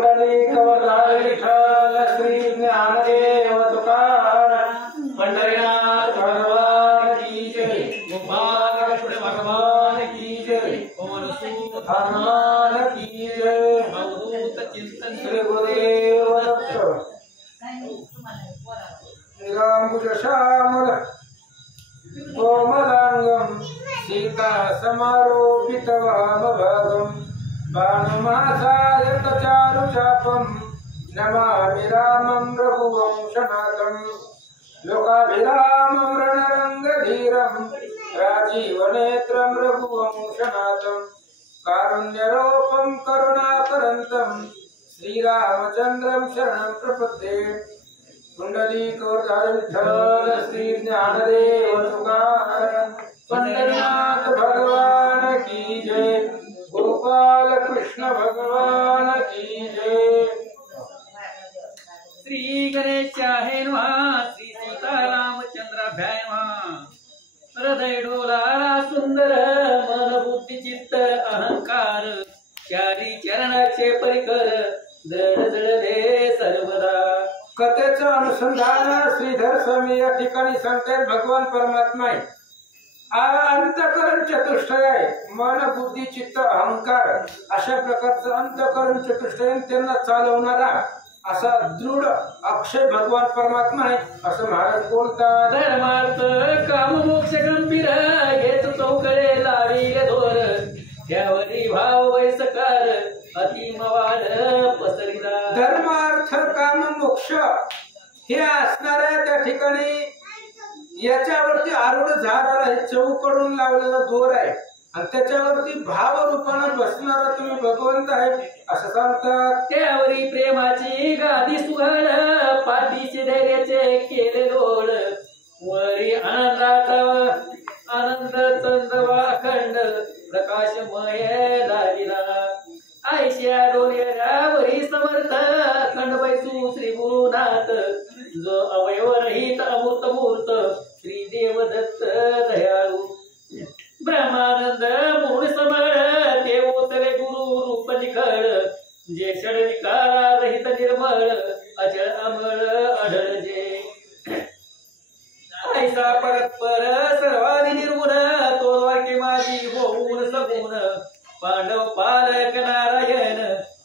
पुंडलिक वरदाय विठ्ठल श्री ज्ञानदेव तुकाराम पंढरीनाथ भगवान की जय गोपाल कृष्ण भगवान की जय हनुमान की जय अवधूत चिंतन श्री गुरुदेव दत्त श्रीरामबुज श्यामल कोमलांगम सीता समारोपित वामभागम बाणमासायत चारुचापम नमामि रामं रघुवंशनाथं लोकाभिरामं रणरंगधीरं राजीवनेत्रं रघुवंशनाथं कारुण्यरूपं करुणाकरन्तं श्रीरामचन्द्रं शरणं प्रपद्ये पुंडलीकवरदाय विठ्ठल श्री ज्ञानदेव तुकाराम पंढरीनाथ भगवान की जय गोपाल कृष्ण भगवान की जय श्री गणेशाय नमः श्री सीतारामचंद्राभ्याय नमः हृदय डोलारा सुंदर मन बुद्धी चित्त अहंकार चारी चरणाचे परिकर दृढ जळले सर्वदा कथेचं अनुसंधान श्रीधर स्वामी या ठिकाणी सांगतात भगवान परमात्मा आहे अंतकरण चतुष्टय आहे मन बुद्धी चित्त अहंकार अशा प्रकारचं अंतकरण चतुष्टय त्यांना चालवणारा असा दृढ अक्षय भगवान परमात्मा आहे असं महाराज बोलतात धर्मार्थ काम मोक्ष गंभीर हेच चौकडे लाविले दोर त्यावरी भाव वैसकार अतिमवाड पसरिला धर्मार्थ काम मोक्ष हे असणाऱ्या त्या ठिकाणी याच्यावरती आरूढ झाड आहे चौकडून लावलेला दोर आहे आणि त्याच्यावरती भाव रूपाने बसणारा तुम्ही भगवंत आहे असं सांगतात त्यावरी प्रेमाची गादी सुघड पाठीचे धैर्याचे केले लोळ वरी आनंदाचा आनंद चंद्रवा अखंड प्रकाशमय लागिला आयश्या डोळ्यावरी समर्थ अखंड बैसू श्री गुरुनाथ जो अवयवरहित अमूर्त मूर्त श्री देवदत्त दयाळू ब्रह्मानंद मूळ समळ ते ओतरे गुरु रूप निखळ जे षड विकारा रहित निर्मळ अचळ अमळ आढळजे ऐसा परस्पर सर्वादि निर्गुण तो वाक्य माझी होऊन सगुण पांडव पालक नारायण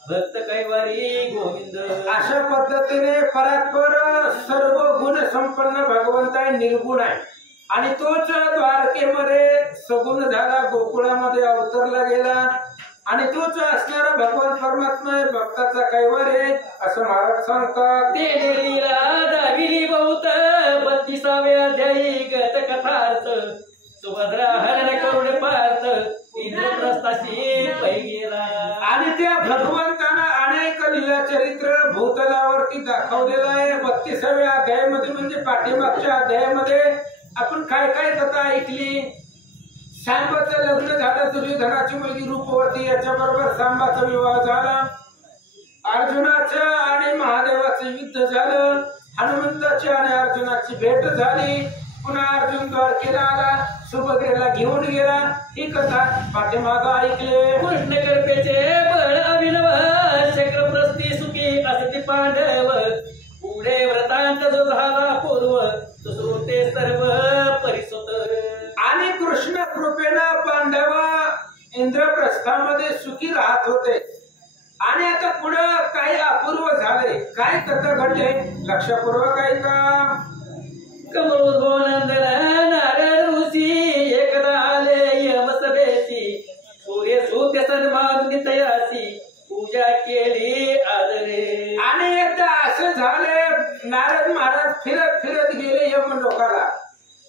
भक्त कैवारी गोविंद अशा पद्धतीने परस्पर सर्व गुण संपन्न भगवंत आहे निर्गुण आहे आणि तोच द्वारकेमध्ये सगुण झाला गोकुळामध्ये अवतरला गेला आणि तोच असणारा भगवान परमात्मा आहे भक्ताचा कैवारी आहे असं महाराज सांगतात ते लीला दाविली बहुत 32व्या अध्यायी गत कथार्थ सुभद्रा हरण करुण पार्थ इंद्रप्रस्थाशी पै गेला आणि त्या भगवंतानं अनेक लीला चरित्र भूतलावरती दाखवलेलं आहे 32व्या अध्यायामध्ये म्हणजे पाठीमागच्या अध्यायामध्ये आपण काय काय कथा ऐकली सांबाचं लग्न झालं दुर्योधनाची मुलगी रूपवती याच्या बरोबर सांबाचा विवाह झाला अर्जुनाचं आणि महादेवाचं युद्ध झालं हनुमंताची आणि अर्जुनाची भेट झाली पुन्हा अर्जुन द्वारकेला आला सुभद्रेला घेऊन गेला ही कथा पाठीमागं ऐकले कृष्ण कृपेचे बळ अभिनव चक्रप्रस्थी सुखी असती पांडव पुढे व्रतांत जो झाला पूर्व तो श्रोते सर्व परिसुत आणि कृष्ण कृपेला पांडव इंद्रप्रस्थामध्ये सुखी राहत होते आणि आता पुढे काही अपूर्व झाले काय कथा घडले लक्षपूर्वक ऐका कमलोद्भवनंदन नारद ऋषी एकदा आले यमसभेसी सूर्य सूत्य सन्मान तयासी पूजा केली आदरे आणि एकदा असं झाले नारद महाराज फिरत फिरत गेले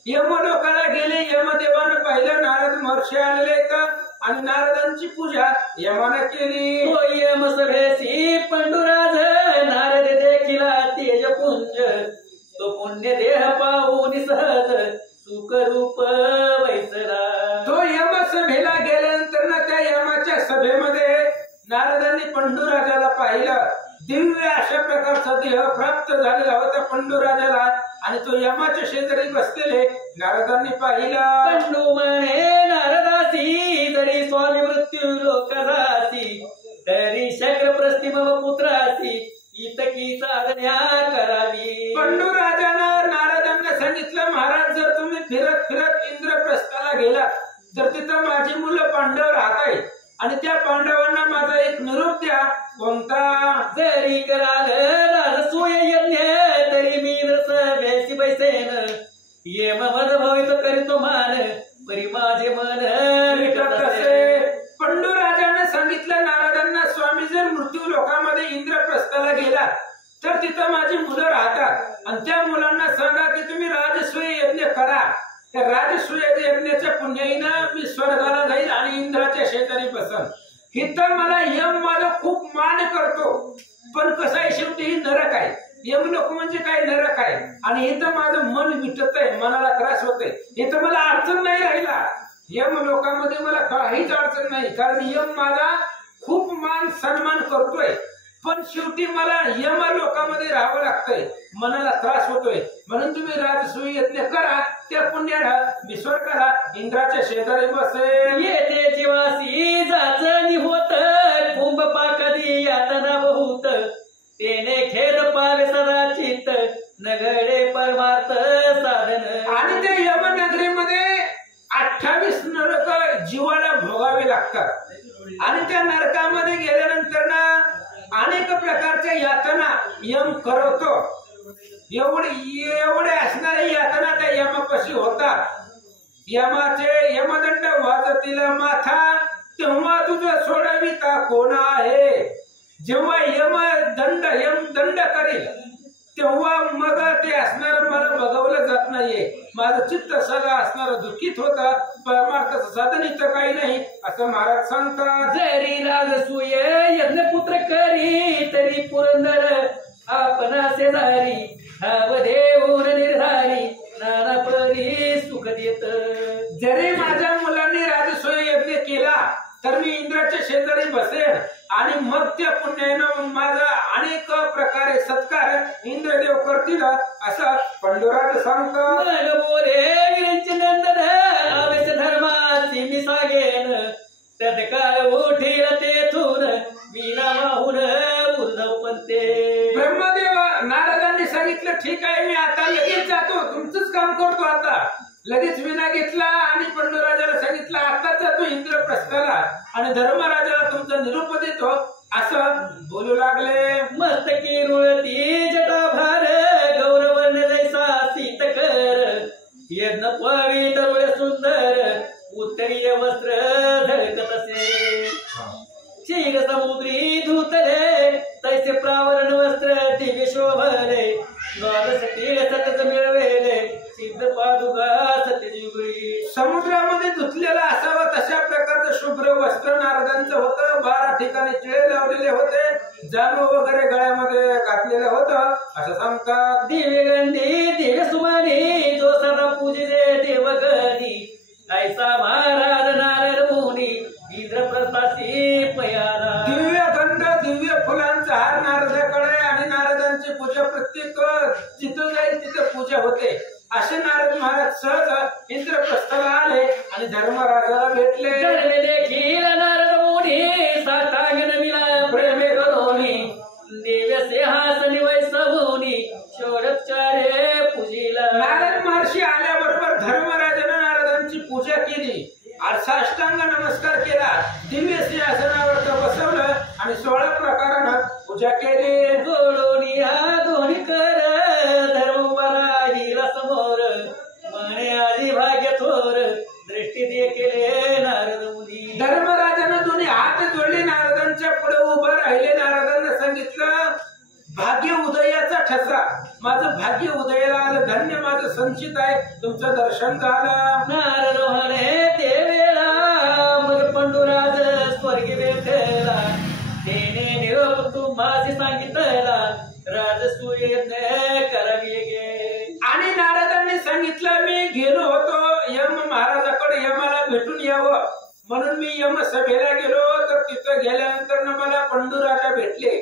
यमलोकाला गेले यमदेवानं पाहिलं नारद महर्षी आलेले का आणि नारदांची पूजा यमानं केली यमसभेसी पंडुराज नारद देखिला तेजपुंज तो पुण्य देह पाहून सहज सुखरूप वैसला तो यमसभेला गेल्यानंतर ना त्या यमाच्या सभेमध्ये नारदांनी पंडुराजाला पाहिलं दिव्य अशा प्रकारचा देह प्राप्त झालेला होता पंडुराजाला आणि तो यमाच्या शेजारी बसलेले नारदांनी पाहिला पंडू म्हणे नारदासी जरी स्वामी मृत्यू लोकदासी तरी शक्रप्रस्थी मम पुत्रासी इतकी साधन्या करावी. पंडू राजानं नारदांना सांगितलं, महाराज जर तुम्ही फिरत फिरत इंद्रप्रस्थाला गेला तर तिथं माझी मुलं पांडव राहत आहेत आणि त्या पांडवांना माझा एक निरोप द्या. कोणता? जरी कराल राजसूय यज्ञ तरी मी रस बेसी बैसेन येम मद भवित करीतो मान परी माझे मन विटत असे. पंडू राजाने सांगितलं नारदांना, स्वामी जर मृत्यू लोकामध्ये इंद्रप्रस्थाला गेला तर तिथं माझी मुलं राहतात आणि त्या मुलांना सांगा की तुम्ही राजसूय यज्ञ करा. त्या राजसूय यज्ञाच्या पुण्याईनं मी स्वर्गाला जाईल आणि इंद्राच्या शेजारी बसन. इथं मला यम माझा खूप मान करतो, पण कसं आहे शेवटी ही नरक आहे. यमलोक म्हणजे काय? नरक आहे. आणि इथं माझं मन विटत आहे, मनाला त्रास होतोय. इथं मला अडचण नाही राहिला, यम लोकांमध्ये मला काहीच अडचण नाही, कारण यम माझा खूप मान सन्मान करतोय. पण शेवटी मला यम लोकांमध्ये राहावं लागतंय, मनाला त्रास होतोय. म्हणून तुम्ही राजसूय यज्ञ करा, त्या पुण्याला मी स्वर्गाला इंद्राच्या शेजारी बसेल. येते जीवासी जाचणी होत कुंभ पाकदी यातना बहुत तेने खेद पावे सदा चित्त नगडे परमार्थ साधन. आणि त्या यमनगरीमध्ये 28 नरक जीवाला भोगावे लागतात आणि त्या नरकामध्ये गेल्यानंतर ना अनेक प्रकारच्या यातना यम करवतो. एवढे असणारे यातना त्या यमापाशी होतात. यमाचे यमदंड वाजतील माथा तेव्हा तुझं सोडविता कोण आहे. जेव्हा यमदंड करेल तेव्हा मग ते असणार मला बघवलं जात नाहीये. माझं चित्त सदा असणार दुःखित होतं, परमार्थाचं साधन इथं काही नाही असं महाराज सांगतात. जरी राजसूय यज्ञ पुत्र करी तरी पुरंदर आपणा शेजारी ठाव देऊन निर्धारी नाना परी सुख देत. जरी माझ्या मुलांनी राजसूय यज्ञ केला तर मी इंद्राच्या शेजारी बसेन आणि मग त्या पुण्यानं माझा अनेक प्रकारे सत्कार इंद्रदेव करतील असं पंडुराज सांगतात. नंदन आवेश धर्माची मी सांगेन तत्काळ उठील तेथून वीणा वाहून उद्धव पंते. ब्रह्मदेव नारदांनी सांगितलं, ठीक आहे मी आता लगेच जातो, तुमचंच काम करतो. आता लगेच विना घेतला आणि पंडुराजाला सांगितलं आताच जातो इंद्रप्रस्थाला आणि धर्मराजाला तुमचा निरोप देतो असं बोलू लागले. मस्तकी रुळती जटाभार गौरवर्ण जैसा सीतकर यज्ञ पवित्र रुळ सुंदर उत्तरीय वस्त्र झळकत असे. क्षीर समुद्री धुतले तैसे प्रावरण वस्त्र दिव्य शोभले द्वादश तीळ सतत मिळवेले सिद्ध पादुका सत्यजुगळी. समुद्रामध्ये धुतलेला असावा तशा प्रकारचं शुभ्र वस्त्र नारदांचं होतं. 12 ठिकाणी टिळे लावलेले होते, जानू वगैरे गळ्यामध्ये घातलेलं होतं असं सांगतात. दिव्य गंधी दिव्य सुमानी जो सदा पूजिले देवगणी ऐसा महाराज नारद मुनी इंद्रप्रस्थासी पयाना. दिव्य गंध दिव्य फुलांचा हार नारदाकडे आणि नारदांची पूजा प्रत्येक जिथं जाईल तिथं पूजा होते. असे नारद महाराज सहज इंद्रप्रस्थाला आले आणि धर्मराजाला भेटले. देखील नारद मुनी सातांगन मिला प्रेमे करोनी दिव्य सिंहासनी वैसवूनी षोडोपचारे पूजिला. नारद महर्षी आल्याबरोबर धर्मराजाने नारदांची पूजा केली, साष्टांग नमस्कार केला, दिव्य सिंहासनावर बसवलं आणि 16 प्रकारानं पूजा केली. जोडोनी हा दोन्ही कर धर्म राहिला समोर म्हणे आजी भाग्य थोर दृष्टी दे केले नारद मुनी. धर्मराजानं दोन्ही हात जोडले, नारदांच्या पुढे उभं राहिले. नारदांना सांगितलं, भाग्य उदयाचा ठसा, माझं भाग्य उदयाला आलं, धन्य माझं संचित आहे, तुमचं दर्शन झालं. नारद म्हणे ते वेळा मग पंडुराज स्वर्गी भेटला तेने निरोप तू माझी सांगितला राजसूय करावी गे. आणि नारदांनी सांगितलं, मी गेलो होतो यम महाराजाकडे, यमाला भेटून यावं म्हणून मी यम सभेला गेलो. तर तिथं गेल्यानंतर मला पंडुराजा भेटले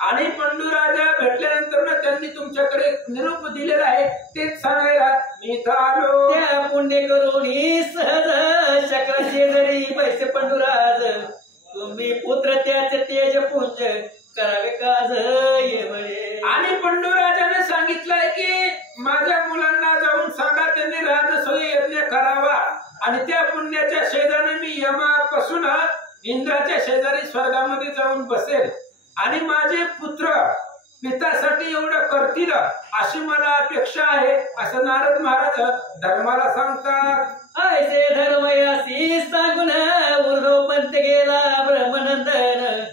आणि पंडुराजा भेटल्यानंतर त्यांनी तुमच्याकडे निरोप दिलेला आहे, तेच सांगायला मी इथं आलो. त्या पुण्य करून सहज चक्र शेजारी पैसे पंडुराज तुम्ही पुत्र त्याचे तेज पुंज करावे काज येवळे. आणि पंडूराजाने सांगितलंय की माझ्या मुलांना जाऊन सांगा त्यांनी राजसूय यज्ञ करावा आणि त्या पुण्याच्या शेजारी मी यमापासून इंद्राच्या शेजारी स्वर्गामध्ये जाऊन बसेल आणि माझे पुत्र पितासाठी एवढं करतील अशी मला अपेक्षा आहे असं नारद महाराज धर्माला सांगतात. ऐसे धर्मयासी सांगून उर्ध्व पंत गेला ब्रह्मनंदन.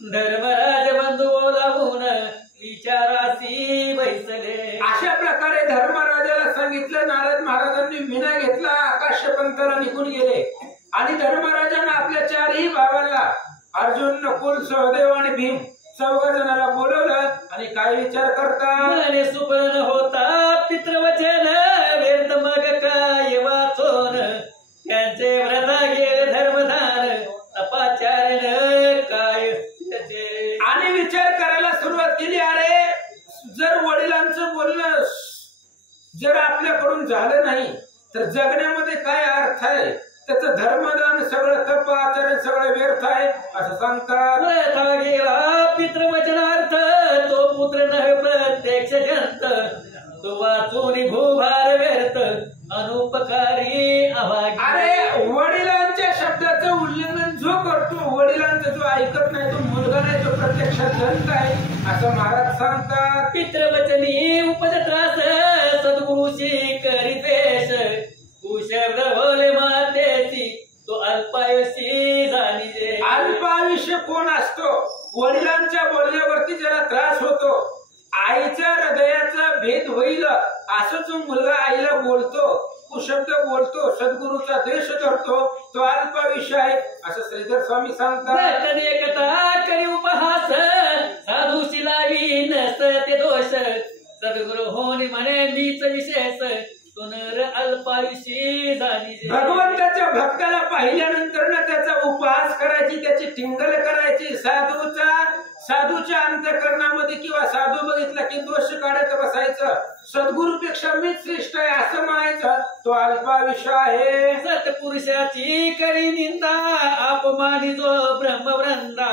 धर्मराज बंधू बोलावून विचारासी बैसले. अशा प्रकारे धर्मराजाला सांगितलं. नारद महाराजांनी विनय घेतला, आकाश पंथाला निघून गेले आणि धर्मराजाने आपल्या चारही भावांना अर्जुन, नकुल, सहदेव आणि भीम चौघ जणांना बोलवलं आणि काय विचार करता. मने सुपर्ण होता पितृवचन व्यर्थ मग काय वाचोन. त्यांचे व्रता गेले धर्मदान तपाचारण काय त्याचे. आणि विचार करायला सुरुवात केली. अरे जर वडिलांचं बोलणं जर आपल्याकडून झालं नाही तर जगण्यामध्ये काय अर्थ आहे. त्याचं धर्मदान सगळं तप आचरण सगळं व्यर्थ आहे असं सांगतात. व्रता गेला पितृवचनार्थ तो पुत्र नव्हे प्रत्यक्ष जंत. तो वाचून भूभार व्यर्थ अनुपकारी अभागी. अरे वडिलांच्या शब्दाचं उल्लंघन जो करतो, वडिलांचं जो ऐकत नाही तो मुलगा नाही, तो प्रत्यक्षात जंत आहे असं महाराज सांगतात. पितृवचनी उपज त्रास सद्गुरुशी करी द्वेष. कुशब्द भोले मातेसी तो अल्पायुषी जाणीजे. अल्पायुष्य कोण असतो? वडिलांच्या बोलण्यावरती ज्याला त्रास होतो, आईच्या हृदयाचा भेद होईल असं जो मुलगा आईला बोलतो, कुशब्द बोलतो, सद्गुरूचा द्वेष करतो, तो अल्पायुष्य आहे असं श्रीधर स्वामी सांगतात. एकता करी उपहास साधूशी लावी नसते दोष. सद्गुरु होणी म्हणे मीच विशेष तो नर अल्पायुषी जाणीजे. भगवंताच्या भक्ताला पाहिल्यानंतर ना त्याचा उपहास करायची, त्याची टिंगल करायची. साधूच्या अंतःकरणामध्ये किंवा साधू बघितला की दोष काढत बसायचं. सद्गुरूपेक्षा मीच श्रेष्ठ आहे असं म्हणायचं, तो अल्पायुष्य आहे. सत्पुरुषाची करी निंदा अपमानी जो ब्रह्मवृंदा.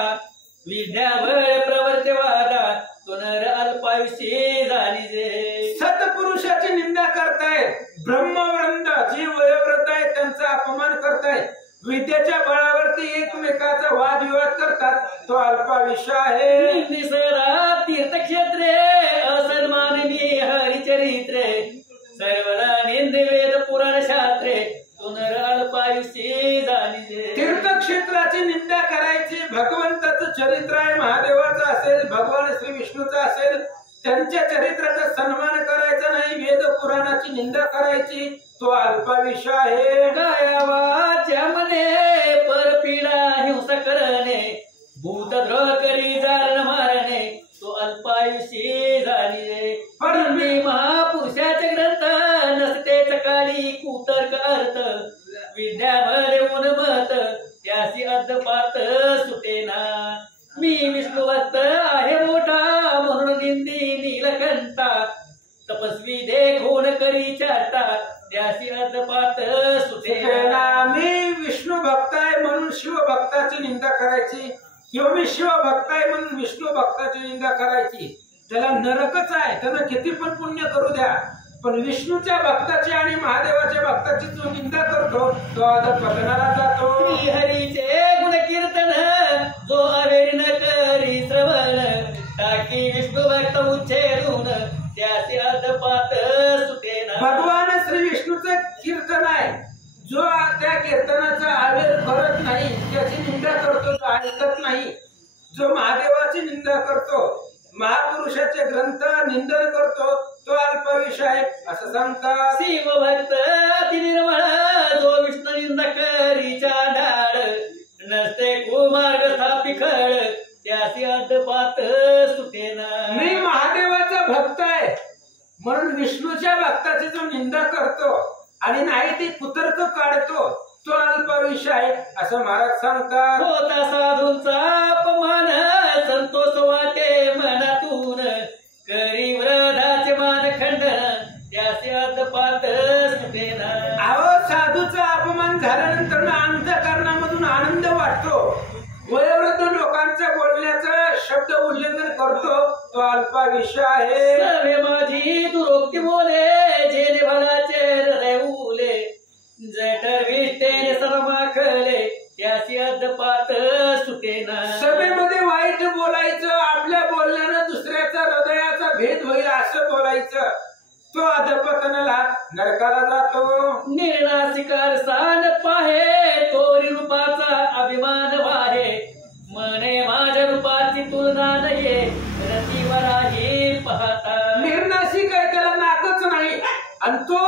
विद्याबळ प्रवर्तवादा तो नर अल्पायुषी जाणीजे. सत्पुरुषाची निंदा करतायत, ब्रह्मवृंद जे वयोवृद्ध आहेत त्यांचा अपमान करतायत, विद्येच्या बळावरती एकमेकाचा वादविवाद करतात, तो अल्पायुष्य आहे. निसरा तीर्थक्षेत्रे असन्माननीय हरिचरित्रे. सर्वदा निंद वेद पुराण शास्त्रे तो नर अल्पायुषी जाणीजे. तीर्थक्षेत्राची निंदा करायची, भगवंताचं चरित्र आहे, महादेवाचं असेल, भगवान श्री विष्णूचा असेल, त्यांच्या चरित्राचा सन्मान करायचा नाही, वेद पुराणाची निंदा करायची, तो अल्पायुष्य आहे. गायावाच्या मने परपीडा हिंसा करणे. भूतद्रोह करी जारण मारणे तो अल्पायुषी जाणीजे. परमी महापुरुषाचे ग्रंथ नसते सकाळी कुतर्क अर्थ. विद्यामध्ये उन्मत त्यासी अद्दपात सुटेना. मी विष्णू भक्त आहे मोठा म्हणून निंदी नीलकंठा. तपस्वी देखून करी चाटा त्यासी अद्दपात सुटेना. मी विष्णू भक्त आहे म्हणून शिवभक्ताची निंदा करायची किंवा मी शिवभक्त आहे म्हणून विष्णू भक्ताची निंदा करायची, त्याला नरकच आहे. त्यानं किती पण पुण्य करू द्या, पण विष्णूच्या भक्ताची आणि महादेवाच्या भक्ताची जो निंदा करतो तो अधःपतनाला जातो. हरीचे गुण कीर्तन जो अवेरी न करी श्रवण. टाकी विष्णू भक्त उच्छेदून त्याचे अधपात सुटेना. भगवान श्री विष्णूचं कीर्तन आहे, जो त्या कीर्तनाचा आवेर करत नाही, त्याची निंदा करतो, जो ऐकत नाही, जो महादेवाची निंदा करतो, महापुरुषाचे ग्रंथ निंदन करतो, तो अल्पायुष्य आहे असं सांगतात. शिवभक्त अति निर्मळ जो विष्णू निंदा करीच्या ढाळ. नसते कुमार्ग स्थापी खळ त्यासी अद्दपात सुटेना. मी महादेवाचा भक्त आहे म्हणून विष्णूच्या भक्ताची जो निंदा करतो आणि नाही ती कुतर्क काढतो, तो अल्पायुष्य आहे असं महाराज सांगतात. होता साधूंचा अपमान संतोष वाटे मनातून. करी व्रधाचे मान खंडन त्याचे अद्दपात सुटेना. अहो साधूचा अपमान झाल्यानंतर अंतःकरणामधून आनंद वाटतो, वयोवृद्ध करतो तो अल्पायुष आहे. सर्वे माझी दुरोक्ती बोले जेने भलाचे हृदय उले जठरविष्टेने सर्वाखले त्यासी अद्दपात सुटेना. सभेमध्ये वाईट बोलायचं, आपल्या बोलण्यानं दुसऱ्याचा हृदयाचा भेद होईल असं बोलायचं, तो अधपतनाला नरकाला जातो. निर्नासिकार सान पाहे तोरी रूपाचा अभिमान वाहे मने माझ्या रूपाची तुलना नये रतीवराही पाहता. निर्नासिक आहे, त्याला नाकच नाही आणि तो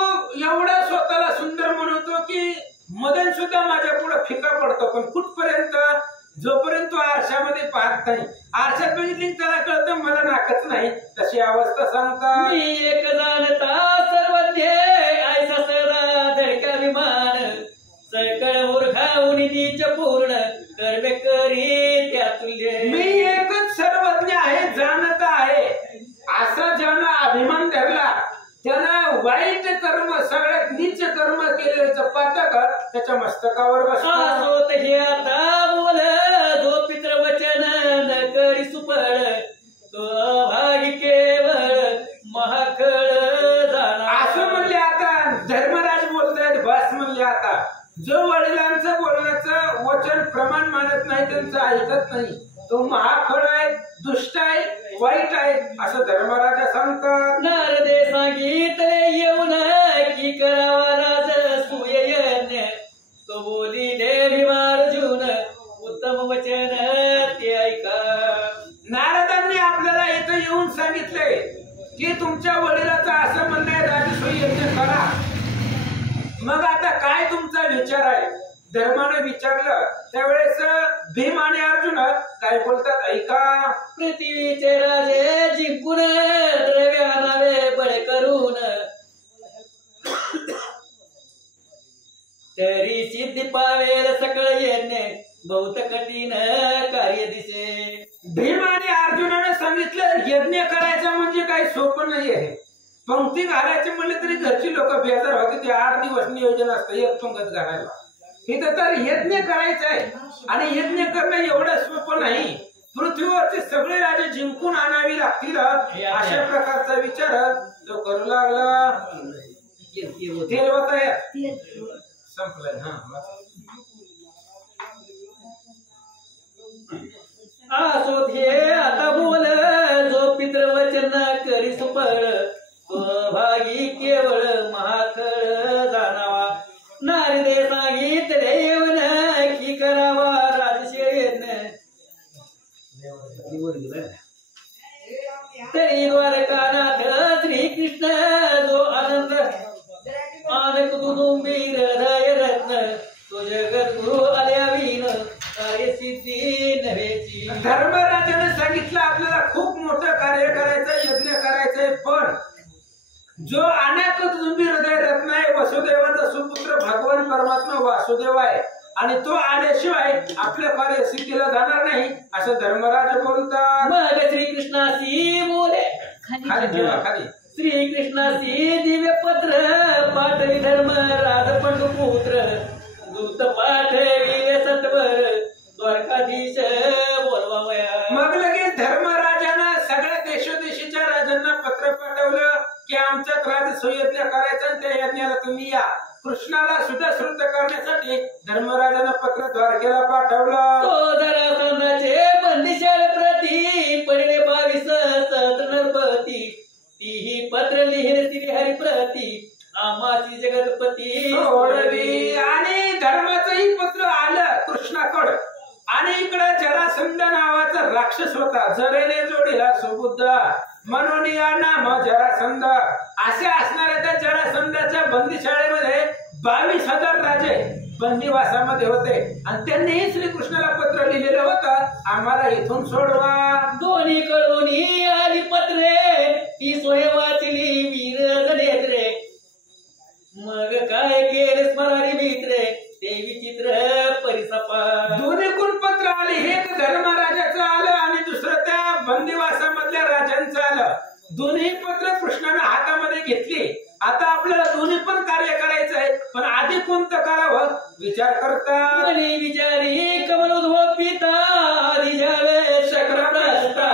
एवढा स्वतःला सुंदर म्हणतो की मदन सुद्धा माझ्या पुढे फिका पडतो. पण कुठपर्यंत? जोपर्यंत तो आरशामध्ये पाहत नाही. आरशात बघितली त्याला कळतं मला नाकच नाही. तशी अवस्था सांगतात. मी एक जाणता सर्वज्ञ ऐसा सदा धडकाभिमान सकळ मूर्खाऊनी नीच पूर्ण कर्मे करी त्या तुल्य. मी एकच सर्वज्ञ आहे, जाणत आहे असा ज्यानं अभिमान धरला त्यानं वाईट कर्म, सगळ्यात नीच कर्म केल्याचं पातक त्याच्या मस्तकावर बसतो. असोत हे आता बोल जो पित्र वचन न करी सुफळ तो अभागी केवळ महाखळ झाला. असं म्हणले आता धर्मराज बोलतायत. बस म्हणले आता जो वडिलांचं बोलण्याचं वचन प्रमाण मानत नाही, त्यांचं ऐकत नाही, तो महाखळ आहे, दुष्ट आहे, वाईट आहे असं धर्मराजा सांगतात. नारदे सांगितले येऊन की करावा राज सुयज्ञ तो बोली दे भीमार्जुन उत्तम वचन ते ऐका. नारदांनी आपल्याला इथं येऊन सांगितले की तुमच्या वडिलाचं असं म्हणणं आहे राजसूय यज्ञ करा. मग आता काय तुमचा विचार आहे? धर्माने विचारलं त्यावेळेस भीम आणि अर्जुन काय बोलतात ऐका. पृथ्वीचे राजे जिंकून द्रव्य आणावे बळ करून तरी सिद्धी पावेल सकळ यज्ञ बहुत कठीण कार्य दिसे. भीम आणि अर्जुनाने सांगितलं यज्ञ करायचं म्हणजे काही सोपं नाही आहे. पंक्ती घालायचे म्हणले तरी घरची लोक बेजार होते. ते 8 दिवस नियोजन असतं एक पंगत घालायला. इथं तर यज्ञ करायचं आहे आणि यज्ञ करणं एवढं सोपं नाही. पृथ्वीवरचे सगळे राजे जिंकून आणावी लागतील अशा प्रकारचा विचार जो करू लागला. तेल होता संपलाय. असोत हे आता बोल जो पित्र वचन करी सुफळ तो भागी केवळ महाखळ जाणावा. नारदे सांगितले येऊन की करावा राजशेण तरी द्वारकानाथ श्रीकृष्ण जो आनंद आनक कुटुंबी हृदय रत्न तो जगत गुरु आल्यावीन कार्य सिद्धी नव्हेची. धर्मराजाने सांगितलं आपल्याला खूप मोठं कार्य करायचं, यज्ञ करायचंय, पण जो अनाथ कुटुंबी हृदय रत्न आहे वसुदेवाचा सुपुत्र भगवान परमात्मा वासुदेव आहे आणि तो आल्याशिवाय आपल्या कार्य सिद्धीला जाणार नाही असं धर्मराज बोलतात. मग श्रीकृष्णाशी बोले खाली ठेवा खाली. श्रीकृष्णाशी दिव्य पत्र पाठवी धर्मराज पंडुपुत्र दूत पाठविले सत्वर द्वारकाधीश बोलवावया. मग लगेच धर्मराजानं सगळ्या देशोदेशीच्या राजांना पत्र पाठवलं की आमच्यात राजसूयज्ञ करायचं आणि त्या यज्ञाला तुम्ही या. कृष्णाला सुद्धा श्रुत करण्यासाठी धर्मराजानं पत्र द्वारकेला पाठवलं. तो जरासंधाचे बंदिशाळ प्रती पडले 22 सहस्र नरपती तीही पत्र लिहिले श्रीहरी प्रती आमाची जगतपती सोडवी. आणि धर्माचंही पत्र आलं कृष्णाकडं आणि इकडं जरासंध नावाचा राक्षस होता. जरेने जोडीला सुबुद्ध म्हणून या नाम जरासंध असे असणाऱ्या त्या जरासंधाच्या बंदीशाळेमध्ये 22,000 राजे बंदीवासामध्ये होते आणि त्यांनीही श्रीकृष्णाला पत्र लिहिलेलं होतं आम्हाला इथून सोडवा. दोन्ही कडून आली पत्रे ती सोय वाचली वीर जनेत्रे मग काय केले स्मरारी मित्रे ते विचित्र परिसपा. दोन्ही कोण पत्र आले, एक धर्मराजाचं आलं आणि दुसरं त्या बंदीवासामधल्या राजांचं आलं. दोन्ही पत्र कृष्णाने हातामध्ये घेतली. आता आपल्याला दोन्ही पण कार्य करायचं आहे, पण आधी कोणतं करावं विचार करतात. विचारी कमलोद्भव पिता आधी जावे शक्रप्रस्ता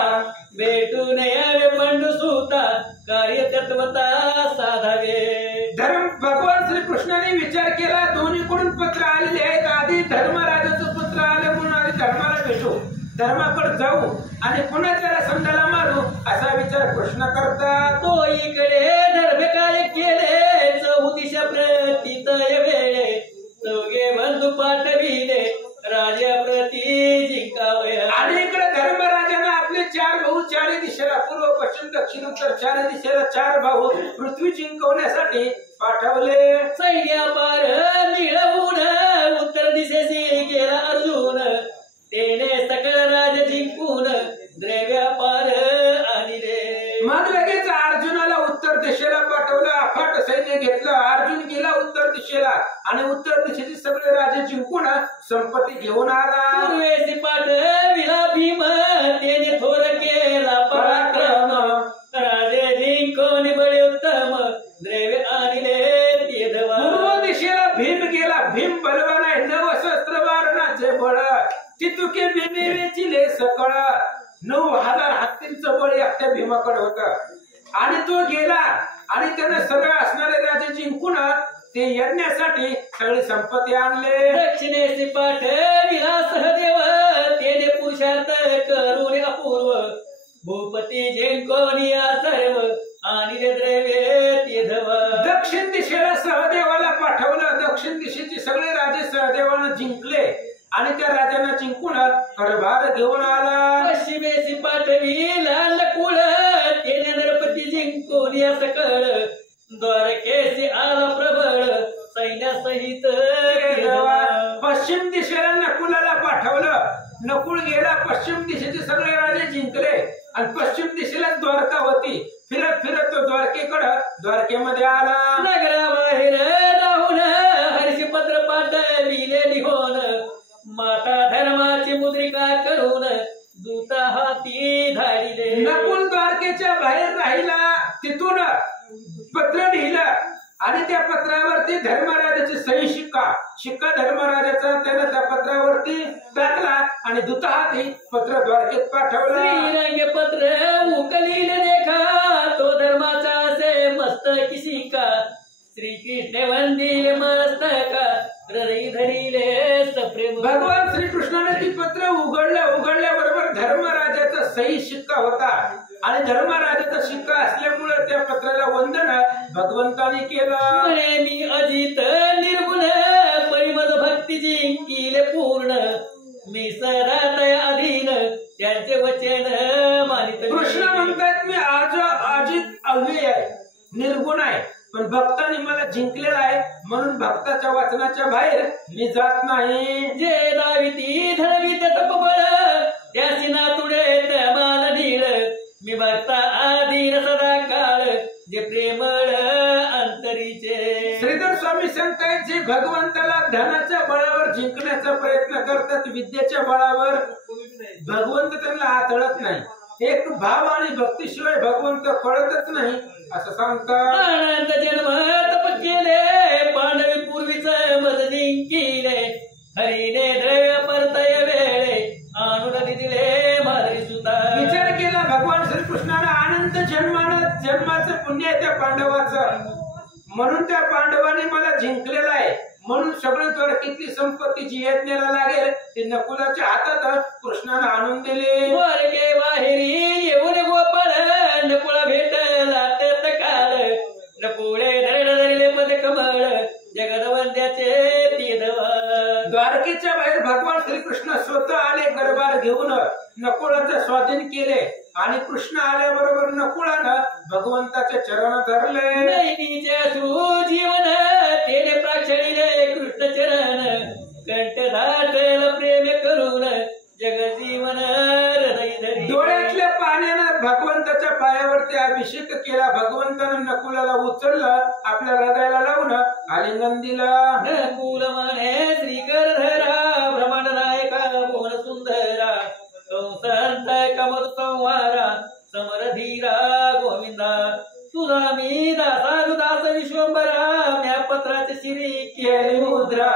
तत्वता साधावे. धर्म भगवान श्रीकृष्णाने विचार केला, दोन्हीकडून पत्र आलेले आहेत. आधी धर्मराजाचं पत्र आलं म्हणून आधी धर्माला भेटू, धर्माकडे जाऊ आणि पुन्हा त्याला संडाला मारू असा विचार कृष्ण करतात. तो इकडे धर्म काय केले चौदिशा प्रतितय वेळे चौघे बंधू पाठविले राजा प्रती जिंकावया. आणि इकडे धर्मराजानं आपले 4 भाऊ 4 दिशेला पूर्व पश्चिम दक्षिण उत्तर 4 दिशेला 4 भाऊ पृथ्वी जिंकवण्यासाठी पाठवले. सैन्यापार मिळवून उत्तर दिशेशी गेला अर्जुन तेने सकळ राज जिंकून द्रव्यापार आणले. मग लगेच अर्जुनाला उत्तर दिशेला पाठवलं, अफाट सैन्य घेतलं. अर्जुन गेला उत्तर दिशेला आणि उत्तर दिशेचे सगळे राजे जिंकून संपत्ती घेऊन आला. पूर्वेशी पाठविला भीम तेने थोर केला पराक्रम राजे जिंकून बळे उत्तम द्रव्य आणले ते धवा. पूर्व दिशेला भीम गेला. भीम बलवान आहे, 9 शस्त्र बारणाचे बळ तितुके भीमेची ले सकळ. 9,000 हत्तींचं बळ एकट्या भीमाकडे होतं आणि तो गेला आणि त्याने सगळं असणारे राजे जिंकून ते यज्ञासाठी सगळी संपत्ती आणले. दक्षिणेशी पाठविला सहदेव तेने पुरुषार्थ करून अपूर्व भूपती जिंकून या सर्व आणि द्रव्ये ते धवा. दक्षिण दिशेला सहदेवाला पाठवलं. दक्षिण दिशेचे सगळे राजे सहदेवानं जिंकले आणि त्या राजांना जिंकून कारभार घेऊन आला. पश्चिमेशी पाठविला नकुळ तेने नरपती जिंकून या सकळ द्वारकेशी आला प्रबळ सैन्यासहित ते धवा. पश्चिम दिशेला नकुलाला पाठवलं. नकुल गेला, पश्चिम दिशेचे सगळे राजे जिंकले आणि पश्चिम दिशेला द्वारका होती. फिरत फिरत तो द्वारकेमध्ये आला. नगराबाहेर राहून हर्षपत्र पाठविले लिहून माता धर्माची मुद्रिका करून दूत हाती धाडिले. नकुल द्वारकेच्या बाहेर राहिला, तिथून पत्र लिहिलं आणि त्या पत्रावरती धर्मराजाची सही शिक्का धर्मराजाचा त्याने त्या पत्रावरती टाकला आणि दूत हाती पत्र द्वारकेत पाठवलं. श्रीरंगे पत्र उकलीले देखा तो धर्माचा असे मस्तकी शिका श्रीकृष्ण वंदिले मस्तका हृदय धरिले सप्रेम. भगवान श्रीकृष्णाने ती पत्र उघडल्याबरोबर धर्मराजाचा सही शिक्का होता आणि धर्मराजाचा शिक्का असल्यामुळे त्या पत्राला वंदन भगवंताने केलं. म्हणे मी अजित निर्गुण परिमद भक्ती जिंकिले पूर्ण मी सदा तया अधीन त्यांचे वचन मानित. कृष्ण म्हणतात मी अजित अव्यय आहे, निर्गुण आहे, पण भक्ताने मला जिंकलेला आहे म्हणून भक्ताच्या वचनाच्या बाहेर मी जात नाही. जे दाविती धरवित तपबळ त्याची नातुडे माल ढीळ मी भक्ता आधीन सदा काळ जे प्रेमळ अंतरीचे. श्रीधर स्वामी सांगतायत जे भगवंताला धनाच्या बळावर जिंकण्याचा प्रयत्न करतात, विद्येच्या बळावर, भगवंत त्यांना हातळत नाही. एक भाव आणि भक्तीशिवाय भगवंत कळतच नाही असं सांगतात. अनंत जन्म तप केले पांडवी पूर्वीच मज जिंकिले हरीने द्रव्य परतय वेळे आणून दिले माधुरी सुता. विचार केला भगवान श्रीकृष्णाने अनंत जन्माचं पुण्य आहे त्या पांडवाचं, म्हणून त्या पांडवाने मला जिंकलेला आहे म्हणून सगळं द्वारकेतली संपत्ती जी यज्ञाला लागेल ते नकुलाच्या हातात कृष्णाने आणून दिले. द्वारके बाहेरी येऊन गोपाळ नकुळा भेटला तत्काळ नकुळे धरले पद कमळ जगदवंद्याचे ते धवा. द्वारकेच्या बाहेर भगवान श्रीकृष्ण स्वतः आले, गरबार घेऊन नकुळाचं स्वाधीन केले आणि कृष्ण आल्याबरोबर नकुळानं भगवंताचे चरण धरले. नैनीचे अश्रू जीवन तेने प्राक्षणिले कृष्ण चरण कंठ दाटल प्रेम करून जगजीवन हृदय धरी. डोळ्यातल्या पाण्यानं भगवंताच्या पायावरती अभिषेक केला. भगवंतानं नकुलाला उचललं, आपल्या हृदयाला लावून आलिंगन दिलं. नकुल म्हणे श्रीकर धरा ब्रह्मांड नायका मोहन सुंदरा कंसांत कमर संहारा समरधीरा गोविंदा तुझा मी दास विश्वंभरा म्या पत्राचे शिरी केली मुद्रा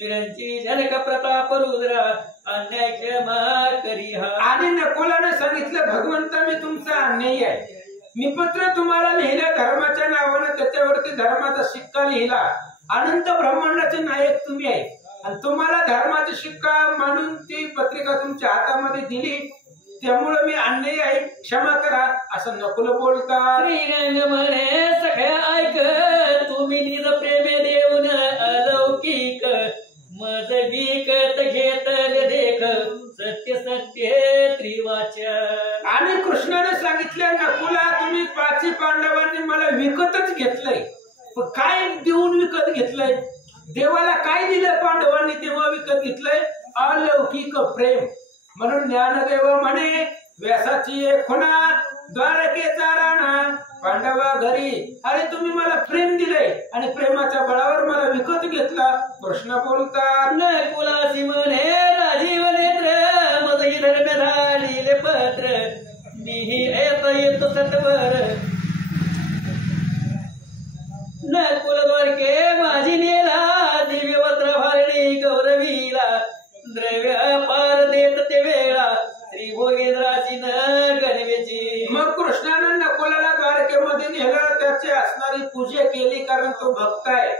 विरंची जनक प्रताप रुद्रा अन्याय क्षमा करी हा. आणि नकुलानं सांगितलं भगवंता मी तुमचा अन्यायी आहे, मी पत्र तुम्हाला लिहिलं धर्माच्या नावानं, त्याच्यावरती धर्माचा शिक्का लिहिला. अनंत ब्रह्मांडाचे नायक तुम्ही आहे आणि तुम्हाला धर्माचा शिक्का मानून ती पत्रिका तुमच्या हातामध्ये दिली, त्यामुळे मी अन्यायी आहे, क्षमा करा असं नकुल बोलतात. श्रीरंग म्हणे सख्या ऐक, तुम्ही निज प्रेमे देऊन अलौकिक मज विकत घेतल देख सत्य सत्य त्रिवाचन. आणि कृष्णाने सांगितलं नकुला तुम्ही पाची पांडवांनी मला विकतच घेतलंय. पण काय देऊन विकत घेतलंय? देवाला काय दिलं पांडवांनी तेव्हा विकत घेतलंय? अलौकिक प्रेम. म्हणून ज्ञानदेव म्हणे व्यासाची एक खुणा द्वारकेचा राणा पांडवा घरी. अरे तुम्ही मला प्रेम दिले आणि प्रेमाच्या बळावर मला विकत घेतला. कृष्ण बोलतात नकुलासी म्हणे राजीव नेत्र मजही धर्म झालीले पत्र मीही येतो सत्वर. नकुल द्वारके माझी नेला दिव्य वस्त्र भारणी गौरवीला द्रव्य पार देत ते वेळा श्री भोगेंद्राची न गणवेची. मग कृष्णानं नकुलाला द्वारकेमध्ये नेलं, त्याची असणारी पूजा केली कारण तो भक्त आहे.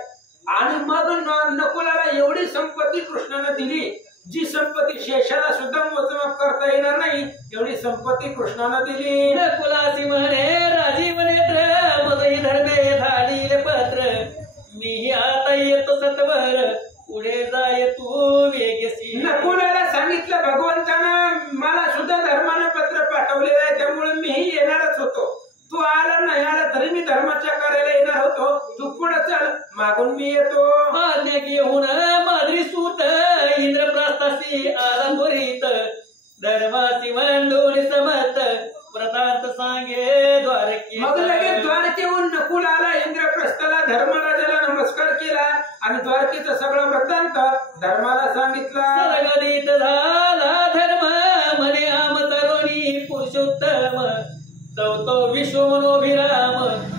आणि मग नकुलाला एवढी संपत्ती कृष्णाने दिली जी संपत्ती शेषाला सुद्धा मोजमाप करता येणार नाही, एवढी संपत्ती कृष्णाने दिली. नकुलासी म्हणे राजीव नेत्र मजही धर्मे झालीले पत्र मीही आता येतो सत्वर पुढे जाय तू वेगसी. नकुलाला सांगितलं भगवंतानं मला सुद्धा धर्मानं पत्र पाठवलेलं आहे, त्यामुळे मीही येणारच होतो. तू आला नाही आला तरी मी धर्माच्या कार्याला येणार होतो. तू पुढे चल, मागून मी येतो. आज्ञा घेऊन माद्री सूत इंद्रप्रस्थासी आला त्वरित धर्मासी मंडोली समत व्रतांत सांगे द्वारके. मग लगेच द्वारकेहून नकुल आला, इंद्रप्रस्थाला धर्मराजाला नमस्कार केला आणि द्वारकेचं सगळं वृत्तांत धर्माला सांगितलं. सर्गदित झाला धर्म म्हणे आम तरुणी पुरुषोत्तम तो विश्व मनोभिराम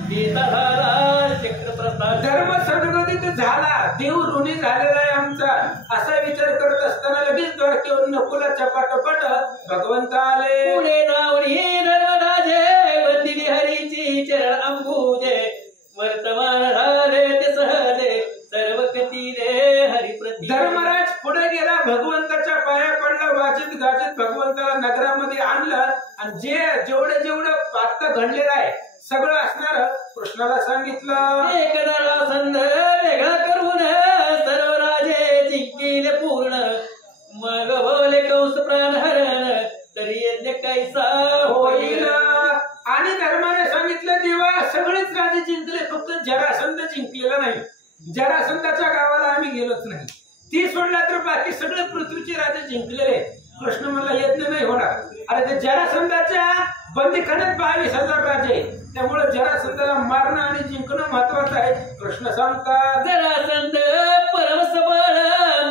गीता झाला चक्रप्रसाद. धर्म संगतीत झाला, देव ऋणी झालेला आहे आमचा असा विचार करत असताना लगेच द्वारकेहून नकुलाच्या पाठोपाठ भगवंत आले. पुढे रावणी धर्मराजे वंदिनी हरीची चरण अंबुजे वर्तमान झाले ते सहजे सर्व कती रे हरिप्रती. धर्मराज पुढे गेला, भगवंताच्या पाया पडला, वाजित गाजित भगवंताला नगरामध्ये आणलं आणि जेवढे आता घडलेलं आहे सगळं असणार कृष्णाला सांगितलं. एक जरासंध वेगळा करून सर्व राजे जिंकिले पूर्ण मग बोले कंस प्राण हरण तरी यज्ञ कैसा होईल. आणि धर्माने सांगितलं देवा सगळेच राजे जिंकले, फक्त जरासंध जिंकलेला नाही. जरासंधाच्या गावाला आम्ही गेलोच नाही. ती सोडला तर बाकी सगळे पृथ्वीचे राजे जिंकलेले. कृष्ण मला यज्ञ नाही होणार. अरे ते जरासंधाच्या बंदीखान्यात 22,000 राजे, त्यामुळे जरासंधाला मारणं आणि जिंकणं महत्वाचं आहे. कृष्ण सांगतात जरासंध परमसबळ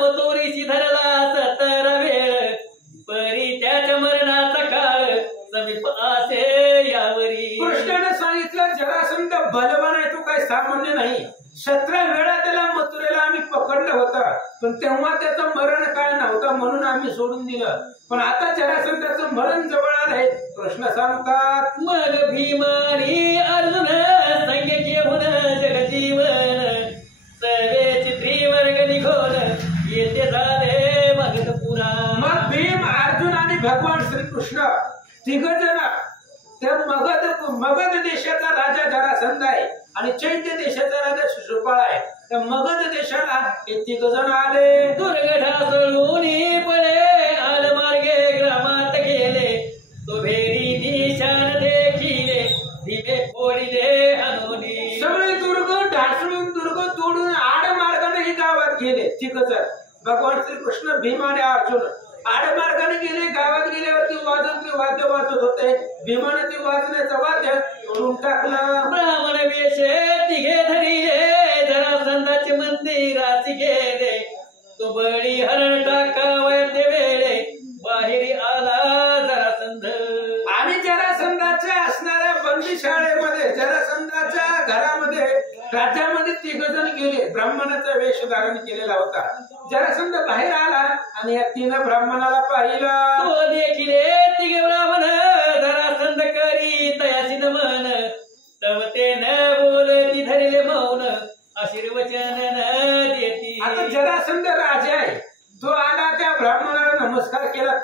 मतोरीशी धरला 17 वेळ परी त्याच्या मरणाचा काळ समीप असे यावरी. कृष्णाने सांगितलं जरासंध बलवान आहे, तो काही सामान्य नाही. 17 वेळा त्याला मथुरेला आम्ही पकडलं होतं, पण तेव्हा त्याचं मरण काय नव्हतं म्हणून आम्ही सोडून दिलं. पण आता जरासंधाचं मरण जवळ आलंय. कृष्ण सांगतात मग भीमानी अर्जुन संग घेऊन जगजीवन सर्वेची त्रिवर्ग निघोन येते झाले मगध पुरा. मग भीम अर्जुन आणि भगवान श्रीकृष्ण तिघ जण त्या मगध देशाचा राजा जरासंध आहे आणि चैत्य देशाचा राजा शिशुपाळ आहे. त्या मगध देशाला हे तिघ जण आले. दुर्गठासळून पळे आल मार्गे ग्रामात गेले तो भेरी निशान देखिले दिवे फोडिले हनुनी. सगळे दुर्ग ढासळून दुर्ग तोडून आड मार्गाने ही गावात गेले तिघ जण. भगवान श्रीकृष्ण भीम आणि अर्जुन आडमार्गाने गेले. गावात गेल्यावरती वाद्य वाजत होते. भीमाने ते वाजण्याचं वाद्य तोडून टाकलं. ब्राह्मण वेशे तिघे धरिले जरासंधाचे मंदिराची गेले तो बळी हरण टाकावयाचे वेळे बाहेरी आला जरासंध. आणि जरासंधाच्या असणाऱ्या बंदीशाळेमध्ये जरासंधाच्या घरामध्ये राज्यामध्ये तिघ जण गेले. ब्राह्मणाचा वेश धारण केलेला होता. जरासंध बाहेर आला आणि या 3 ब्राह्मणाला पाहिलं. तो देखील तिघे ब्राह्मण जरासंध करी तयाची नमन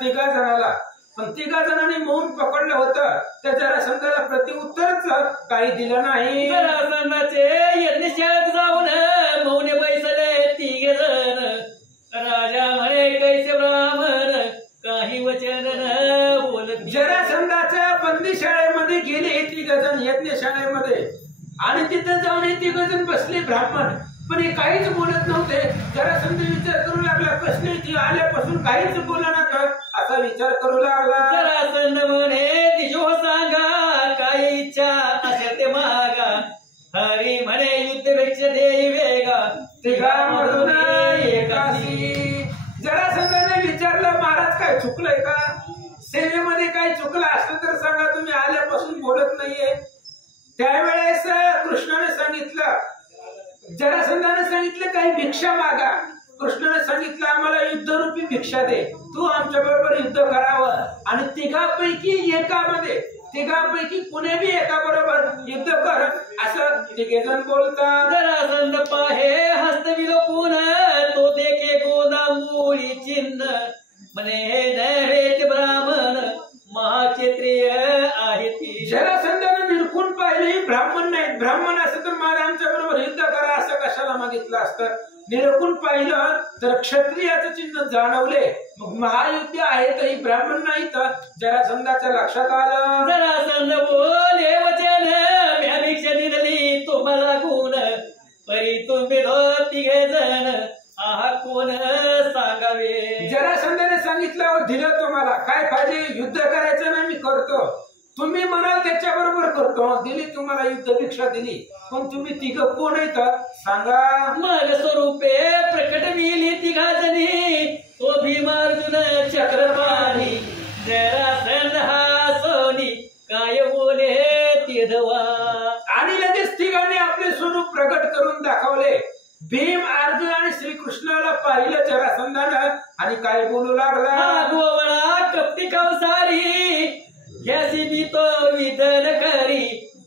तिघा जणाला, पण तिघा जणांनी मौन पकडलं होतं. त्या जरासंधाला प्रत्युत्तरच काही दिलं नाही. जरासंधाचे यज्ञशाळेत जाऊन मौने बैसले तिघे जण. राजा म्हणे कैसे ब्राह्मण काही वचन न बोलत. जरासंधाच्या बंदीशाळेमध्ये गेले तिघ जण यज्ञशाळेमध्ये, आणि तिथे जाऊन हे तिघ जण बसले ब्राह्मण, पण हे काहीच बोलत नव्हते. जरासंध विचार करू लागला, कसले ती आल्यापासून काहीच बोलना तर असा विचार करू लागला. जरासंध म्हणे दिशो सांगा काय इच्छा असे ते मागा. हरी म्हणे युद्धपेक्षा देई वेगा तिघांमधून एकासी. जरासंधाने विचारलं, महाराज काय चुकलंय का? सेवेमध्ये काय चुकलं असलं तर सांगा, तुम्ही आल्यापासून बोलत नाहीये. त्यावेळेस कृष्णाने सांगितलं, जरासंधाने सांगितलं काही भिक्षा मागा. कृष्णाने सांगितलं आम्हाला युद्धरूपी भिक्षा दे, तू आमच्या बरोबर युद्ध करावं. आणि तिघापैकी कुणी बी एका बरोबर युद्ध कर असं तिघे जण बोलतात. जरासंध पाहे हस्तविलोकून तो देखे गोदामुळी चिन्ह. म्हणे नैवेद्य ब्राह्मण महाक्षत्रिय आहे ती. जरासंधाने निरखून पाहिले, ब्राह्मण नाही. ब्राह्मण असं तर मला आमच्या बरोबर युद्ध करा असं कशाला मागितलं असतं. निरखून पाहिलं तर क्षत्रियाचं चिन्ह जाणवले. मग महायुद्ध आहे तरी ब्राह्मण नाही. तर जरासंधाच्या लक्षात आलं. जरासंध बोले वचन म्या भिक्षा दिली तुम्हाला गुण. परी तुम्ही तिघे जण आहा कोण सांगावे. जरासंधाने सांगितलं, दिलं तुम्हाला काय पाहिजे, युद्ध करायचं नाही मी करतो, तुम्ही म्हणाल त्याच्या बरोबर करतो. दिली तुम्हाला युद्ध भिक्षा दिली, पण तुम्ही तिघं कोण आहेत सांगा. मग स्वरूपे प्रकट मिली तिघा जणी. तो भीमार्जुन चक्रपाणी. जरासंध हा सोनी काय बोले तिधवा. आणि लगेच तिघांनी आपले स्वरूप प्रकट करून दाखवले. भीम, अर्जुन आणि श्रीकृष्णाला पाहिलं जरासंधानं आणि काय बोलू लागला. गोवळा कपटी कंसारी यासी मी तो विधन करी.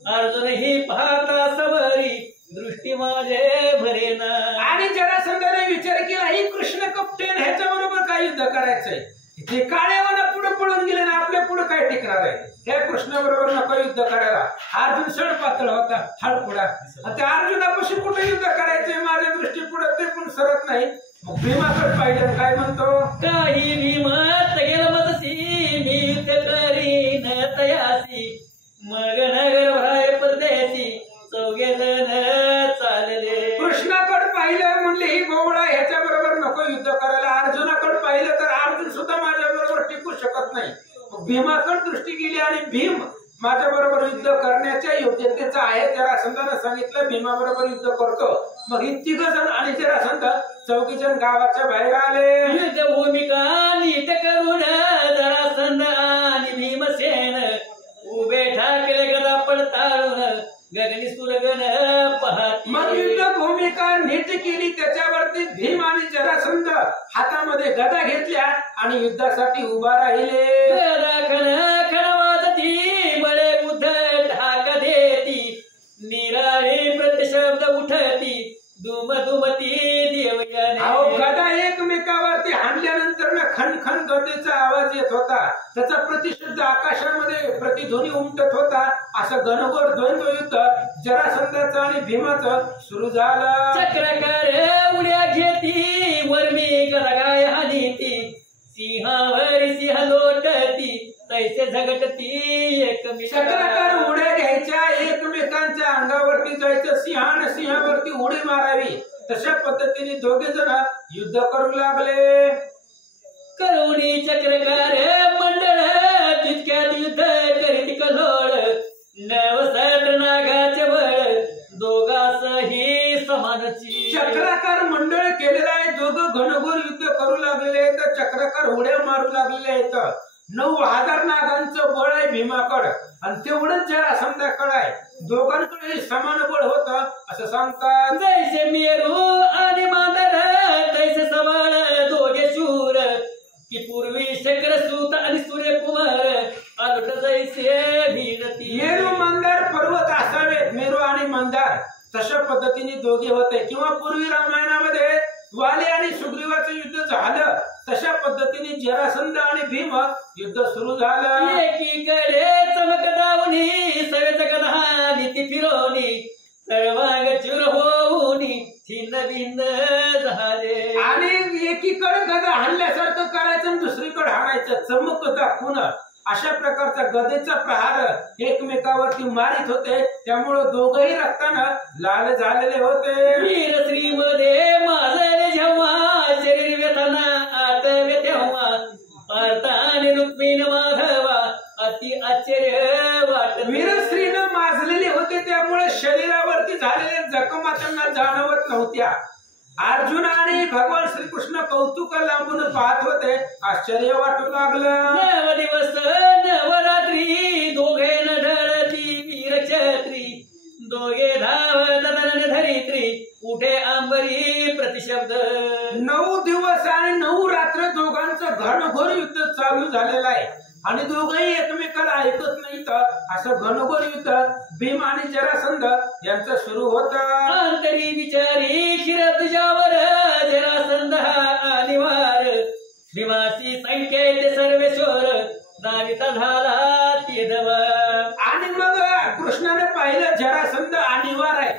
अर्जुन ही पाहता समरी दृष्टी माझे भरेना. आणि जरासंधाने विचार केला, ही कृष्ण कपटेन ह्याच्या बरोबर काय युद्ध करायचंय. ते काळ्यावाना पुढे पळून गेले ना, आपल्या पुढे काय टिकणार आहे. त्या कृष्णाबरोबर नको युद्ध करायला. अर्जुन सड पातळ होता, हळपुडा. त्या अर्जुनापाशी कुठे युद्ध करायचंय, माझ्या दृष्टी पुढे ते पण सरत नाही. मग भीमाकडे पाहिलं, काय म्हणतो, काही भीमत गेल मदसी मी युद्ध करीन तयासी. मग नगर भराय परदेशी चौघे जण चालले. कृष्णाकडे पाहिलं म्हणले ही गोवळा ह्याच्या बरोबर नको युद्ध करायला. अर्जुनाकडे पाहिलं तर अर्जुन सुद्धा माझ्या बरोबर टिकू शकत नाही. भीमाकडे दृष्टी गेली आणि भीम माझ्या बरोबर युद्ध करण्याच्या योग्यतेचा आहे. जरासंधाने सांगितलं भीमा बरोबर युद्ध करतो. मग ही तिघ जण आणि जरासंध चौघी जण गावाच्या बाहेर आले. युद्ध भूमिका नीट करून जरासंध आणि भीमसेन उभे ठाकले गदा पडताळून गगनी सुरगण पाहत. मग युद्ध भूमिका नीट केली. त्याच्यावरती भीम आणि जरासंध हातामध्ये गदा घेतल्या आणि युद्धासाठी उभा राहिले. गदा खण वाजती बळे बुद्ध ढाक देती. निराळी प्रतिशब्द उठती दुम दुमती देवयाने. गदा एकमेकावरती हाणल्यानंतर ना खन खन गदेचा आवाज येत होता. त्याचा प्रतिशब्द आकाशामध्ये प्रतिध्वनी उमटत होता. असं घनघोर द्वंद्व युद्ध जरासंधाचं आणि भीमाचं सुरू झालं. चक्रकर उड्या घेती वर्मी गदागाय हानीती. सिंहावर सिंह लोटती तैसे झगटती एकमेका. चक्रकर उड्या घ्यायच्या, एकमेकांच्या अंगावरती जायचं, सिंहाने सिंहावरती उडी मारावी. तशा पद्धतीने दोघे जण युद्ध करू लागले. करुणी चक्रकार मंडळ तितक्यात युद्ध करीत कलोळ. नवसत्र नागाचे बळ दोघांसही समानची. चक्राकार मंडळ केलेलं आहे. दोघं घनघोर युद्ध करू लागलेले आहेत. चक्राकार उड्या मारू लागलेले आहेत. 9,000 नागांचं बळ आहे भीमाकडं आणि तेवढंच जरासंधाकडे आहे. दोघांकडे समान बळ होतं असं सांगतात. जैसे मेरू आणि मांदर तैसे सवाळ दोघे शूर. की पूर्वी शक्रसूत आणि सूर्यकुमार अलट जैसे भीनती. मेरू मंदार पर्वत असावेत. मेरू आणि मंदार तशा पद्धतीने दोघे होते. किंवा पूर्वी रामायणामध्ये वाली आणि सुग्रीवाचं युद्ध झालं तशा पद्धतीने जरासंध आणि भीम युद्ध सुरू झालं. एकीकडे चमक दावणी सवेच कधा नीती फिरवणी सर्वांग चूर होऊनी छिन्न भिन्न झाले. आणि एकीकडे गदा हाणल्यासारखं करायचं आणि दुसरीकडे हाणायचं चमक दाखवून अशा प्रकारचा गदेचा प्रहार एकमेकावरती मारित होते. त्यामुळे दोघही रक्तानं लाल झालेले होते. वीर श्री मध्ये माझले जेव्हा शरीर व्यथाना आतवे तेव्हा पार्थाने रुक्मिण माधवा अति आश्चर्य वाटले. वीरश्रीनं माजलेले होते त्यामुळे शरीरावरती झालेल्या जखमा त्यांना जाणवत नव्हत्या. अर्जुन आणि भगवान श्रीकृष्ण कौतुक लांबून पाहत होते. आश्चर्य वाटू लागलं. नव दिवस नवरात्री दोघे न ढळती वीर छत्री दोघे धावत धरित्री उठे अंबरी प्रतिशब्द. 9 दिवस आणि 9 रात्र दोघांचं घनघोर युद्ध चालू झालेलं आहे आणि दोघंही एकमेकाला ऐकत नाहीत. असं घनघोर युद्ध भीम आणि जरासंध यांचं सुरू होतं. अंतरी विचारी शिर तुझ्यावर जरासंध अनिवार भीमासी संकेत सर्वेश्वर नाविता झाला तेदव. आणि मग कृष्णाने पाहिलं जरासंध अनिवार आहे.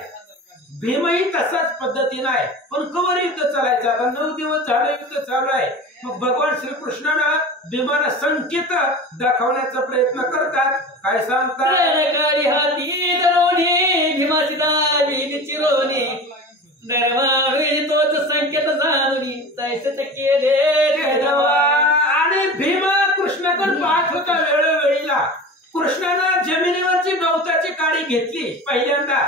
भीमही तसाच पद्धतीनं आहे. पण कवर युद्ध चालायचं. आता 9 दिवस झालं युद्ध चालू आहे. मग भगवान श्रीकृष्णानं भीमाला संकेत दाखवण्याचा प्रयत्न करतात. काय सांगतात. काळी हाती दरोनी भीमाची दावी चिरोनी दरवाळी तोच संकेत जाणूनी तैसे केले. आणि भीम कृष्णाकडे पाहत होता वेळोवेळीला. कृष्णानं जमिनीवरची गवताची काडी घेतली. पहिल्यांदा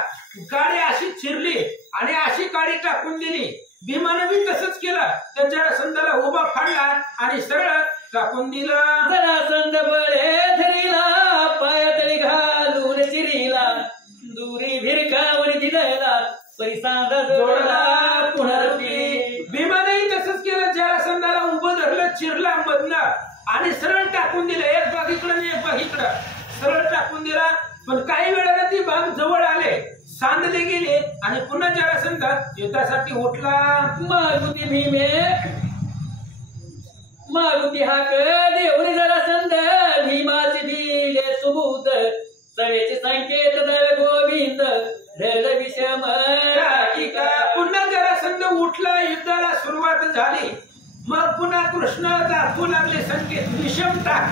काडी अशी चिरली आणि अशी काडी टाकून दिली. भीमानं बी तसंच केलं. त्या जरासंधाला उभा फाडला आणि सरळ टाकून दिलं. जरासंध बळे धरीला पायातळी घालून चिरीला दुरी भिरकावून दिदला परिसांदा जोडला पुनरपी. भीमानेही तसंच केलं. जरासंधाला उभं धरलं, चिरला मधनं आणि सरळ टाकून दिलं. एक भाग इकडं आणि एक भाग इकडं सरळ टाकून दिला. पण काही वेळाला ती भाग जवळ आले, सांधले गेले आणि पुन्हा जरासंध युद्धासाठी उठला. मारुती भीमे मारुती हाक देऊन जरासंध भीमाची भिले सुबूत सवेचे संकेत दवे गोविंद धड विषम. पुन्हा जरासंध उठला. युद्धाला सुरुवात झाली. मग पुन्हा कृष्ण दाखवू लागले संकेत. विषम टाक.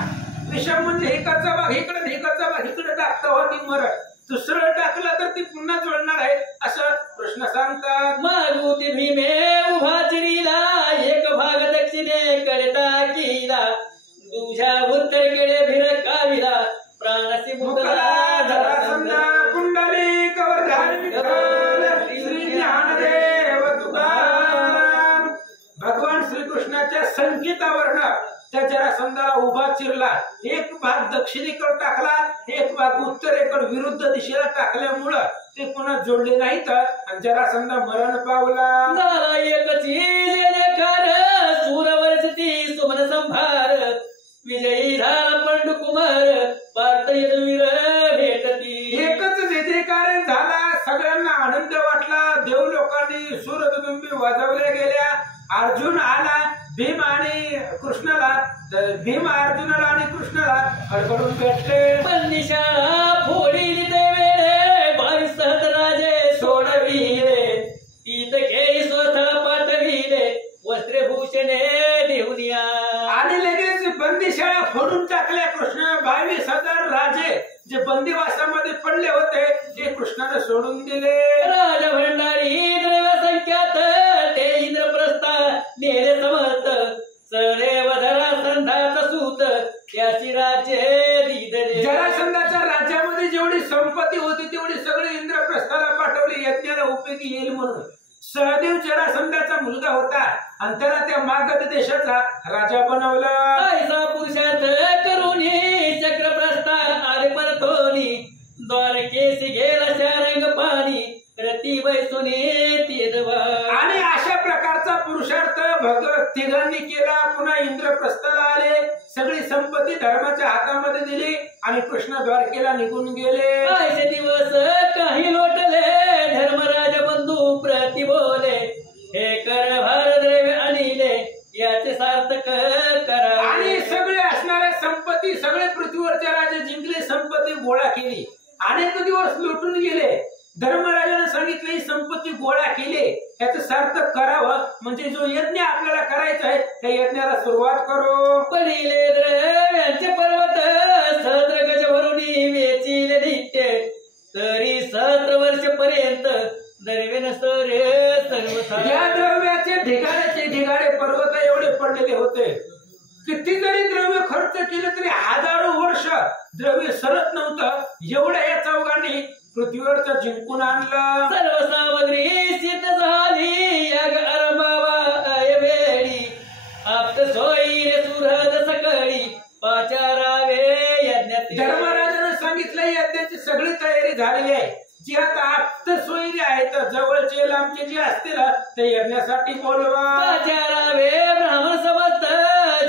विषम म्हणजे इकडचा भाग इकडे, इकडचा भाग इकडे टाकता होती मरत. तू सरळ टाकला तर ती पुन्हा जोडणार आहे असं कृष्ण सांगतात. मारुती भीमे उभा चिरीला एक भाग दक्षिणेकडे टाकीला तुझ्या उत्तरेकडे भिरकाविला प्राणसी मुकला जरासंध कुंडली कवरधारी विठ्ठल श्री ज्ञानदेव तुकाराम. भगवान श्रीकृष्णाच्या संकेतावरनं त्या जरासंधाला उभा चिरला. एक भाग दक्षिणेकडे टाकला, एक भाग उत्तरेकडे विरुद्ध दिशेला टाकल्यामुळं ते पुन्हा जोडले नाहीत आणि जरासंध मरण पावला. झाला एकची जयकार सूरवर्षती सुमन संभार विजयी झाला पंडू कुमार पार्थ यदुवीर भेटती. एकच जयकार झाला. सगळ्यांना आनंद वाटला. देव लोकांनी सूरदुंबी वाजवल्या गेल्या. अर्जुन आला. भीम आणि कृष्णाला भीम अर्जुनाला आणि कृष्णाला हडकडून भेटले. बंदिशाळा फोडीली ते वेळे 22 सहस्राजे सोडविले तीत घेई स्वतः पाठविले वस्त्रभूषणे देऊन या. आणि लगेच बंदिशाळा फोडून टाकल्या. कृष्ण 22,000 राजे जे बंदिवासामध्ये पडले होते ते कृष्णाने सोडून दिले. राजा भंडारी द्रव्य संख्यात ते इंद्रप्रस्थ नेले समत सदैव जरासंधाचा सूत त्याची राज्य दिदले. जरासंधाच्या राज्यामध्ये जेवढी संपत्ती होती तेवढी सगळी इंद्रप्रस्थाला पाठवली यज्ञाला उपयोगी येईल म्हणून. सहदेव जरासंधाचा मुलगा होता आणि त्याला त्या मागध देशाचा राजा बनवला. ऐसा पुरुषार्थ करुणी चक्रप्रस्थ आले परतोनी द्वारकेसी गेला शारंग पाणी रती बैसुनी तेदवा. आणि अशा प्रकारचा पुरुषार्थ भगवत तिघांनी केला. पुन्हा इंद्रप्रस्थाला आले. सगळी संपत्ती धर्माच्या हातामध्ये दिली आणि कृष्ण द्वारकेला निघून गेले. ऐसे दिवस काही लोटले धर्मराज बंधू प्रति बोले हे कर भार द्रव्य आणले याचे सार्थक गोळा केली. अनेक दिवस लुटून गेले. धर्मराजाने सांगितलं ही संपत्ती गोळा केली, याचं सार्थक करावं, म्हणजे जो यज्ञ आपल्याला करायचा आहे त्या यज्ञाला सुरुवात करू. पडिले द्रव्यांचे पर्वत सहस्र गज भरून वेचिले नित्य, तरी सहस्र वर्ष पर्यंत दरवेन सरे सर्व. या द्रव्याचे ढिगारे पर्वत एवढे पडलेले होते. किती जरी द्रव्य खर्च केलं तरी हजारो वर्ष द्रव्य सरत नव्हतं. एवढ्या या चौघांनी पृथ्वीवरचं जिंकून आणलं. सर्व सामग्री सिद्ध झाली याग आरंभावा वेळी, आप्त सोयीने सुरद सकळी पाचारावे यज्ञात. धर्मराजाने सांगितलं यज्ञाची सगळी तयारी झालेली आहे. जी आता आप्त सोयी आहेत जवळचे लांबचे जे असतील ते यज्ञासाठी बोलवा. पाचारावे ब्राह्मण समस्त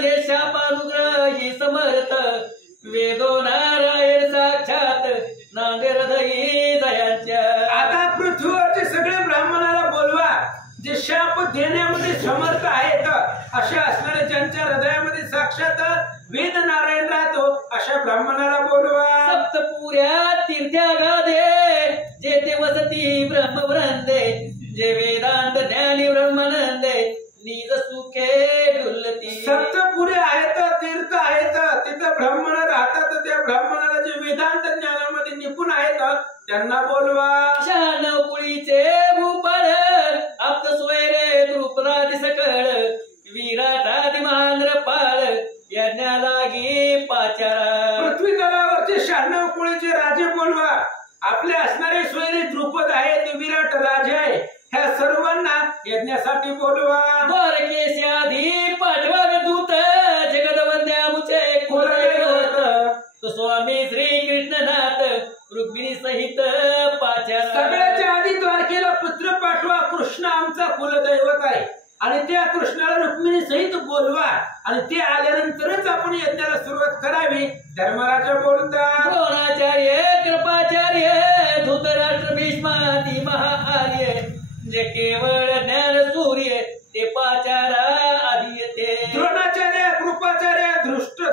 जे शापानुग्रही समर्थ, वेदो नारायण साक्षात नांदे हृदयी दयांच्या. आता पृथ्वीवरचे सगळे ब्राह्मणाला बोलवा जे शाप देण्यामध्ये समर्थ आहेत, अशा असणारे ज्यांच्या हृदयामध्ये साक्षात वेद नारायण राहतो अशा ब्राह्मणाला बोलवा. सप्तपुऱ्या तीर्थ्यागादे जेथे वसती ब्रह्मवृंदे, जे वेदांत ज्ञानी ब्रह्मानंदे निज सुखे डुलती. सप्तपुरे आहेत, तीर्थ आहेत, तिथं ब्राह्मण राहतात. त्या ब्राह्मणाला जे वेदांत ज्ञानामध्ये निपुण आहेत त्यांना बोलवा. शानपुळीचे भूपाळ आप्त सोयरे द्रुपदादी सकळ, विराटादी महेंद्र पाळ यज्ञालागी पाचारा. पृथ्वी तलावरचे 96 कुळीचे राजे बोलवा. आपले असणारे सोयरे द्रुपद आहेत, विराट राजे आहे, ह्या सर्वांना यज्ञासाठी बोलवा. द्वारकेशी आधी पाठवावे दूत, जगदवंद्यामुचे कुलदैवत, तो स्वामी श्री कृष्णनाथ रुक्मिणी सहित पाचारा. सगळ्याच्या आधी द्वारकेला पुत्र पाठवा. कृष्ण आमचा कुलदैवत आहे आणि त्या कृष्णाला रुक्मिणी सहित बोलवा आणि ते आल्यानंतरच आपण यज्ञाला सुरुवात करावी. धर्मराजा बोलतात. द्रोणाचार्य कृपाचार्य धृतराष्ट्र भीष्मादी महाआर्य, जे केवळ ज्ञान सूर्य ते पाचारा आधी येते. द्रोणाचार्य कृपाचार्य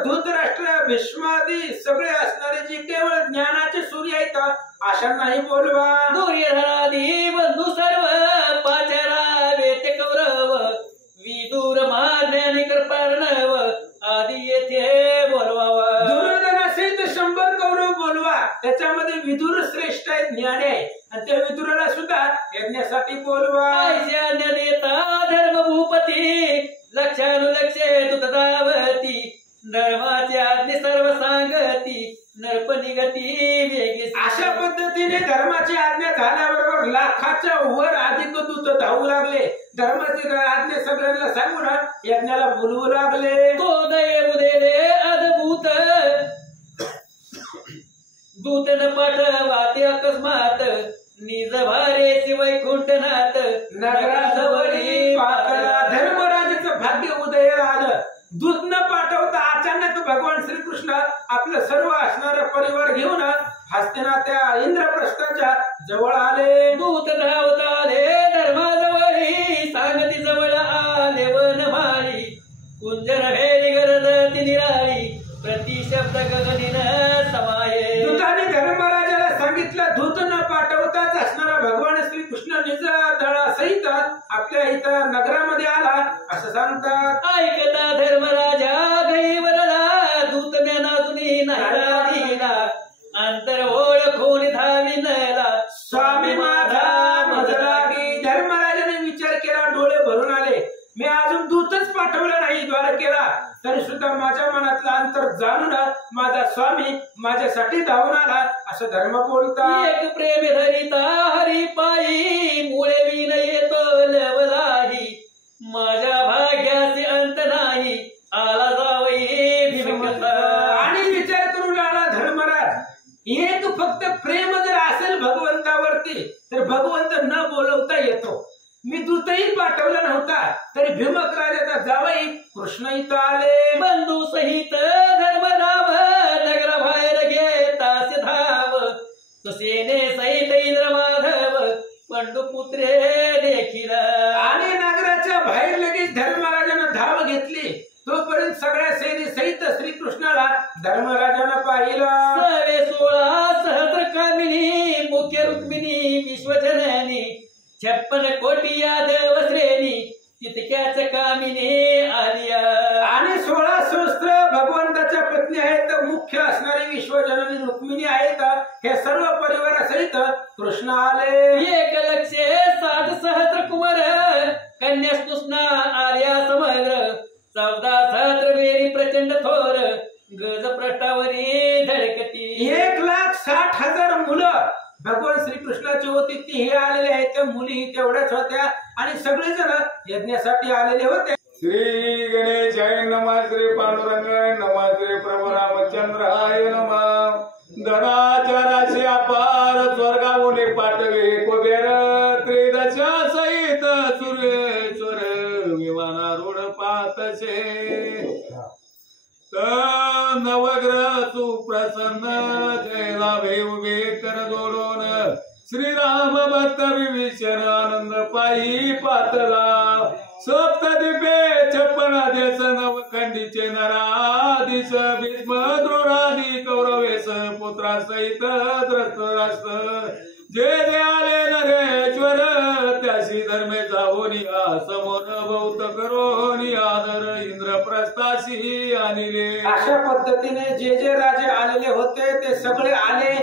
धृतराष्ट्र भीष्मादी सगळे असणारे जे केवळ ज्ञानाचे सूर्य आहेत अशांनाही बोलवा. दुर्योधनादी बंधू सर्व पाचारा वेते कौरव, विदुर महाज्ञानी कृपार्णव आदी येथे बोलवावा. दुर्योधनासहित 100 कौरव बोलवा. त्याच्यामध्ये विदुर श्रेष्ठ आहे, ज्ञानी आहे आणि त्या विदुराला सुद्धा यज्ञासाठी बोलवा. ऐशान्य देता धर्म भूपती, लक्षानुलक्षे तुतदावती, धर्माची आज्ञा सर्व सांगती, नरप निगती वेगे. अशा पद्धतीने धर्माची आज्ञा झाल्याबरोबर लाखाच्या वर अधिक दूत धावू लागले. धर्माची आज्ञा सगळ्यांना सांगून यज्ञाला बोलवू लागले. तो दैव उदेले अद्भुत दूत न पाठवाते अकस्मात, निज भारे वैकुंठनाथ नगराजवळी पातळा. धर्मराजाचं भाग्य उदयाला आलं. दूत न पाठवता अचानक भगवान श्रीकृष्ण आपलं सर्व असणारा परिवार घेऊन हस्तिनाच्या इंद्रप्रस्थाच्या जवळ आले. दूत धावत आले धर्माजवळी, सांगती जवळ आले वनमाळी, कुंजर भेरी गरज ती निराळी, प्रतिशब्द गगनीन समाये. दूताने धर्मराजाला सांगितलं दूत न पाठवताच असणारा भगवान श्रीकृष्ण निज दळासहित आपल्या इथं नगरामध्ये आला असं सांगतात. ऐकता धर्मराजा गई वरला, दूत ज्ञाना जुनी नाहीला दिला, अंतर ओळखून धावी नला, स्वामी माझा मजलागी. धर्मराजाने विचार केला, डोळे भरून आले. मी अजून दूतच पाठवलं नाही द्वारकेला, तरी सुद्धा माझ्या मनातलं अंतर जाणून माझा स्वामी माझ्यासाठी धावून आला असं धर्म बोलतात. एक प्रेम धरिता हरी पायी, मुळे विन येतो लवलाही, माझ्या भाग्याचे अंत नाही, आला जावई भीमकथा. आणि विचार करू लागला धर्मराज, एक फक्त प्रेम जर असेल भगवंतावरती तर भगवंत न बोलवता येतो. मी दूतही पाठवला नव्हता तरी भीमक राजाचा जावई कृष्ण इथं आले. बंधू सहित धर्मनाभ नगराबाहेर घेतास धाव, तो सेने सहित इंद्र माधव पंडुपुत्रे देखील. आणि नगराच्या बाहेर लगेच धर्मराजानं धाव घेतली. तोपर्यंत सगळ्या सेने सहित श्रीकृष्णाला धर्मराजानं पाहिलं. 16 56 कोटी यादव श्रेणी तितक्याच कामिनी आलिया. आणि 16 सहस्त्र भगवंताच्या पत्नी आहेत. मुख्य असणारी विश्वजननी रुक्मिणी आहेत. हे सर्व परिवारासहित कृष्ण आले. 1,60 सहस्र कुमार कन्या कृष्णा आल्या समग्र. 14 सहस्र वेरी प्रचंड थोर गज प्रष्टावरी धडकती. 1,60,000 मुलं भगवान श्रीकृष्णाची होती ती हे आलेले आहेत. त्या मुली तेवढ्याच होत्या आणि सगळेजण यज्ञासाठी आलेले होते. श्री गणेशाय नमः. श्री पांडुरंगाय नमः. श्री प्रभू रामचंद्राय नमः. धनाच्या राशी अपार स्वर्गामुळे पाठवे कुबेर. त्रिदशा सहित सुरेश्वर विमानारूढ पातसे. नवग्रह सुप्रसन्न जय लाभे उभे कर जोडून. श्रीराम भक्त विभीषण आनंद पायी पातला. सप्तदिपे 56 देश नवखंडीचे नराधीश. भीष्म द्रोणादी कौरवेश पुत्रासहित धृतराष्ट्र. जे जे आले नरेश्वर त्याशी धर्मे जावोनिया. समोर भौत करोनिया आदर इंद्रप्रस्थाशी आणले. अशा पद्धतीने जे जे राजे आलेले होते ते सगळे आले.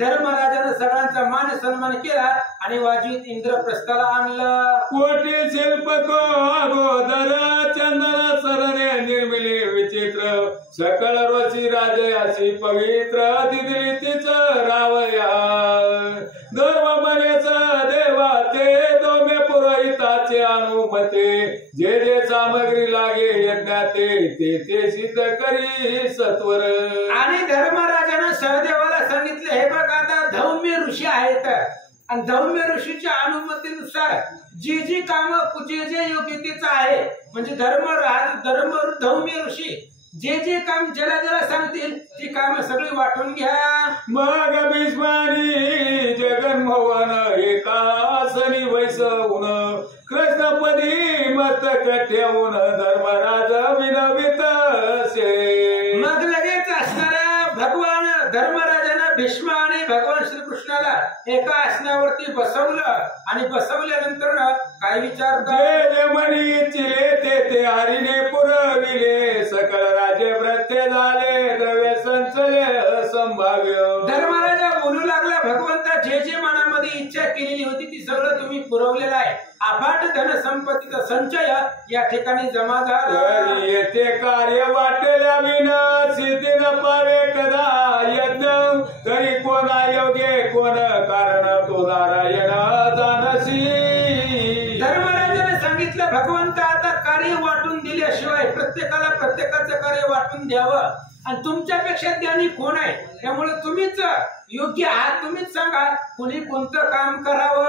धर्मराजाने सगळ्यांचा मान सन्मान केला आणि वाजवीत इंद्रप्रस्थाला आणलं. कोटी शिल्प अगोदर चंदन सरणे निर्मिली विचित्र. सकळ रोची राजयाची पवित्र दिदली तिच रावया. धर्म बलेच देवा ते दोमे पुरोहिताचे अनुमते. जे जे सामग्री लागे यज्ञाते ते ते सिद्ध करी सत्वर. आणि धर्मराजानं सहदेवाला सांगितले हे बघ आता धौम्य ऋषी आहेत आणि धौम्य ऋषीच्या अनुमतीनुसार जी जी काम जे जे योग्यतेचं आहे म्हणजे धौम्य ऋषी जे जे काम ज्याला ज्याला सांगतील ती काम सगळी वाटून घ्या. मग भीष्मानी जगन्मोहन एकासनी वैसवून. कृष्णपदी मस्तक ठेवून धर्मराज विनवित से. मग लगेच असणाऱ्या भगवान धर्मराजानं भीष्म आणि भगवान श्रीकृष्णाला एका आसनावरती बसवलं आणि बसवल्यानंतर काय विचारतात. जे जे म्हणी इच्छिले ते हरीने पुरविले. सकल राजे व्रते झाले द्रव्य संचले संभाव्य. धर्मराजा बोलू लागला भगवंता जे जे मनामध्ये इच्छा केलेली होती ती सगळं तुम्ही पुरवलेलं आहे. अफाट धनसंपत्तीचा संचय या ठिकाणी जमा झाला. येथे कार्य वाटल्या विना सिद्धी न पावे कदा यज्ञ. तरी कोणा योगे कोण कारण तो नारायण जानसी. धर्मराजाने सांगितलं भगवंत आता कार्य वाटून दिल्याशिवाय प्रत्येकाला प्रत्येकाचं कार्य वाटून द्यावं आणि तुमच्यापेक्षा ज्ञानी कोण आहे त्यामुळे तुम्हीच योग्य आहात. तुम्हीच सांगा कुणी कोणतं काम करावं.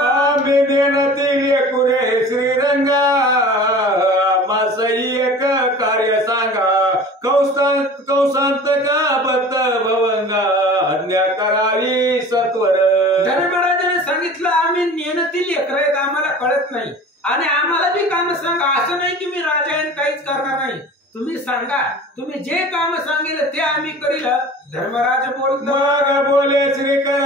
कुरे श्रीरंगा मासई एक कार्य सांगा. कौसांत का बद्ध भवंगा आज्ञा करावी सत्वर. धर्मराजाने सांगितलं आम्ही नेणतील लेकर आहेत आम्हाला कळत नाही आणि आम्हाला बी काम सांगा. असं नाही की मी राजा आहे काहीच करणार नाही. तुम्ही सांगा तुम्ही जे काम सांगेल ते आम्ही करील. धर्मराज मग बोले श्रीकर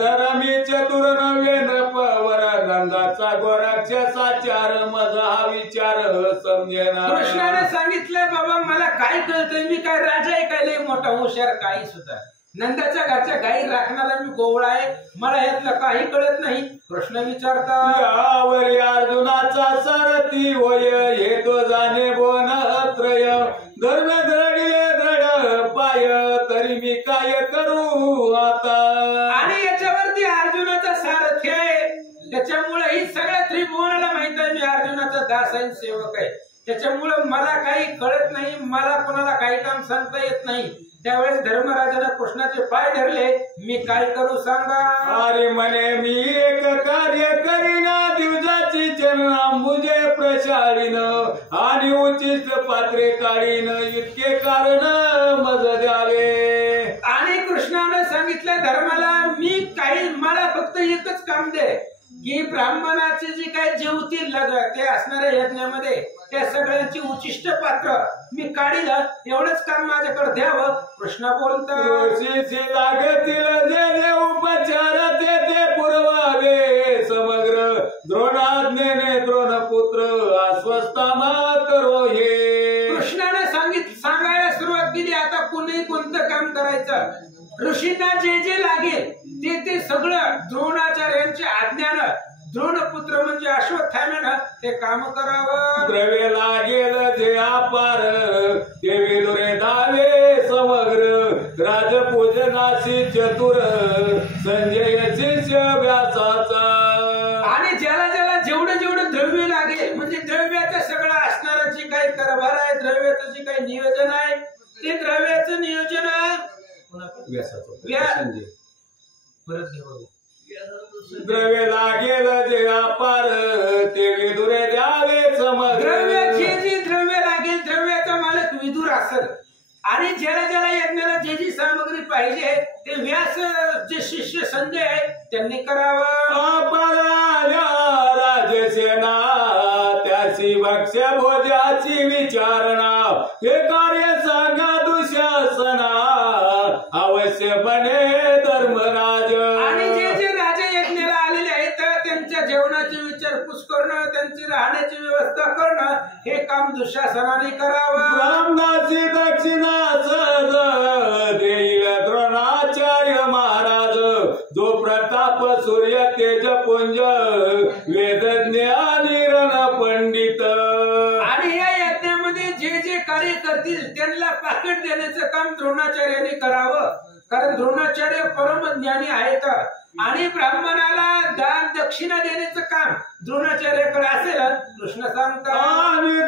धरमी चतुर नव्हेंद्र पवर. नंदाचा गोरक्ष साचार माझा हा विचार समजेना. कृष्णाने सांगितलं बाबा मला काय कळतंय मी काय राजा आहे काय लय मोठा हुशार काही सुद्धा. नंदाच्या घरच्या गाई राखणारा मी गोवळा आहे मला यातलं काही कळत नाही. कृष्ण विचारतात यावरी अर्जुनाचा सरती होय हे तो जाणे बोन त्रय. धर्म दृढिले दृढ पाय तरी मी काय करू आता. आणि याच्यावरती अर्जुनाचा सारथी आहे त्याच्यामुळे ही सगळ्या त्रिभुवनाला माहित आहे मी अर्जुनाचा दास आहे सेवक आहे. त्याच्यामुळे मला काही कळत नाही मला कोणाला काही काम सांगता येत नाही. त्यावेळेस धर्मराजाने कृष्णाचे पाय धरले मी काय करू सांगा. अरे म्हणे मी एक कार्य करीना दिवसाची चरणांबुजे प्रशाळीन आणि उचित पात्रे काढीन इतके कारण मज द्यावे. आणि कृष्णाने सांगितलं धर्माला मी काही मला फक्त एकच काम दे की ब्राह्मणाचे जे काय जेवतील ते असणाऱ्या यज्ञामध्ये त्या सगळ्यांची उचिष्ट पात्र मी काढील एवढंच काम माझ्याकडे द्यावं. कृष्ण बोलतात लागतील जे उपचार ते पुरवावे समग्र. द्रोण ऋषींना जे जे लागेल ते सगळं द्रोणाचार्यांच्या आज्ञानं द्रोणपुत्र म्हणजे अश्वत्थाम्यानं ते काम करावं. द्रव्य लागेल जे अपार ते विदुरे दावे समग्र राजपूजनाशी चतुर संजय शिष्य व्यासाचा. आणि ज्याला ज्याला जेवढं जेवढं द्रव्य लागेल म्हणजे द्रव्याचं सगळं असणारं जी काही कारभार आहे, द्रव्याचं जे काही नियोजन आहे ते द्रव्याचं नियोजन व्यासाचं परत घेऊ. द्रव्य लागेल जे अपार ते विदुरे द्यावे समग्र. द्रव्य जे द्रव्य लागेल द्रव्याचा मालक विदुर असेल आणि ज्याला ज्याला यज्ञाला जी सामग्री पाहिजे ते व्यास जे शिष्य संजय आहे त्यांनी करावं. अपराल्या राजसेना त्याची भक्ष्य भोजाची विचारणा हे कार्य सांगा दुःशासना अवश्य बने धर्मराज. आणि जे जे राजा यज्ञाला आलेले आहेत त्यांच्या जेवणाची विचारपूस करणं त्यांची राहण्याची व्यवस्था करणं हे काम दुःशासनाने करावं. ब्राह्मणाची दक्षिणा सहज देईल द्रोणाचार्य महाराज जो प्रताप सूर्य तेजपुंज वेदज्ञ आणि रणपंडित. आणि या यज्ञामध्ये जे जे कार्य करतील त्यांना पाकिट देण्याचं काम द्रोणाचार्याने करावं. कारण द्रोणाचार्य परमज्ञानी आहेत आणि ब्राह्मणाला दान दक्षिणा देण्याचं काम द्रोणाचार्याकडे असेल. कृष्ण सांगतात आणि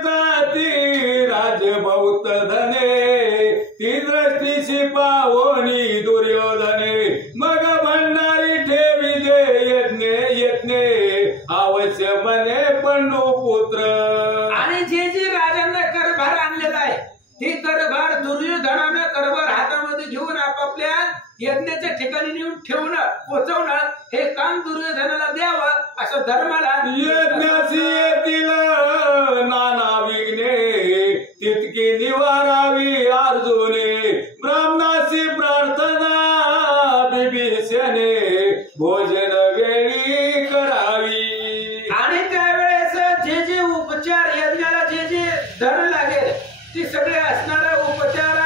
ती राजभौत धने ती दृष्टीशी पावोनी दुर्योधने मग भंडारी ठेवी जे यज्ञ अवश्य बने पंडुपुत्र. आणि जे जे राजांना करभार आणलेला आहे ते करभार दुर्योधनानं करभार हातामध्ये घेऊन आपापल्या यज्ञाच्या ठिकाणी नेऊन ठेवणं पोचवणं हे काम दुर्योधनाला द्यावं असं धर्माला. यज्ञाशी येतील नाना विघ्ने तितकी निवारावी अर्जुने ब्राह्मणाशी प्रार्थना बिभीषणे भोजन वेळी करावी. आणि त्यावेळेस जे जे उपचार यज्ञाला जे जे धन लागेल ते सगळे असणारे उपचार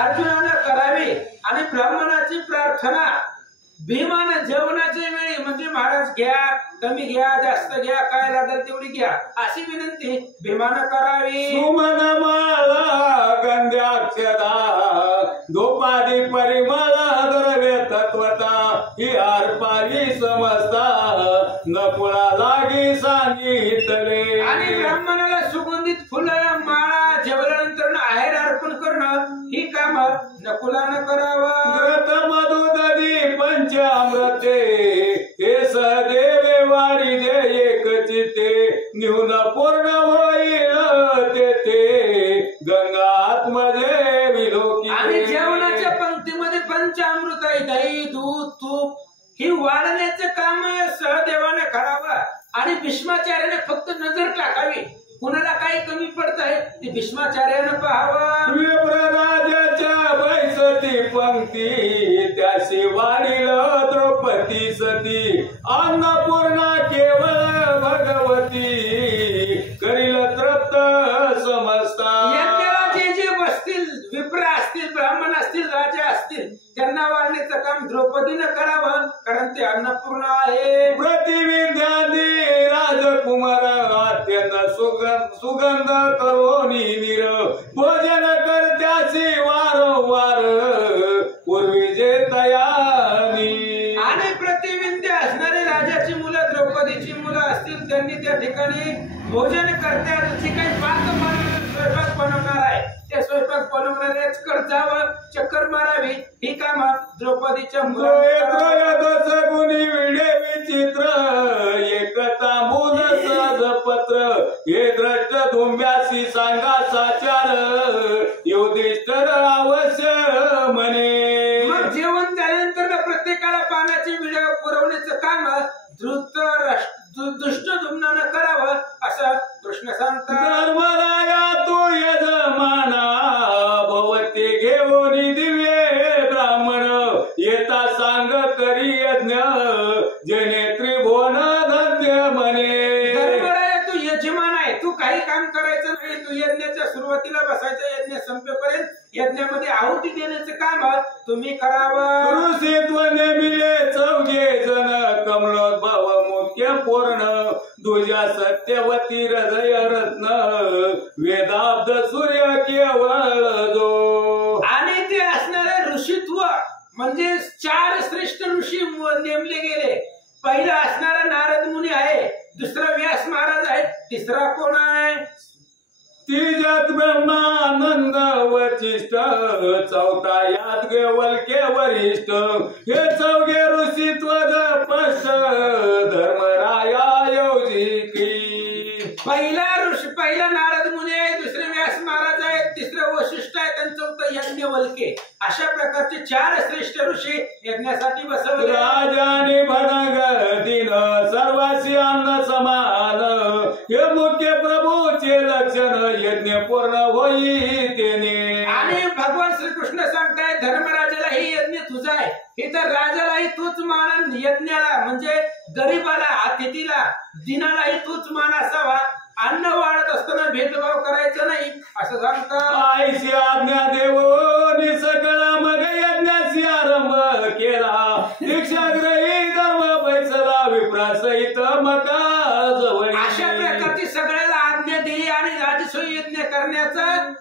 अर्जुनानं करावे. आणि ब्राह्मणाची प्रार्थना भीमानं जेवणाच्या वेळी म्हणजे महाराज घ्या कमी घ्या जास्त घ्या काय लागेल तेवढी घ्या अशी विनंती भीमानं करावी. सुमन माळा गंध्याक्षदा दोपादी परिमळ द्रव्य तत्वता ही अर्पावी समजता नकुळा लागी सांगितले. आणि ब्राह्मणाला सुगंधित फुलं माळा जेवल्यानंतर आहेर अर्पण करणं ही काम नकुलानं करावं. व्रत मधुदधी पंचामृते हे सहदेवे वाढी दे एक चिते न्यून पूर्ण होईल तेथे गंगा आतमध्ये विलोकी. आणि जेवणाच्या पंक्तीमध्ये पंचामृत आहे दही दूध तूप ही वाढण्याचं काम सहदेवाने करावं. आणि भीष्माचार्याने फक्त नजर टाकावी कुणाला काही कमी पडत आहे ते भीष्माचार्यानं पाहावं. विप्रराजाच्या बैसती पंक्ती त्याशी वाढील द्रौपदी सती अन्नपूर्णा केवळ भगवती करील तृप्त समजता. यज्ञाला जे जे बसतील विप्र असतील ब्राह्मण असतील राजा असतील त्यांना वाढण्याचं काम द्रौपदीनं करावं कारण ते अन्नपूर्ण आहे. प्रतिविद्यादी राजकुमार अत्यंत सुगंध करोनी निर भोजन करत्यासी वारंवार पूर्वी जे तयानी. आणि प्रतिविंध्य असणारे राजाची मुलं द्रौपदीची मुलं असतील त्यांनी त्या ठिकाणी भोजन करतात जे काही स्वयंपाक बनवणार आहे त्या स्वयंपाक बनवणाऱ्याच कर जावं चक्कर मारावी ही काम द्रौपदीच्या त्रयोदश गुणी विडे विचित्र एकता मूल सहज पत्र हे द्रष्ट धुंब्यासी सांगा साचार युधिष्ठिर अवश्य म्हणे. मग जेवण झाल्यानंतर प्रत्येकाला पाण्याची विडे पुरवण्याचं काम दुष्ट धुम्नानं करावं असं कृष्ण सांगतात. धर्मराया तू यजमाना भवते घेऊन दिव्ये ब्राह्मण येता सांग करी यज्ञ जेणे त्रिभुवन धन्य म्हणे. धर्मराया तू यजमान आहे तू काही काम करायचं नाही तू यज्ञाच्या सुरुवातीला बसायचं यज्ञ संपेपर्यंत यज्ञामध्ये आहुती देण्याचं काम तुम्ही करावं. पूर्ण तुझ्या सत्यवती हृदय रत्न वेदाब्द सूर्य केवळ जो. आणि ते असणारे ऋषित्व म्हणजे 4 श्रेष्ठ ऋषी नेमले गेले. पहिला असणारा नारद मुनी आहे, दुसरा व्यास महाराज आहे, तिसरा कोण आहे? तिजात ब्रह्मानंद वचिष्ठ, चौथा यात केवल वरिष्ठ. हे चौघे ऋषित्व स्पष्ट धर्मराया योजिकी. पहिला नारद मुनी आहे, दुसरे व्यास महाराज आहेत, तिसरे वशिष्ठ आहेत आणि चौथं यज्ञवल्के. अशा प्रकारचे 4 श्रेष्ठ ऋषी यज्ञासाठी बसवले. राजाने भनग दिन सर्वासी अन्न समान, हे मुख्य प्रभूचे लक्षण यज्ञ पूर्ण होई तेने. आणि भगवान श्रीकृष्ण सांगताय धर्मराजाला ही यज्ञ तुझा आहे, हे तर राजालाही तूच मान, यज्ञाला म्हणजे गरीबाला अतिथीला दिनालाही तूच मान असावा. अन्न वाढत असताना भेदभाव करायचा नाही असं सांगतात. आईशी आज्ञा देवोनी सकळ मग यज्ञाशी आरंभ केला. दीक्षाग्रही धर्म बैसला विप्रासहित मका जवळ. अशा प्रकारची सगळ्याला आज्ञा दिली आणि राजसूय यज्ञ करण्याचा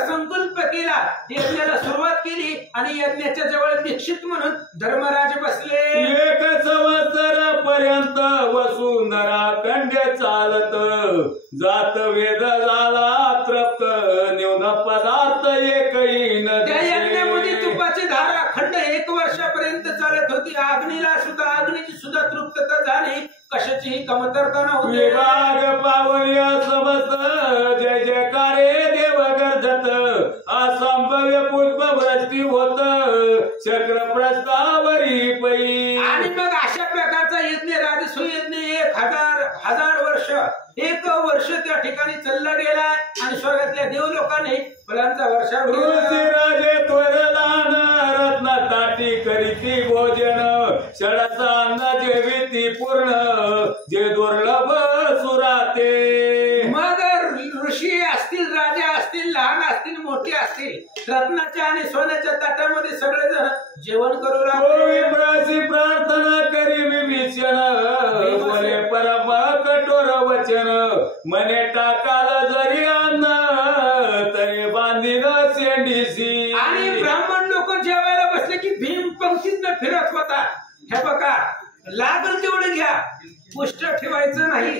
संकल्प केला. यज्ञाला सुरुवात केली आणि यज्ञाच्या जवळ दीक्षित म्हणून धर्मराज बसले. 1 संवत्सर पर्यंत वसुंधरा खंडे चालत जात वेद झाला तृप्त न्यून पदार्थ एकही न. त्या यज्ञामध्ये तुपाची धारा खंड 1 वर्षापर्यंत चालत होती. अग्नीची सुद्धा तृप्तता झाली, कशाचीही कमतरता नव्हती. विभाग पावनिया समस्त जय जयकारे देव गर्जत, असंभव्य पुष्पवृष्टी होत चक्र प्रस्तावरी पै. आणि मग अशा प्रकारचा यज्ञ राजसूय यज्ञ 1000 वर्ष 1 वर्ष त्या ठिकाणी चालला गेला आणि स्वर्गातल्या देवलोकाने फुलांचा वर्षाव ऋषी राजे त्वरदान रत्न ताटी करीती भोजन, षडाचा अन्न जेविती पूर्ण जे दुर्लभ सुराते. मग ऋषी असतील, राजे असतील, लहान असतील, मोठे असतील, रत्नाच्या आणि सोन्याच्या ताटामध्ये सगळेजण जेवण करू लागले. प्रार्थना करी विभीषण, बोले परम कठोर वचन, मने टाकाल जरी अन्न तरी बांधील शेंडीसी. आणि ब्राह्मण लोक जेवायला बसले की भीम पंक्तीतनं फिरत होता. हे बघा, लागल तेवढं घ्या, उष्ट ठेवायचं नाही.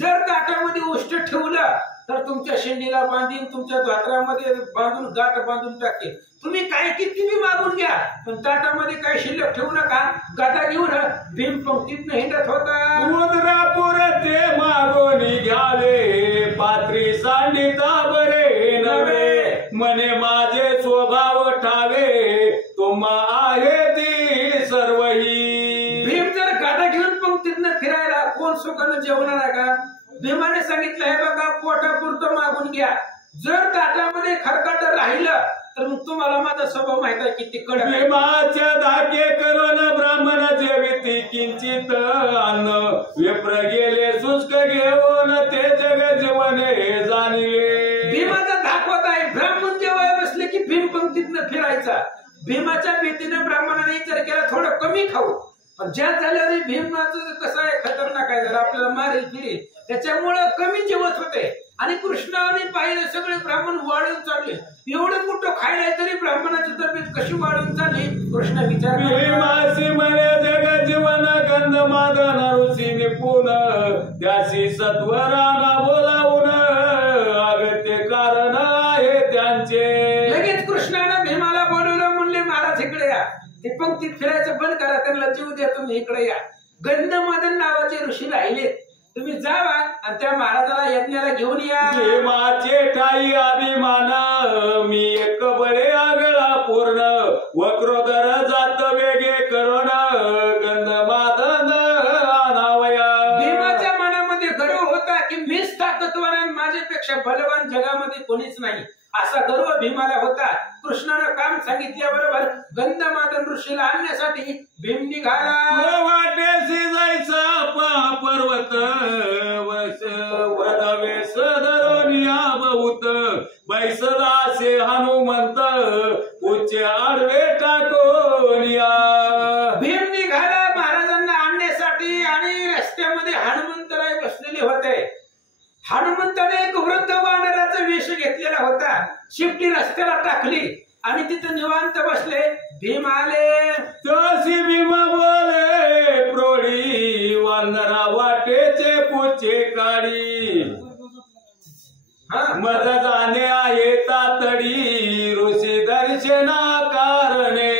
जर ताटामध्ये उष्ट ठेवलं तर तुमच्या शेंडीला बांधीन, तुमच्या धात्रामध्ये बांधून गाठ बांधून टाकेल. तुम्ही काय किती मागून घ्या, पण ताटामध्ये काय शिल्लक ठेवू नका. गाठा घेऊन भीम पंक्तीतनं हिंडत होता. उदरापूर ते मागून घ्यावे, पात्री सांडिता बरे नव्हे, मने माझे स्वभाव ठावे, तुम्हा आहे ती सर्वही. भीम जर गाठा घेऊन पंक्तीतनं फिरायला कोण सुखानं जेवणार आहे का? भीमाने सांगितलं, हे बघा, पोटापुरतं मागून घ्या. जर ताटामध्ये खरकट राहिलं तर मग तुम्हाला माझा स्वभाव माहित आहे किती कडक. भीमाच्या धाके करून ब्राह्मण जेविती किंचित अन्न, विप्र गेले शुष्क घेऊन ते जग जीवने जाणले. भीमाचा दाखवत आहे, ब्राह्मण जेव्हा बसले की भीम पंक्तीतनं फिरायचा. भीमाच्या भीतीने ब्राह्मणाने विचार केला थोडं कमी खाऊ, पण ज्या झाल्यावर भीमाचं कसं आहे, खतरनाक आहे, जर आपल्याला मारेल फिरेल, त्याच्यामुळं कमी जेवत होते. आणि कृष्णाने पाहिलं सगळे ब्राह्मण वाढून चालले. एवढं मोठं खायला तरी ब्राह्मणाची तब्येत कशी वाढून चालली? कृष्ण विचार भीमासी म्हणे जग जीवन गंध मादन ऋषी निपुण, त्याशी सत्वराना बोलावून अगत्य कारण आहे त्यांचे. लगेच कृष्णानं भीमाला बोलवलं, म्हणले महाराज इकडे या, ते पंक्तीत फिरायचं बंद करा, त्यांना जीव द्या, तुम्ही इकडे या. गंधमादन नावाचे ऋषी राहिले, तुम्ही जावा आणि त्या महाराजाला यज्ञाला घेऊन या. भीमाचे ठाई अभिमान, मी एक बळे आगळा पूर्ण, वक्रोदर जात वेगे करुण, गंधमादन आणावया. भीमाच्या मनामध्ये गर्व होता की मीच ताकदवान आणि माझ्यापेक्षा बलवान जगामध्ये कोणीच नाही, असा गर्व भीमाला होता. कृष्णानं काम सांगितल्याबरोबर गंधमादन ऋषीला आणण्यासाठी भीम निघाला. वाटेसी जायचा पर्वत, वदवेश धरोनिया बहुत, बैसदासे हनुमंत, उच्च आडवे टाकोनिया. भीम निघाला महाराजांना आणण्यासाठी आणि रस्ते हनुमंताने एक वृद्ध वानराचा वेश घेतलेला होता. शिपटी रस्त्याला टाकली आणि तिथं निवांत बसले. भीम आले. तशी भीम बोले प्रोडी वानरा वाटेचे पुचे काढी. मज जाणे आहे तातडी ऋषी दर्शना कारणे.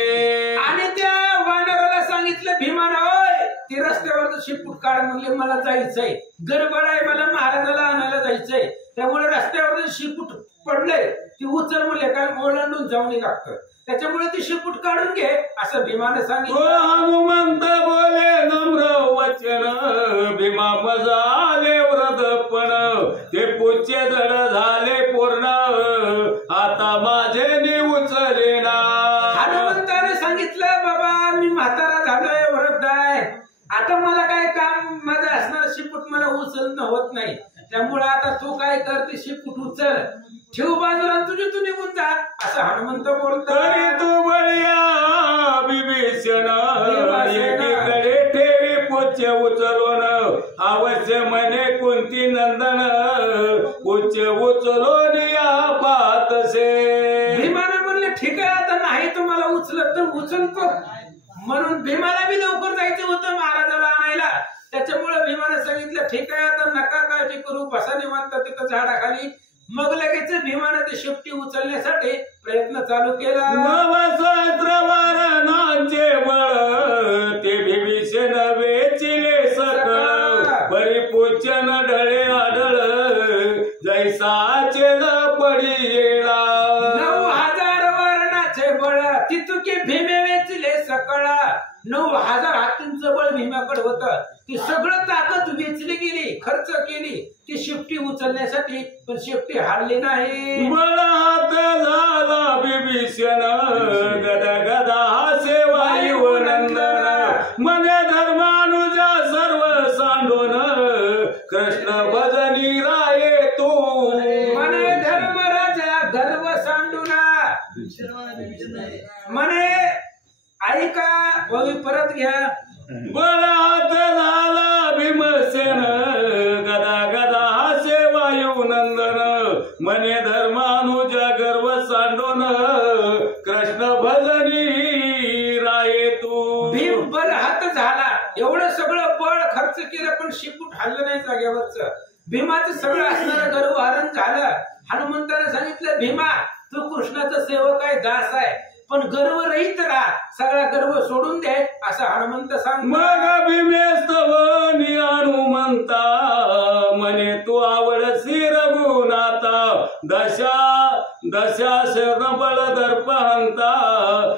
आणि त्या वानराला सांगितलं भीमानं, होय ती रस्त्यावर शिपूट काढ म्हणले, मला जायचंय, गडबड आहे, मला महाराजाला आणायला जायचंय, त्यामुळे रस्त्यावर शिपूट पडलंय ती उचल म्हणले, कारण ओलांडून जाऊन लागतं, त्याच्यामुळे ती शिपूट काढून घे असं भीमाने सांगितलं. हनुमंत बोले नम्र वचन भीमा मजा आले व्रतपण. ते पुच्चे जड झाले पूर्ण आता माझे नि उचले ना. हनुमंताने सांगितलं, बाबा मी म्हातारा झालोय, वृद्ध आहे, आता मला काय काम, माझं असणार शिपूट मला उचलणं होत नाही, त्यामुळे आता तू काय कर, ती शिपूट उचल, ठेव बाजूला, तुझी तू निघून जा असं हनुमंत बोलतो. तरी तू बळिया विभीषण एकीकडे ठेवी पुच्चे उचलून अवश्य म्हणे कुंती नंदन पुच्चे उचलून या पातसे. भीमाने म्हणले ठीक आहे, आता नाही तुम्हाला उचलत तर उचलतो, म्हणून भीमाला बी लवकर जायचं होतं महाराजाला आणायला, त्याच्यामुळे भीमाने सांगितलं ठीक आहे, आता नका काळजी करू, बसा निवांत तिथं झाडाखाली. मग लगेच भीमाने ते शिपटी उचलण्यासाठी प्रयत्न चालू केला. नवसहस्रवारणांचे बळ ते विभीषण वेचिले सकळ. परिपूजन ढळे आढळ जैसाचे पडी येला. 9,000 वर्णाचे बळ तितुके भीमे वेचले सकळ. 9,000 हातींचं बळ भीमाकडे होतं, ती सगळं ताकद वेचली गेली, खर्च केली ती शिपटी उचलण्यासाठी, पण शिपटी हारली नाही. बळ हात झाला विभीषण गदा गदा हासे वायुनंदन. मने धर्मानुजा सर्व सांडून कृष्ण भजनी राये तू. मने धर्मराजा गर्व सांडूना मने ऐका वही परत घ्या. बळ हात झाला भीमसेन गदा गदा हासे वायुनंदन. मने धर्मानुजा गर्व सांडून कृष्ण भजनी राये तू. भीम बलहात झाला, एवढं सगळं बळ खर्च केलं पण शिपूट हल्लं नाही जागेवरच. भीमाचं सगळं असणारं गर्व हरण झालं. हनुमंताने सांगितलं, भीमा तू कृष्णाचा सेवक आहे, दास आहे, पण गर्व रहित राहा, सगळा गर्व सोडून दे असं हनुमंत सांग. मग भीमेस्तवनी हनुमंता म्हणे तू आवडसी रघुनाथा. दशा शरण बळ दर्पहंता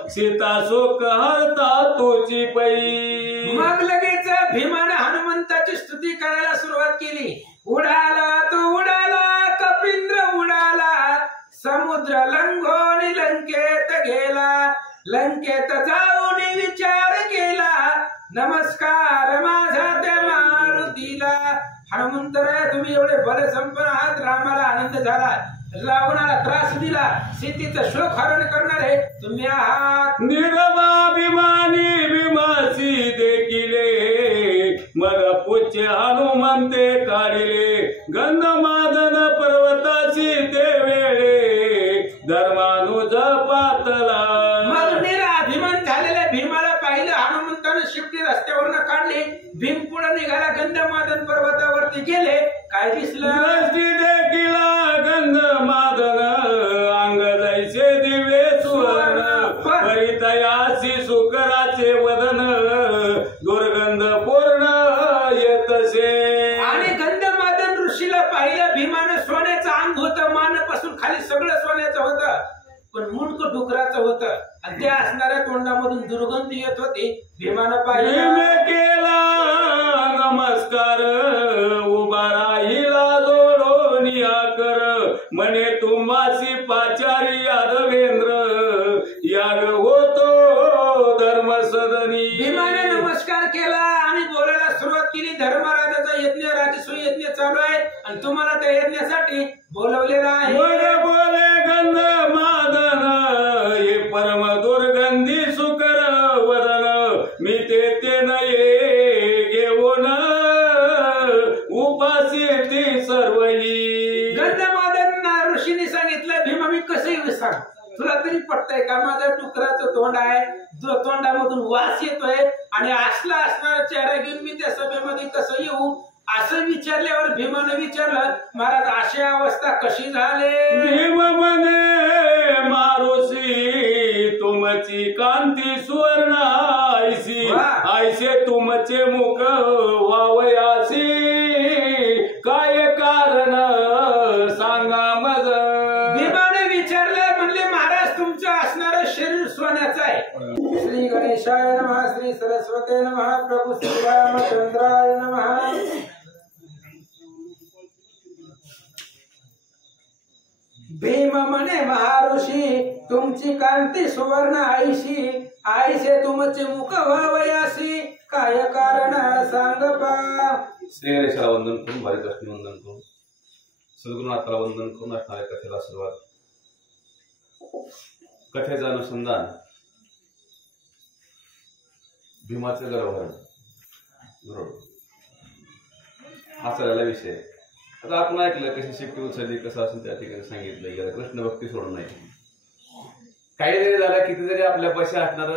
सीता शोक हरता तोची पै. मग लगेच भीमाने हनुमंताची स्तुती करायला सुरुवात केली. उडाला तू उडाला कपिंद्र उडाला, समुद्र लंघोन लंकेत गेला, लंकेत जाऊन विचार केला, नमस्कार माझा त्या मारुतीला. हनुमंतराय तुम्ही एवढे बलसंपन्न आहात, रामाला आनंद झाला, रावणाला त्रास दिला, सीतेचा शोक हरण करणारे तुम्ही आहात. निर्वाभिमानी भीमासी देखिले मग पुच्चे हनुमंते काढिले. गंधमादन पर्वताशी ते वेळे धर्मानुज पातला. मग निराभिमान झालेल्या भीमाला पाहिलं, हनुमंतानं शिपटी रस्त्यावरनं काढली, भीम पुढे निघाला, गंधमादन पर्वतावरती गेले, काय दिसलं? दृष्टी देखिला गंधमादन अंग जैसे दिवे सुवर्ण. परितयासी सुकराचे वदन दुर्गंध पूर्ण येतसे. आणि गंधमादन ऋषीला पाहिलं, भीमानं सोन्याचं अंग होतं, मानापासून खाली सगळं सोन्याचं होतं, पण मुंडक डुकराचं होतं, आणि त्या असणाऱ्या तोंडामधून दुर्गंध येत होती. भीमानं पाहिलं, केला नमस्कार उभा राहिला जोडून या कर. म्हणे तुम्हासी पाचारी यादवेंद्र याग होतो धर्म सदनी. भीमाने नमस्कार केला आणि बोलायला सुरुवात केली, धर्मराजाचा यज्ञ राजसूय यज्ञ चालू आहे आणि तुम्हाला त्या यज्ञासाठी बोलवलेलं आहे. बोले गंधमादन हे परम दुर्गंधी सुकर वदन. मी ते नये घेऊन उपासी ती सर्वही. तोंड आहे, तोंडामधून वास येतोय आणि असला असणारा चेहरा घेऊन मी त्या सभेमध्ये कसं येऊ असं विचारल्यावर भीमानं विचारलं, महाराज अशी अवस्था कशी झाली? भीम म्हणे मारुसी तुमची कांती सुवर्ण आयसी, आयसे तुमचे मुख वावयासी, काय कारण सांगा मज. भीमाने विचारलं, म्हणले महाराज तुमचं असणारं शरीर सोन्याचं आहे. श्री गणेशाय नमः, श्री सरस्वती नमः, प्रभू श्रीरामचंद्राय नमः. भीम म्हणे महाऋषी तुमची कांती सुवर्ण आईशी, आईसे तुमचे मुख व्हावयासी, काय कारण सांग पा. श्री गणेशाला वंदन करून, बारीकृष्ण वंदन करून, सद्गुरुनाथाला वंदन करून असणाऱ्या कथेला सुरुवात. कथेचं अनुसंधान भीमाचं गर्भहरण. बरोबर, हा चाललेला विषय. आता आपण ऐकलं कशी शिट्टी उचलली, कसं असून त्या ठिकाणी सांगितलं गेलं कृष्ण भक्ती सोडून नाही. काही जरी झालं, किती जरी आपल्या पैसे असणार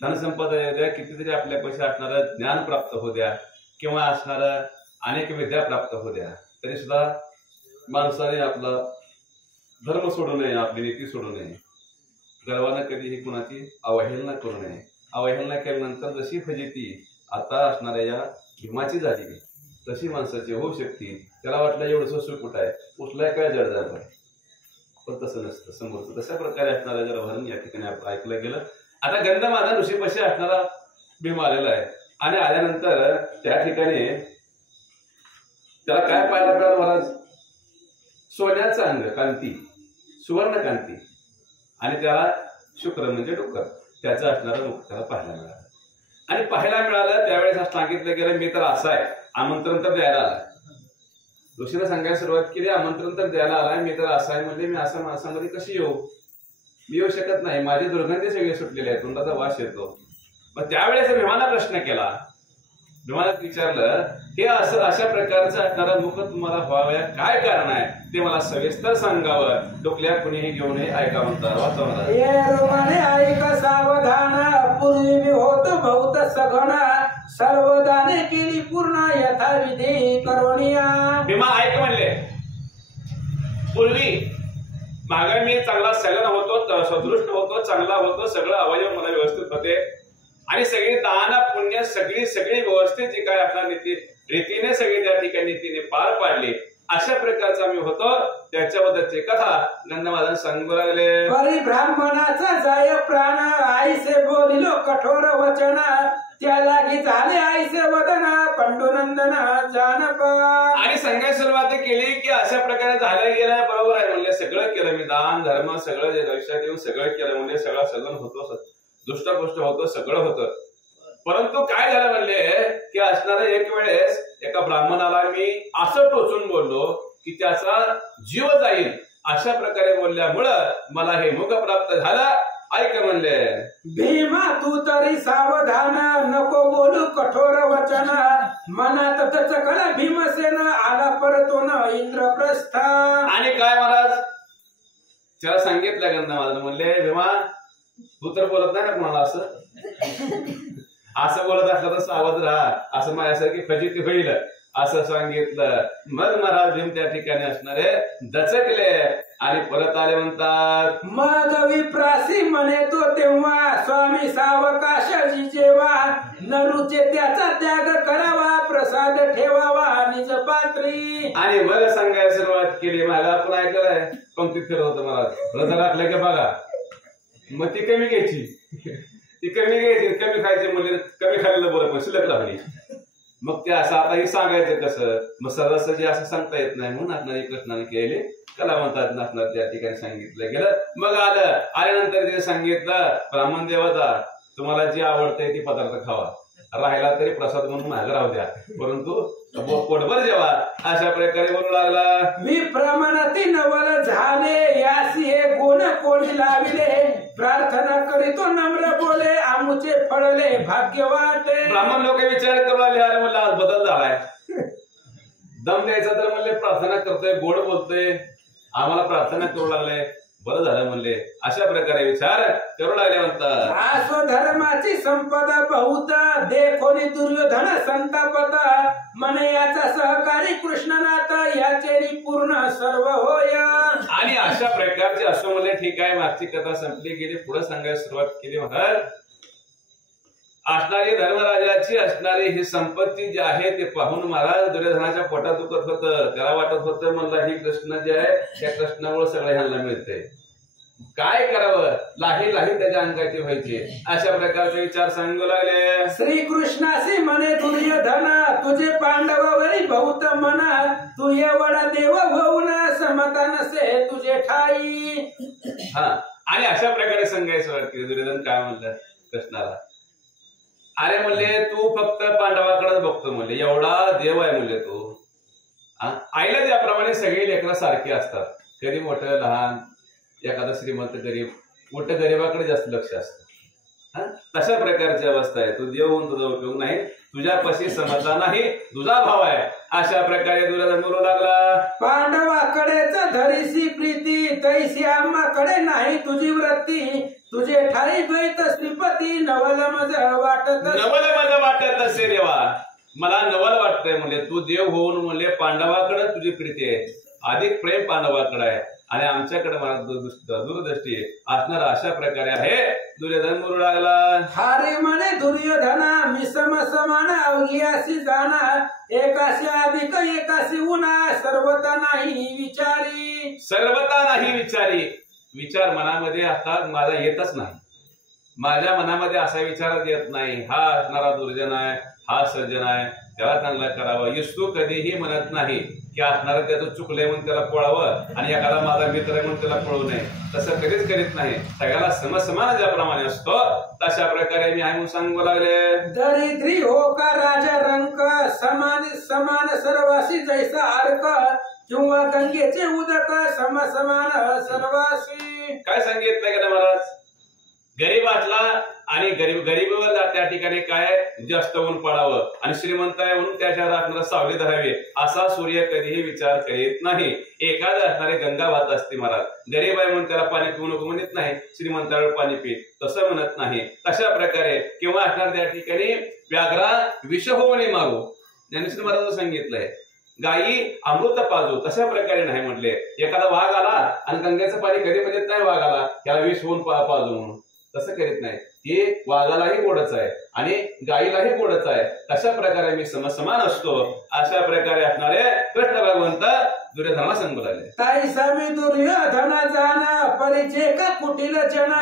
धनसंपदा येऊ द्या, किती जरी आपल्या पैसे असणार ज्ञान प्राप्त होऊ द्या किंवा असणार अनेक विद्या प्राप्त होऊ द्या, तरी सुद्धा माणसाने आपला धर्म सोडू नये, आपली नीती सोडू नये. गर्वानं कधीही कुणाची अवहेलना करू नये. अवहेलना केल्यानंतर जशी फजिती आता असणाऱ्या या भीमाची झाली तशी माणसाची होऊ शकते. त्याला वाटलं एवढं सुख कुठं आहे, उठलाय काय जड जात आहे, पण तसं नसतं. समोरचं तशा प्रकारे असणारा गर्भहरण या ठिकाणी ऐकलं गेलं. आता गंधमादन ऋषीपाशी असणारा भीम आलेला आहे आणि आल्यानंतर त्या ठिकाणी त्याला काय पाहायला मिळालं महाराज? सोन्याचं अंग, कांती, सुवर्ण कांती, आणि त्याला शुक्र म्हणजे डुक्कर, त्याचं असणारं मुख त्याला पाहायला मिळालं. आणि पाहायला मिळालं त्यावेळेस सांगितलं गेलं मी तर असा आहे, आमंत्रण तर द्यायला आलाय. ऋषीने सांगायला सुरुवात केली, आमंत्रण तर द्यायला आलाय, मी तर असा आहे. म्हणजे मी असा माणसामध्ये कशी येऊ? मी येऊ शकत नाही, माझी दुर्गंधी सगळे सुटलेले आहे, तोंडाचा वास येतो. मग त्यावेळेस भीमाला प्रश्न केला, भीमाला विचारलं की असं अशा प्रकारचं असणारा मुख तुम्हाला व्हावया काय कारण आहे ते मला सविस्तर सांगावं. डोकल्या कुणीही घेऊ नये, ऐका म्हणतात. वाचवणार ऐक सावधान, पूर्वी मी होत बहुत सघन, सर्वदाने केली पूर्ण यथाविधी करोनिया. भीमा ऐक म्हणले, पूर्वी मागे मी चांगला सगळं होतो, सदृष्ट होतो, चांगला होतो, सगळं अवयव मला व्यवस्थित होते आणि सगळी दान पुण्य सगळी व्यवस्थित जी काय आपल्या रीतीने सगळी त्या ठिकाणी नीतीने पार पाडली, अशा प्रकारचा मी होतो. त्याच्याबद्दलची कथा गंधमादन सांगू लागले. परिब्राह्मणाचा जाय प्राण, आईसे बोलिलो कठोर वचन, त्या लागी झाले आईसे वदन, पंडुनंदन जानपा. आणि सांगायला सुरुवात केली की अशा प्रकारे झालं गेलं, बरोबर आहे म्हणले. सगळं केलं मी, दान धर्म सगळं लक्षात येऊन सगळं केलं म्हणजे सगळं सगळं होतो, दुष्टपुष्ट होतं, सगळं होतं. परंतु काय झालं म्हणले की असणाऱ्या एक वेळेस एका ब्राह्मणाला मी असं टोचून बोललो की त्याचा जीव जाईल, अशा प्रकारे बोलल्यामुळं मला हे मुख प्राप्त झालं. ऐक म्हणले, भीमा तू तरी सावधान, नको बोलू कठोर वचन, मनात चकला भीमसेन, आला परतून इंद्रप्रस्थ. आणि काय महाराज त्याला सांगितलं गंधमादन म्हणले, भीमा तू तर बोलत नाही ना कोणाला असं बोलत असलं तर सावध राहा, असं माझ्यासारखी फजिती होईल असं सांगितलं. मग महाराज भीम त्या ठिकाणी असणारे दचकले आणि परत आले. म्हणतात मग विप्रासी म्हणे तो तेव्हा, स्वामी सावकाशाची जेव्हा, नरूचे त्याचा त्याग करावा, प्रसाद ठेवावा निज पात्री. आणि मग सांगायला सुरुवात केली. मला आपण ऐकलं आहे पंक्तीत फिरत होतं महाराज, व्रत राखलं की बघा, मग ती कमी घ्यायची, कमी खायची म्हणजे कमी खाल्लेलं बरं, पण शिल्लक लागली. मग ते असं आता हे सांगायचं कसं? मग सहजासहजी असं सांगता येत नाही म्हणून असणारी कृष्णाने केले कला म्हणतात नसणार त्या ठिकाणी सांगितलं गेलं. मग आल्यानंतर ते सांगितलं, ब्राह्मण देवता तुम्हाला जे आवडतंय ते पदार्थ खावा, राहिला तरी प्रसाद म्हणून मागे राहू द्या, परंतु पोटभर जेवा, अशा प्रकारे बोलू लागला. विप्रमाणाती नवल झाले, यासी हे गुण कोणी लाविले, प्रार्थना करीतो नम्र बोले, आमुचे फळले भाग्य वाटे. ब्राह्मण लोक विचार करू लागले, अरे म्हणलं आज बदल झालाय, दम द्यायचा तर म्हणले प्रार्थना करतोय, गोड बोलतोय, आम्हाला प्रार्थना करू लागले, बरं झालं म्हणले. अशा प्रकारे विचार करू लागले म्हणतात. धर्माची संपदा बहुत देखोनी दुर्योधन संतापत मने याचा सहकारी कृष्णनाथ याचेरी पूर्ण सर्व होय. आणि अशा प्रकारचे असं म्हणले. ठीक आहे, मागची कथा संपली गेली. पुढे सांगायला सुरुवात केली. महाराज, असणारी धर्मराजाची असणारी ही संपत्ती जी आहे ते पाहून महाराज दुर्योधनाच्या पोटात दुखत होतं. त्याला वाटत होतं म्हणला ही कृष्ण जे आहे त्या कृष्णामुळे सगळं ह्यांना मिळतंय. काय करावं, लाही लाही त्याच्या अंगाची व्हायची. अशा प्रकारचे विचार सांगू लागले. श्रीकृष्णाशी म्हणे दुर्योधन तुझे पांडवावरी बहुत मना तू एवढा देव होऊन समता नसे तुझे ठाई. हा, आणि अशा प्रकारे सांगायचं वाटते. दुर्योधन काय म्हणलं कृष्णाला, अरे म्हणले तू फक्त पांडवाकडेच बघतो म्हणले, एवढा देव आहे म्हणले तू. आईला त्याप्रमाणे सगळे लेकरं सारखे असतात, कधी मोठं लहान, एखादा श्रीमंत गरीब, मोठं गरीबाकडे जास्त लक्ष असतं. तशा प्रकारची अवस्था आहे. तू देव होऊन तुझा उपयोग नाही, तुझ्यापाशी समजला नाही, तुझा भाव आहे. अशा प्रकारे दुर्योधन बोलू लागला. पांडवाकडेच धरीसी प्रीती तैसी आम्हाकडे नाही तुझी वृत्ती तुझे ठाई द्वैत श्रीपती नवल मज वाटत असे देवा, मला नवल वाटतंय म्हणजे तू देव होऊन म्हणले पांडवाकडे तुझी प्रीती आहे, अधिक प्रेम पांडवाकडे आहे आणि आमच्याकडे मला दूरदृष्टी असणार. अशा प्रकारे आहे. दुर्योधन बोलू लागला. हारे म्हणे दुर्योधना मी समान अवघी अशी जाणार एकाशी अधिक एकाशी उन्हा सर्वता नाही विचारी. सर्वता नाही विचारी. विचार मनामध्ये आता माझा येतच नाही. माझ्या मनामध्ये असा विचारच येत नाही. हा असणारा दुर्जन आहे, हा सज्जन आहे, त्याला चांगला करावं. येसू कधीही म्हणत नाही की असणारं त्याचं चुकलंय म्हणून त्याला पळावं आणि एखादा माझा मित्र आहे म्हणून त्याला पळवू नये. तसं कधीच करीत नाही. सगळ्याला समसमान ज्याप्रमाणे असतो तशा प्रकारे मी आहे म्हणून सांगू लागले. दरिद्री हो का राजा रंक समान समान सर्वाशी जैसा अर्क किंवा गंगेचे उदक समसमान सर्वाशी. काय सांगितलंय का महाराज, गरीब असला आणि गरीबवर त्या ठिकाणी काय जास्त ऊन पडावं आणि श्रीमंत आहे म्हणून त्याच्या राखणारा सावली धरावी असा सूर्य कधीही विचार करीत नाही. एखादा असणारे गंगा वाहत असते महाराज. गरीब आहे म्हणून त्याला पाणी पिऊ नको म्हणत नाही, श्रीमंतावर पाणी पी तसं म्हणत नाही. तशा प्रकारे किंवा असणार त्या ठिकाणी व्याघ्रा विष होऊ नये मारू ज्ञानेश्वर महाराज सांगितलंय. गायी अमृत पाजू तशा प्रकारे नाही म्हटले. एखादा वाघ आला आणि गंगेचं पाणी कधी म्हणत नाही वाघ आला त्याला विष होऊन पाजू म्हणून, तसं करीत नाही. हे वाघालाही गोडच आहे आणि गायीलाही गोडच आहे. तशा प्रकारे मी समसमान असतो. अशा प्रकारे असणारे कृष्ण भगवंत दुर्योधनाला सांगू लागले. ताई समी दुर्योधना जाना परिचय का कुटील जन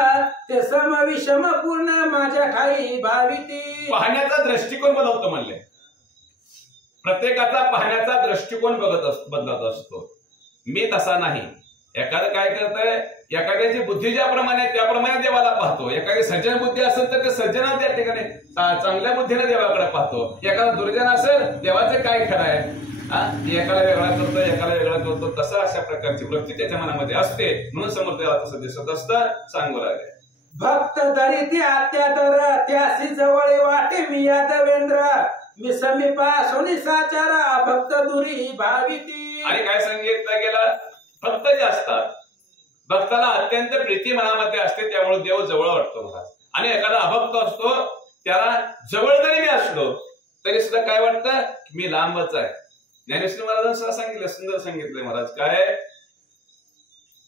ते सम विषम पूर्ण माझ्या ठाई भाविती. पाहण्याचा दृष्टिकोन बदलतो म्हणले. प्रत्येकाचा पाहण्याचा दृष्टिकोन बदलत असतो. मी तसा नाही. एखादं काय करतंय, एखाद्याची बुद्धी ज्याप्रमाणे त्याप्रमाणे देवाला पाहतो. एखादी सज्जन बुद्धी असेल तर ते सज्जन त्या ठिकाणी चांगल्या बुद्धीने देवाकडे पाहतो. एखादा दुर्जन असेल देवाचं काय खरं आहे, एकाला वेगळा करतो एकाला वेगळा करतो. तसं अशा प्रकारची वृत्ती त्याच्या मनामध्ये असते म्हणून समोर देवाला तसं दिसत असतं. सांगू लागले. भक्त तरी ते अत्यादर त्याशी जवळ वाटे मी यादवेंद्र मी समीपा सोनी साचारा भक्त दुरी भाविती. आणि काय सांगितलं गेलं, भक्त जे असतात भक्ताला अत्यंत प्रीती मनामध्ये असते त्यामुळे देव जवळ वाटतो महाराज. आणि एखादा अभक्त असतो त्याला जवळ जरी मी असलो तरी सुद्धा काय वाटतं मी लांबच आहे. ज्ञानेश्वर महाराजांनी सांगितलं, सुंदर सांगितलंय महाराज. काय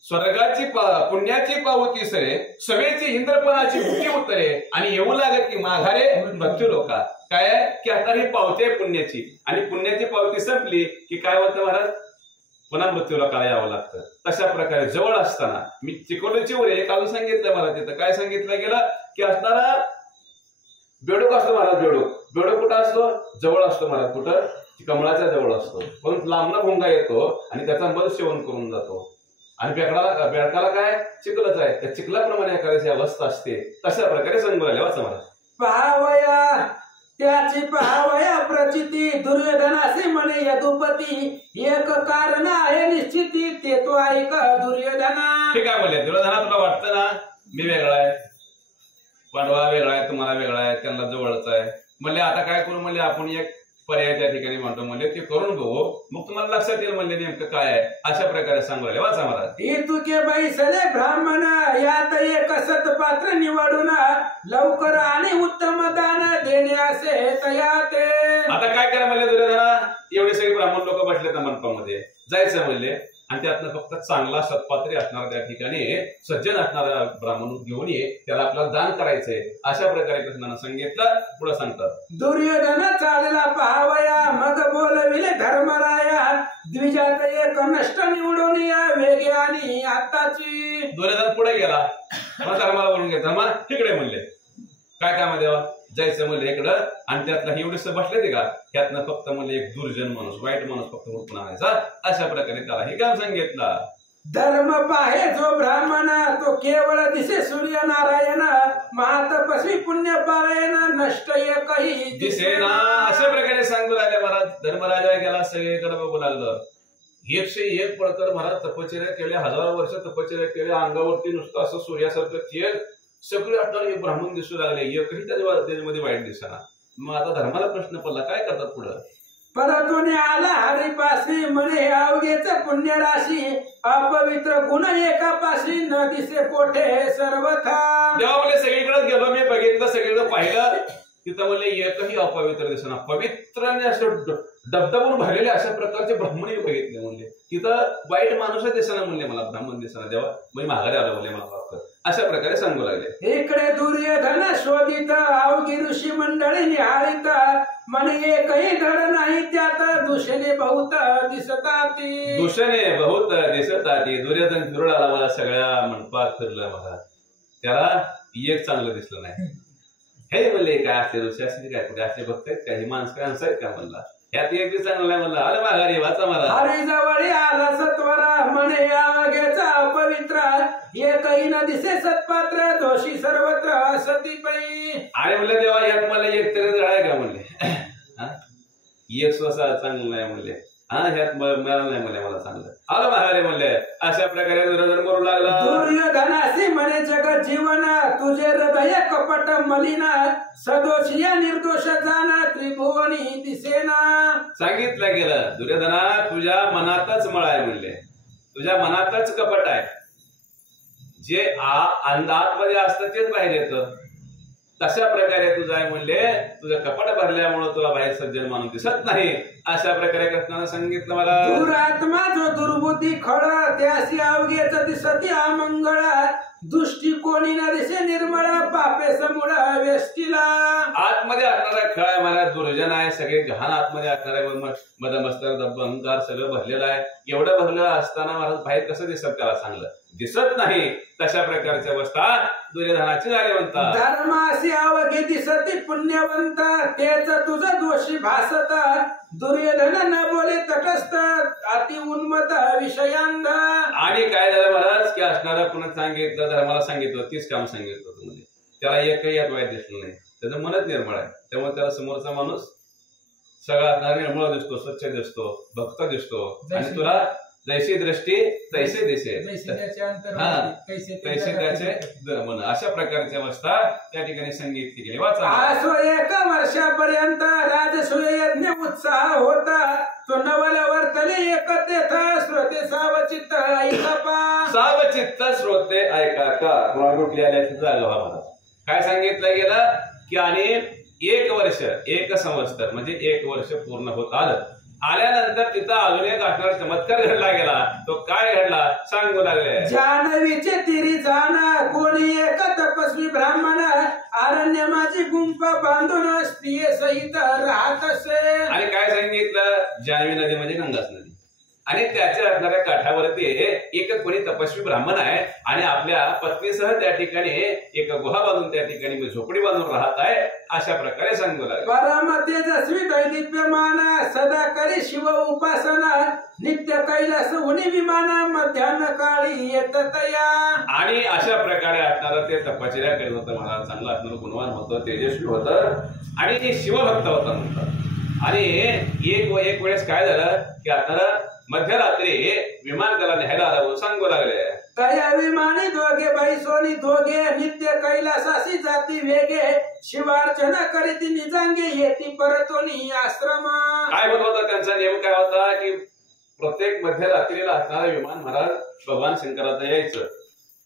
स्वर्गाची पुण्याची पावती सरे सवेची इंद्रपणाची भुकी उतरे आणि येऊ लागत की माघारे मृत्यू लोका. काय की आता ही पावती आहे पुण्याची आणि पुण्याची पावती संपली की काय होतं महाराज, पुन्हा मृत्यू लोकाला यावं लागतं. तशा प्रकारे जवळ असताना मी चिकोलीची वर एक अजून सांगितलं मला तिथं काय सांगितलं गेलं की असणारा बेडूक असतो महाराज. बेडूक कुठं असतो, जवळ असतो महाराज. कुठं, कमळाच्या जवळ असतो. पण लांबना भोंगा येतो आणि त्याचा मध सेवन करून जातो. आणि बेडकाला काय चिखलच आहे, त्या चिखलाप्रमाणे एखाद्याची अवस्था असते. तशा प्रकारे सांगू राहिले वाचा मला. पाहावया त्याची पाहावया प्रचिती दुर्योधनाशी म्हणे यदुपती एक कारण आहे निश्चिती ते तो ऐक दुर्योधना. ठीक आहे म्हणले. दुर्योधना तुला वाटतं ना मी वेगळा आहे, पांडवा वेगळा आहे, तुम्हाला वेगळा आहे, त्यांना जवळच आहे म्हणले. आता काय करू म्हणले, आपण एक पर्याय त्या ठिकाणी म्हणतो म्हणले ते करून बघू मग तुम्हाला लक्षात येईल म्हणले नेमकं काय आहे अशा प्रकारे सांगू राहिले. वाचा महाराज. ही तुके बैसले ब्राह्मण यात एक सत पात्र निवडून लवकर आणि उत्तम दान देणे असे तया ते. आता काय करा म्हणले दुर्योधना, एवढे सगळे ब्राह्मण लोक बसले त्या मंडपामध्ये जायचं म्हणले आणि त्यातनं फक्त चांगला सत्पात्री असणारा त्या ठिकाणी सज्जन असणारा ब्राह्मण घेऊन ये, त्याला आपल्याला दान करायचंय अशा प्रकारे कृष्णानं सांगितलं. पुढे सांगतात दुर्योधन चालला पहावया मग बोलविले धर्मराया द्विजात एक नष्ट निवडून या वेगे आणि आताची. दुर्योधन पुढे गेला मग धर्माला बोलून घे, धर्मा तिकडे म्हणले काय काम देवा जायचं म्हणले इकडं आणि त्यातला एवढे बसले ते का त्यातनं फक्त म्हणले एक दुर्जन माणूस वाईट माणूस फक्त हुडकून आणायचा अशा प्रकारे त्याला हे काम सांगितलं. धर्म पाहे जो ब्राह्मण तो केवळ दिसे सूर्य नारायण महातपस्वी पुण्य पारायण नष्ट एकही दिसेना अशा प्रकारे सांगू लागले महाराज. धर्मराजा गेला सगळीकडे बघू लागलं. 101 पळकर महाराज तपश्चर्या केल्या, हजारो वर्ष तपश्चर्या केल्या, अंगावरती नुसतं असं सूर्यासारखं तेल सगळे आपल्याला ब्राह्मण दिसू लागले, एकही त्याच्यामध्ये वाईट दिसना. मग आता धर्माला प्रश्न पडला काय करतात पुढं. परतून आला हरिपाशी म्हणे अवघेच पुण्य राशी अपवित्र गुण एकापाशी न दिसे कोठे सर्वथा. तेव्हा म्हणजे सगळीकडे गेलो मी बघितलं सगळीकडे पाहिलं तिथं म्हणले एकही अपवित्र दिसना, पवित्राने असं डबडबून भरलेले अशा प्रकारचे ब्राह्मणही बघितले म्हणले. तिथं वाईट माणूस दिसना म्हणले मला, ब्राह्मण दिसना. जेव्हा मी माघारी आलो म्हणले मला अशा प्रकारे सांगू लागले. इकडे दुर्योधन शोधित अवघी ऋषी मंडळी निहाळीत म्हणे एकही धड नाही त्यात दूषणे बहुत दिसताती. दूषणे बहुत दिसताती. दुर्योधन फिरून आला मला सगळ्या मंडपात फिरलं मला, त्याला एक चांगलं दिसलं नाही. हे म्हणले काय असते ऋषी असते काय कुठे असले बघतायत का ही माणसं काय आहेत का म्हणला, ह्यात एक बी चांगलं नाही म्हणलं. आलं माघारी वाचा मला. हरी जवळी आला सत्वरा म्हणे अवघेचा अपवित्र एकही न दिसे सत्पात्र दोषी सर्वत्र असती पै. आणि म्हणलं तेव्हा यात मला एक तरी जळ आहे का म्हणले, एक स्वसा चांगलं नाही म्हणले, ह्यात मिळालं नाही म्हणले मला चांगलं. आलं माघारी म्हणले अशा प्रकारे दुर्योधन करू लागला. दुर्योधनासी म्हणे जगत जीवन तुझे हृदय कपट मलिना सदोषी निर्दोष जाना त्रिभुवनी दिसेना. सांगितलं गेलं दुर्योधना तुझ्या मनातच मळ आहे म्हणले, तुझ्या मनातच कपट आहे. जे आतमध्ये असतं तेच बाहेर येतं. तशा प्रकारे तुझं आहे म्हणले, तुझं कपट भरल्यामुळे तुला बाहेर सज्जन माणूस दिसत नाही अशा प्रकारे कृष्णानं सांगितलं मला. दुरात्मा जो दुर्बुद्धी खळ त्यासी अवघेच दिसती अमंगळ दृष्टी कोणी न दिसे निर्मळ पापे समूळ व्यष्टीला. आतमध्ये असणारा खळ आहे मला, दुर्जन आहे, सगळे घाण आतमध्ये असणार आहे, मदमस्तक दंभ अहंकार सगळं भरलेलं आहे. एवढं भरलेलं असताना मला बाहेर कसं दिसत त्याला चांगलं दिसत नाही. तशा प्रकारची अवस्था दुर्योधनाची झाली म्हणतात. धर्मासी अवघे दिसती पुण्यवंत तेच तुझं दोषी भासत दुर्योधन न बोले तटस्थ अति उन्मत विषयांध. आणि काय झालं महाराज की असणारा पुन्हा सांगितलं धर्माला सांगितलं तीच काम सांगितलं होतं म्हणजे त्याला एकही यात वाईट दिसलं नाही. त्याचं मनच निर्मळ आहे, त्यामुळे त्याला समोरचा माणूस सगळा असणारा निर्मळ दिसतो, स्वच्छ दिसतो, भक्त दिसतो. आणि तुला जैसी दृष्टी तैसे दिसे, तैसे त्याचे मन. अशा प्रकारची अवस्था त्या ठिकाणी सांगितली गेली. वाचा. आसो 1 वर्षापर्यंत राजसूय यज्ञ उत्साह होता तो नवल वर्तले एकतेथ श्रोते सावचित्त ऐका. सावचित्त श्रोते ऐका का कुठली आल्याची जागा व्हा. काय सांगितलं गेलं की आणि 1 वर्ष 1 संवत्सर म्हणजे 1 वर्ष पूर्ण होत आल्यानंतर तिथं अजून एक असणारा चमत्कार घडला गेला. तो काय घडला सांगू लागले. जानवीचे तिरी जाण कोणी एक तपस्वी ब्राह्मण अरण्य माझी गुंफ बांधून स्त्रिये सहित राहत असे. आणि काय सांगितलं, जानवी नदी म्हणजे गंगाच नदी आणि त्याच्या असणाऱ्या काठावरती एक कोणी तपस्वी ब्राह्मण आहे आणि आपल्या पत्नीसह त्या ठिकाणी एक गुहा बांधून त्या ठिकाणी झोपडी बांधून राहत आहे अशा प्रकारे सांगू लागले. परम तेजस्वी दैदिप्यमान सदा करी शिव उपासना नित्य कैलास उनी विमान मध्यान्ह काळी येतात या. आणि अशा प्रकारे असणारं ते तपश्चर्या करत होतं, मला चांगलं असणारं गुणवान होतं, तेजस्वी होतं आणि ते शिवभक्त होता म्हणतात. आणि एक वेळेस काय झालं की आता मध्यरात्री विमान त्याला न्यायला आला सांगू लागले. तया विमानी दोघे बाई सोनी दोघे नित्य कैलासासी जाती वेगे शिवार्चना करीती निजांगे येती परतोनी आश्रम. काय बोलत होता त्यांचा नियम काय होता की प्रत्येक मध्यरात्रीला असणारा विमान महाराज भगवान शंकराचं यायचं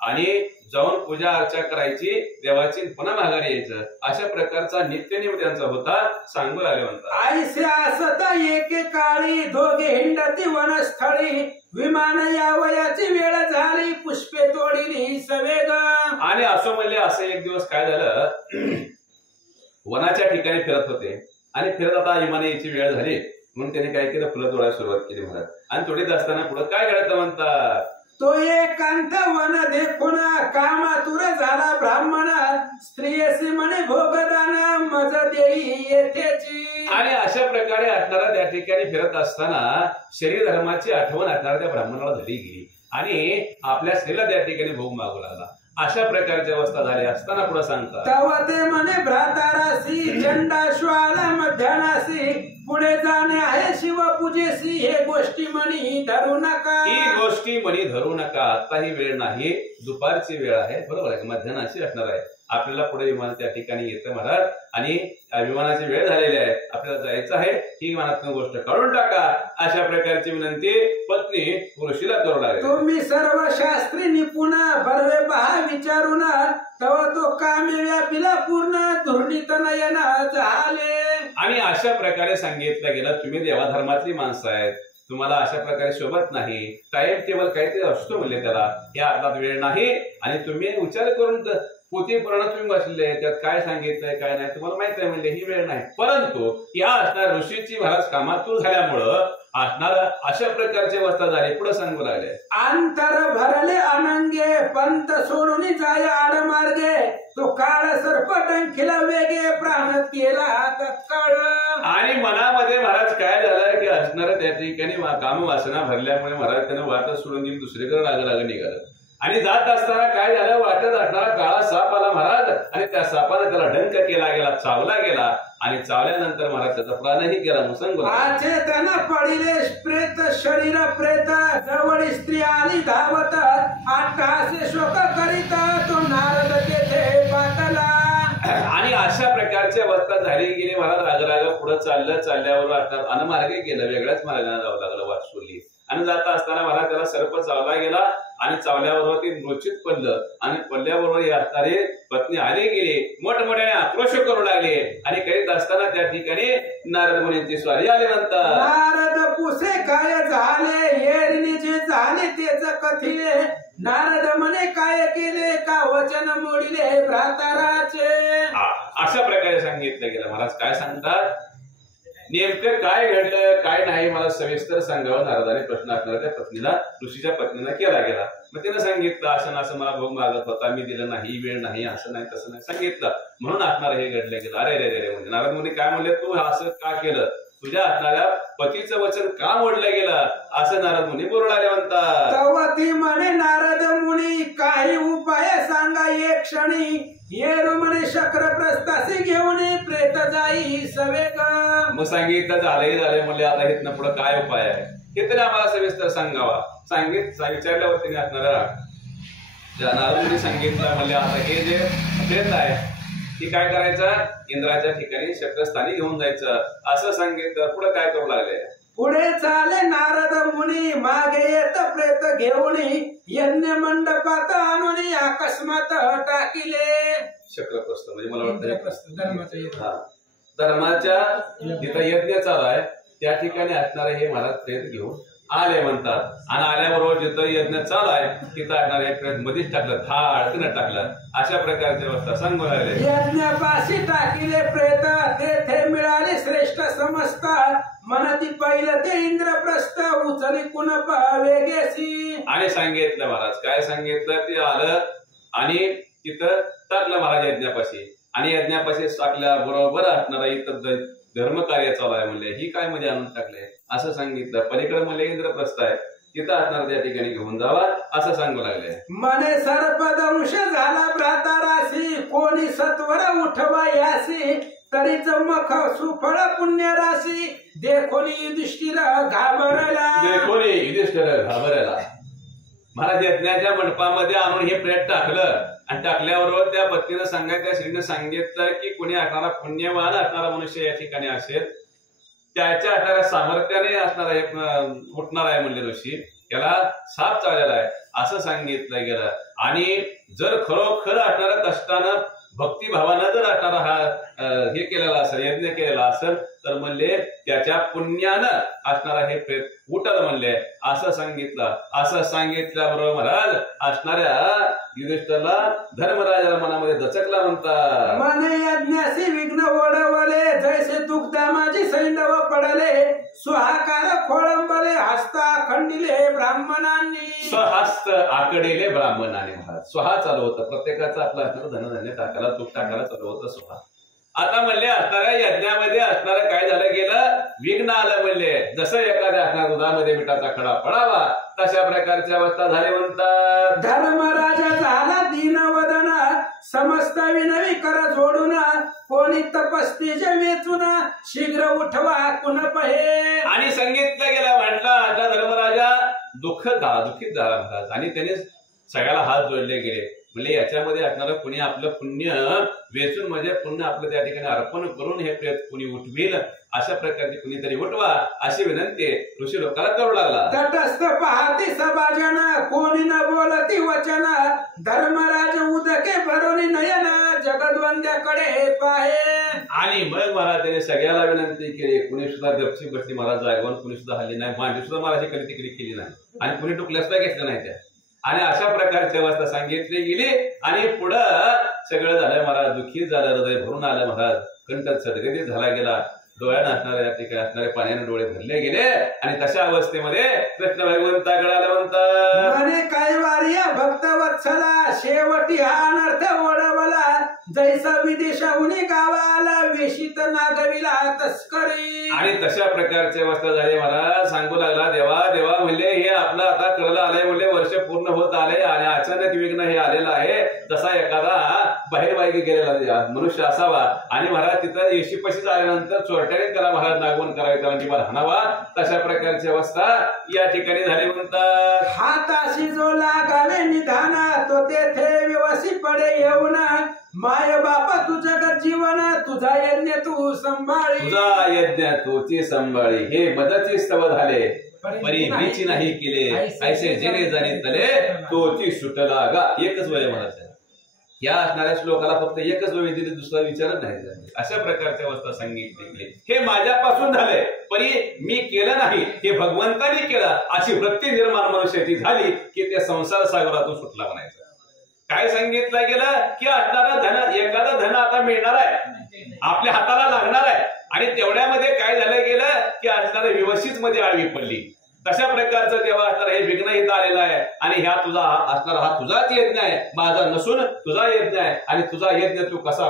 आणि जाऊन पूजा अर्चा करायची देवाची पुन्हा माघारी यायचं. अशा प्रकारचा नित्यनियम त्यांचा होता. सांगू लागले म्हणतात ऐसे असता एके काळी दोघे हिंडती वनस्थळी विमान यावयाची वेळ झाली पुष्पे तोडीली सवेग. आणि असो म्हणले असं एक दिवस काय झालं वनाच्या ठिकाणी फिरत होते आणि फिरत आता विमान यायची वेळ झाली म्हणून त्याने काय केलं फुलं तोडायला सुरुवात केली महाराज. आणि तोडीत असताना पुढे काय घडतं म्हणतात तो एकांत वन देखून कामातुर झाला ब्राह्मण स्त्रियसी म्हणे भोगदान मज देई येथेची. आणि अशा प्रकारे असणारा त्या ठिकाणी फिरत असताना शरीर धर्माची आठवण असणाऱ्या त्या ब्राह्मणाला झाली गेली आणि आपल्या स्त्रीला त्या ठिकाणी भोग मागू लागला. अशा प्रकारची अवस्था झाली असताना पुढे सांगतात तव ते म्हणे भ्रातारासी चंडाश्वाला मध्यानासी पुढे जाणे आहे शिवपूजेसी हे गोष्टी म्हणी धरू नका. ही गोष्टी म्हणी धरू नका. आता ही वेळ नाही दुपारची वेळ आहे बरोबर आहे मध्यानाशी असणार आहे. आपल्याला पुढे विमान त्या ठिकाणी येतं महाराज आणि विमानाची वेळ झालेली आहे आपल्याला जायचं आहे ही विमानातून गोष्ट काढून टाका. अशा प्रकारची विनंती पत्नी ऋषीला करू लागली. तुम्ही सर्व शास्त्री निपुण बरवे पहा विचारून तव तो कामे व्यापिला पूर्ण धुर्णित नयन झाले. आणि अशा प्रकारे सांगितलं गेलं तुम्ही देवाधर्मातली माणसं आहेत तुम्हाला अशा प्रकारे शोभत नाही. टाइम टेबल काहीतरी असतो म्हणले त्याला या अर्धात वेळ नाही आणि तुम्ही विचार करून पोती पुराणात तुम्ही बसले त्यात काय सांगितलंय काय नाही तुम्हाला माहित आहे म्हणजे ही वेळ नाही. परंतु या असणार ऋषीची महाराज कामातून झाल्यामुळं असणार अशा प्रकारची अवस्था झाली. पुढे सांगू लागले अंतर भरले अनंगे पंत सोडून जाय आडमार्गे तो काळ सर्प डंखिला वेगे प्राण केला तत्काळ. आणि मनामध्ये महाराज काय झालं की असणाऱ्या त्या ठिकाणी काम वासना भरल्यामुळे महाराज त्यानं वाटच सोडून गेली दुसरीकडे लागलं निघालं आणि जात असताना काय झालं वाटत असणारा काळा साप आला महाराज आणि त्या सापाने त्याला डंक केला गेला चावला गेला आणि चावल्यानंतर महाराज त्याचा प्राणही गेला. मुसंग चेतन पडिले प्रेत शरीर प्रेत जवळ स्त्री आली धावत अट्टहासे शोक करीत तो नारद तेथे पातला. आणि अशा प्रकारची अवस्था झाली गेली महाराज रागराग पुढे चालल्यावर असणार अनमार्गे गेलं वेगळ्याच मार्गाने जावं लागलं वाटसोली आणि जाता असताना महाराज त्याला सर्प चावला गेला आणि चावल्याबरोबर ती मूर्छित पडलं आणि पडल्याबरोबर ही असणारी पत्नी आली गेली मोठमोठ्याने आक्रोश करू लागले आणि करीत असताना त्या ठिकाणी नारद मुनींची स्वारी आली म्हणतात. नारद पुसे काय झाले येरणी जे झाले तेच कथिले नारद म्हणे काय केले का वचन मोडिले भ्राताराचे. अशा प्रकारे सांगितलं गेलं. महाराज काय सांगतात नेमकं काय घडलं काय नाही मला सविस्तर सांगावं नारदाने प्रश्न असणाऱ्या त्या पत्नीला ऋषीच्या पत्नीला केला गेला. मग तिनं सांगितलं असं मला भोग मागत होता मी दिलं नाही वेळ नाही असं नाही तसं नाही सांगितलं म्हणून असणार हे घडलं गेलं. अरे रे रे म्हणजे नारद मुनी काय म्हणले तू असं का केलं तुझ्या असणाऱ्या पतीचं वचन का मोडलं गेलं असं नारद मुनी बोलू लागले म्हणतात. तेव्हा ती म्हणे नारद मुनी काही उपाय सांगा एक क्षणी येरू म्हणे शक्र प्रस्थासी घेऊन प्रेत जाई सवेग. मग सांगितलं झालंय म्हणले आता इथनं पुढे काय उपाय आहे हे तरी आम्हाला सविस्तर सांगावा. विचारल्यावर तिने असणारा नारद मुनी सांगितलं म्हणले आता हे जे प्रेत आहे ती काय करायचं इंद्राच्या ठिकाणी शक्रस्थानी घेऊन जायचं असं सांगितलं. पुढे काय करू लागले पुढे चाले नारद मुनी मागे येत प्रेत घेऊन यज्ञ मंडपात आणून अकस्मात टाकिले. शक्रप्रस्थ म्हणजे मला वाटतं धर्माच्या जिथं यज्ञ चालू आहे त्या ठिकाणी असणारे हे महाराज प्रेत घेऊन आले म्हणतात आणि आल्याबरोबर जिथं यज्ञ चालू आहे तिथं असणारे एक प्रेत मध्येच टाकलं थाळतीनं टाकलं. अशा प्रकारची अवस्था सांगू लागले. यज्ञपाशी टाकिले प्रेत तेथे मिळाले श्रेष्ठ समस्त मनती पहिलं ते इंद्रप्रस्थ उचली कुणप वेगेसी. आणि सांगितलं महाराज काय सांगितलं ते आलं आणि तिथं टाकलं महाराज यज्ञापाशी आणि यज्ञापाशी टाकल्या बरोबर असणारा इथं धर्म कार्य चालू आहे म्हणले ही काय म्हणजे आणून टाकले असं सांगितलं. पलीकडे म्हणले इंद्रप्रस्थ आहे तिथं असणार त्या ठिकाणी घेऊन जावा असं सांगू लागले. मने सर्पदंश झाला भ्रातारासी कोणी सत्वर उठवा यासी तरीच मख सुफळ पुण्य राशी देखोनी युधिष्ठिर घाबरला. देखोनी युधिष्ठिर घाबरला महाराज यज्ञाच्या मंडपामध्ये आणून हे प्रेत टाकलं आणि टाकल्याबरोबर त्या पत्नीनं त्या स्त्रीनं सांगितलं की कोणी असणारा पुण्यवान असणारा मनुष्य या ठिकाणी असेल, त्याच्या असणाऱ्या सामर्थ्याने असणारा एक उठणार आहे म्हणले ऋषी, याला साप चाललेला आहे असं सांगितलं गेलं. आणि जर खरोखर असणाऱ्या कष्टानं भक्तिभावानं जर असणारा हा हे केलेला असेल, यज्ञ केलेला असेल, तर म्हणले त्याच्या पुण्यानं असणारा हे प्रेत उठल म्हणले असं सांगितलं. असं सांगितल्याबरोबर महाराज असणाऱ्या युधिष्ठिरला धर्मराजाला मनामध्ये दचकला म्हणतात, मने यज्ञासी विघ्न ओढवले, जैसे दुग्धा माझी सैंधव पडले, सुहाकार खोळंबले, हस्ता खंडिले ब्राह्मणांनी. स्वहस्त आकडेले ब्राह्मणाने. महाराज स्वहा चालू होतं, प्रत्येकाचं आपलं असणारं धनधान्य टाकायला, तूप टाकायला चालू होतं स्वहा. आता म्हणले असणाऱ्या यज्ञामध्ये असणारं काय झालं गेलं, विघ्न आलं म्हणले. जसं एखाद्या असणार दुधामध्ये मिठाचा खडा पडावा तशा प्रकारची अवस्था झाली म्हणतात. धर्मराजा झाला दीनवदना, समस्त विनवी कर जोडून, कोणी तपस्तीज वेचून, शीघ्र उठवा कुणपहे. आणि सांगितलं गेलं म्हटलं आता धर्मराजा दुःखित झाला महाराज. आणि त्याने सगळ्याला हात जोडले गेले. म्हणजे याच्यामध्ये असणारं कुणी आपलं पुण्य वेचून म्हणजे पुण्य आपलं त्या ठिकाणी अर्पण करून हे प्रेत कुणी उठवील अशा प्रकारची कुणीतरी उठवा अशी विनंती ऋषी लोकांना करू लागला. तटस्थ पाहते सभाजन, कोणी न बोलती वचन, धर्मराज उदके भरोनी नयन, जगद्वंद्याकडे पाहे. आणि मग महाराज त्याने सगळ्याला विनंती केली. कुणी सुद्धा गपची बसली महाराज जागवून, कुणी सुद्धा हल्ली नाही, मांडी सुद्धा महाराज कधी तिकडी केली नाही आणि कुणी टुकल्या सुद्धा घेतलं नाही त्या. आणि अशा प्रकारची अवस्था सांगितली गेली. आणि पुढं सगळं झालं महाराज, दुःखी झालं, हृदय भरून आलं महाराज, कंठ सदगतीत झाला गेला, डोळ्यानं असणाऱ्या या ठिकाणी असणारे पाण्याने डोळे भरले गेले. आणि तशा अवस्थेमध्ये कृष्ण भगवंताकडे आलं म्हणतात, म्हणे काय वार्या भक्त वत्सला, शेवटी हा अनर्थ ओढवला, जैसा विदेशाहून गावा आला, वेशीत नागविला तस्करी. आणि तशा प्रकारची अवस्था झाली महाराज. सांगू लागला देवा देवा म्हणले हे आपलं आता कळलं आलंय म्हणले, वर्ष पूर्ण होत आले आणि अचानक विघ्न हे आलेलं आहे. जसा एखादा बाहेरवाईक गेलेला मनुष्य असावा आणि महाराज तिथं येशीपाशीच आल्यानंतर चोरट्याने त्याला महाराज नागवून करावे, त्याला जीवाला हाणावा, तशा प्रकारची अवस्था या ठिकाणी झाली म्हणतात. हाताशी जो लागावे निधाना, तो तेथे व्यवसी पडे येऊन, माय बापा तू जगत जीवन, तुझा यज्ञ तू संभाळी. तुझा यज्ञ तूची संभाळी. हे मदती स्तव झाले परी मीची नाही केले, ऐसे जेणे जाणे तले तोची सुटला गा. एकच वय म्हणायचं. या असणाऱ्या श्लोकाला फक्त एकच वय दिली, दुसरा विचारच नाही. अशा प्रकारची अवस्था सांगितली. हे माझ्यापासून झालंय परी मी केलं नाही, हे भगवंतानी केलं अशी वृत्ती निर्माण मनुष्याची झाली की त्या संसार सागरातून सुटला म्हणायचं. काय सांगितलं गेलं की असणारा धन, एखादं धन आता मिळणार आहे, आपल्या हाताला लागणार आहे. आणि तेवढ्यामध्ये काय झालं गेलं की असणाऱ्या व्यवस्थित मध्ये आळवी पडली. तशा प्रकारचं तेव्हा असणारा हे विघ्न इथं आलेलं आहे. आणि ह्या तुझा असणारा हा तुझाच यज्ञ आहे, माझा नसून तुझा यज्ञ आहे. आणि तुझा यज्ञ तू कसा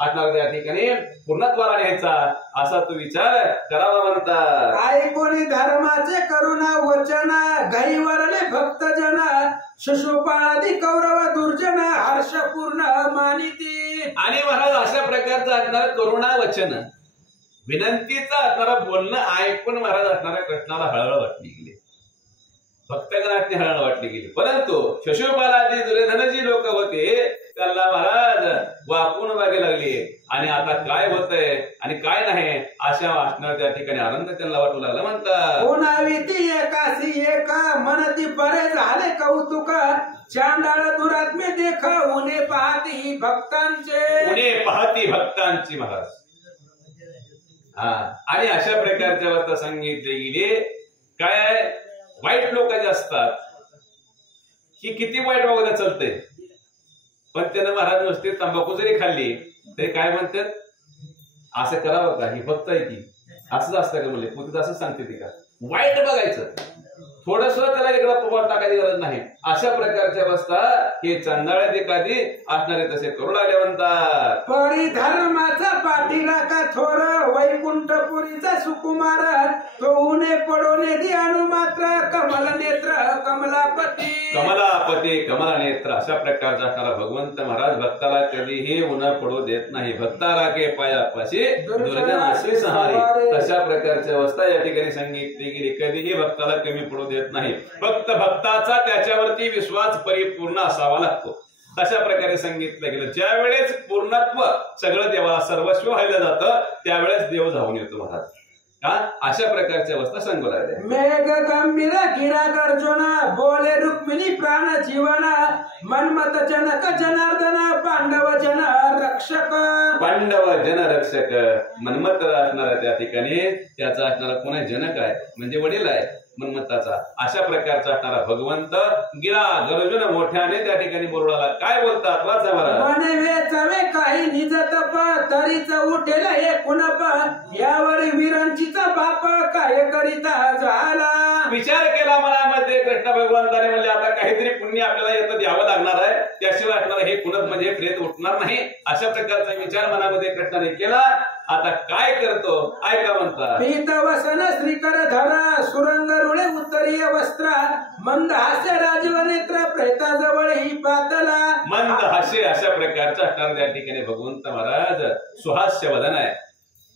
असणार त्या ठिकाणी पूर्णत्वाला न्यायचा असा तू विचार करावा म्हणतात. ऐकोनी धर्माचे करुणा वचन, घाईवरले भक्तजन, शिशुपाळादी कौरव दुर्जन, हर्षपूर्ण मानिती. आणि महाराज अशा प्रकारचं असणार करुणा वचन, विनंतीचं असणारं बोलणं ऐकून महाराज असणाऱ्या कृष्णाला हळहळ वाटली गेली, भक्तगणाची हळहळ वाटली गेली. परंतु शिशुपालादी दुर्योधन जी लोक होते त्यांना महाराज वाकून बघायला लागली. आणि आता काय होतंय आणि काय नाही अशा असणार त्या ठिकाणी आनंद त्यांना वाटू लागला म्हणतात. कोणाविती एकाशी एका, मनती बरे झाले कौतुक, चांडाळ दुरात्मे देख, उने पाहती भक्तांचे. उने पाहती भक्तांची महाराज. आणि अशा प्रकारची अवस्था सांगितली गेली. काय वाईट लोक जे असतात ही किती वाईट बाबा चालतंय, पण त्यानं महाराज नुसते तंबाखू जरी खाल्ली तरी काय म्हणतात, असं करावं का, ही भक्त आहे की असंच असतं का म्हणले. पुढे असं सांगते ती का वाईट बघायचं, थोडस त्याला इकडं प्रभाव टाकायची गरज नाही. अशा प्रकारची अवस्था हे चंदाळ्यात एखादी असणारे तसे करू लागले म्हणतात. परिधर्माचा पाठीला का थोर, वैकुंठपुरीचा सुकुमार, तो उने पडोने दी अनुमात्र, कमल नेत्र कमलापती. कमलापती कमला नेत्र अशा प्रकारचा असणारा भगवंत महाराज भक्ताला कधीही उन्हा पडू देत नाही. भक्ताला के पायापाशी दुर्जनाशी सहारी. अशा प्रकारची अवस्था या ठिकाणी सांगितली गेली. कधीही भक्ताला कमी पडू देत नाही. फक्त भक्ताचा त्याच्यावरती विश्वास परिपूर्ण असावा लागतो. तशा प्रकारे सांगितलं गेलं. ज्या वेळेस पूर्णत्व सगळं देवाला सर्वस्व व्हायला जातं त्यावेळेस देव धावून येतो महाराज. अशा प्रकारची अवस्था सांगू लागल्या. मेघ गंभीर गिरा गर्जना बोले रुक्मिणी प्राण जीवना मनमत जनक जनार्दन पांडव जन रक्षक. पांडव जन रक्षक मनमत असणारा त्या ठिकाणी त्याचा असणारा कोण आहे? जनक आहे म्हणजे वडील आहे मनमताचा. अशा प्रकारचा असणारा भगवंत गिरा गर्जुन मोठ्याने त्या ठिकाणी बोलवला. काय बोलतात वाचा बरं. मने वेचावे काही निज तप तरीच उठेल हे कुणप यावर विरंचीचा बाप काय करिता झाला. विचार केला मनामध्ये कृष्ण भगवंताने म्हणले आता काहीतरी पुण्य आपल्याला येतं द्यावं लागणार आहे. त्याशिवाय असणार हे कुणप म्हणजे प्रेत उठणार नाही. अशा प्रकारचा विचार मनामध्ये कृष्णाने केला. आता काय करतो ऐका म्हणतात. पीत वसन श्रीकर धरा सुरंग रुळे उत्तरीय वस्त्र मंद हास्य राजीव नेत्र प्रेताजवळ ही पातला. मंद हास्य अशा प्रकारचा असणार त्या ठिकाणी भगवंत महाराज सुहास्य वदन आहे.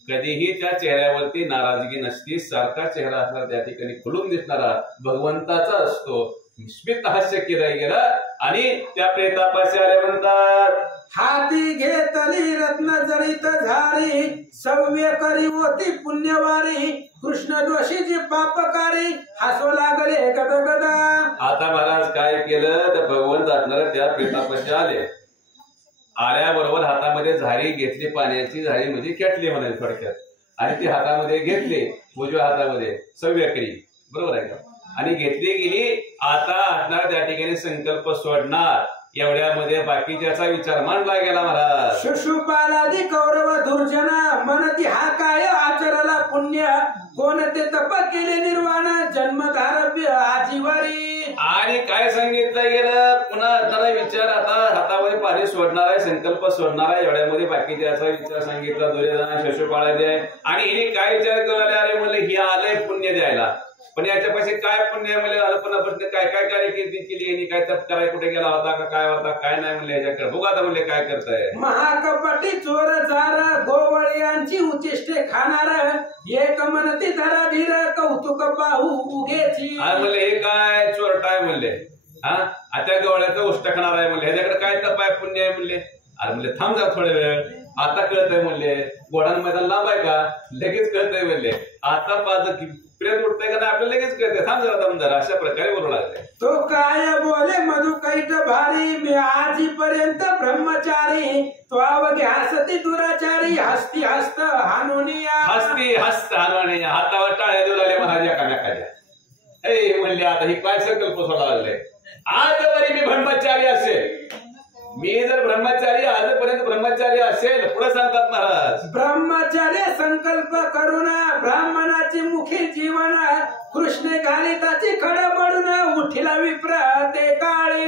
कधीही त्या चेहऱ्यावरती नाराजगी नसती. सारखा चेहरा असणार त्या ठिकाणी खुलून दिसणारा भगवंताचा असतो. स्मित हास्य केलं गेलं आणि त्या प्रेतापाशी आले म्हणतात. हाती घेतली रत्न जरीत झारी सव्य करी होती पुण्यवारी कृष्ण दोषीची पापकारी हसू लागले गदगदा. आता महाराज काय केलं तर भगवंत असणार त्या प्रेतापाशी आले. आल्याबरोबर हातामध्ये झारी घेतली. पाण्याची झारी म्हणजे केटली म्हणायची थोडक्यात. आणि ती हातामध्ये घेतली उजव्या हातामध्ये सव्यकरी बरोबर आहे का. आणि घेतली गेली. आता असणार त्या ठिकाणी संकल्प सोडणार. एवढ्यामध्ये बाकीच्याचा विचार मांडला गेला महाराज. शिशुपालादी कौरव दुर्जना मनती हा काय आचरला पुण्य कोणते तप केले निर्वाण जन्मधारव्य आजीवारी. आणि काय सांगितलं गेलं पुन्हा असणारा विचार आता हातामध्ये पाणी सोडणार आहे. संकल्प सोडणार आहे. एवढ्यामध्ये बाकीच्याचा विचार सांगितला. दुर्योधना शिशुपाळादी आहे. आणि हिने काय विचार करायला आले म्हणले ही आलंय पुण्य द्यायला. पण याच्यापाशी काय पुण्य म्हणले झालं. पुन्हा प्रश्न काय काय कार्य केली यांनी काय तप कराय कुठे गेला होता का काय होता काय नाही म्हणले याच्याकडे बघू आता म्हणले काय करताय. महाकपटी चोर जार गोवळ्यांची उचिष्टे खाणार एक मनती धरा धीर कौतुक पाहू उगेची. म्हणले हे काय चोरटाय म्हणले. आता गवळ्याचं उष्ट खाणार आहे म्हणले. ह्याच्याकडे काय तप आहे पुण्य आहे म्हणले. अरे म्हणले थांब जा थोडे वेळ. आता कळतंय म्हणले. गोडान मैदान लांब आहे का लगेच कळतंय म्हणले. आता पाच प्रेत उठतंय का नाही आपल्याला लगेच कळतंय. थांब जरा थांब जरा. अशा प्रकारे बोलू लागले. तो काय बोले मधु कैट भारी मी आजीपर्यंत ब्रह्मचारी तो अवघ्या हसती दुराचारी हस्ती हस्त हानुनिया. हस्ती हस्त हानुनिया. हातावर टाळ्या देऊ लागले महाराज एकामेकाच्या. हे म्हणले आता ही काय संकल्प सोडा लागले. आजवरी मी ब्रह्मचारी असेल. मी जर ब्रह्मचारी आजपर्यंत ब्रह्मचारी असेल पुढे सांगतात महाराज. ब्रह्मचार्य संकल्प करून ब्राह्मणाची मुखी जीवन कृष्ण घालिताची खडबडून उठिला विप्र ते काळी.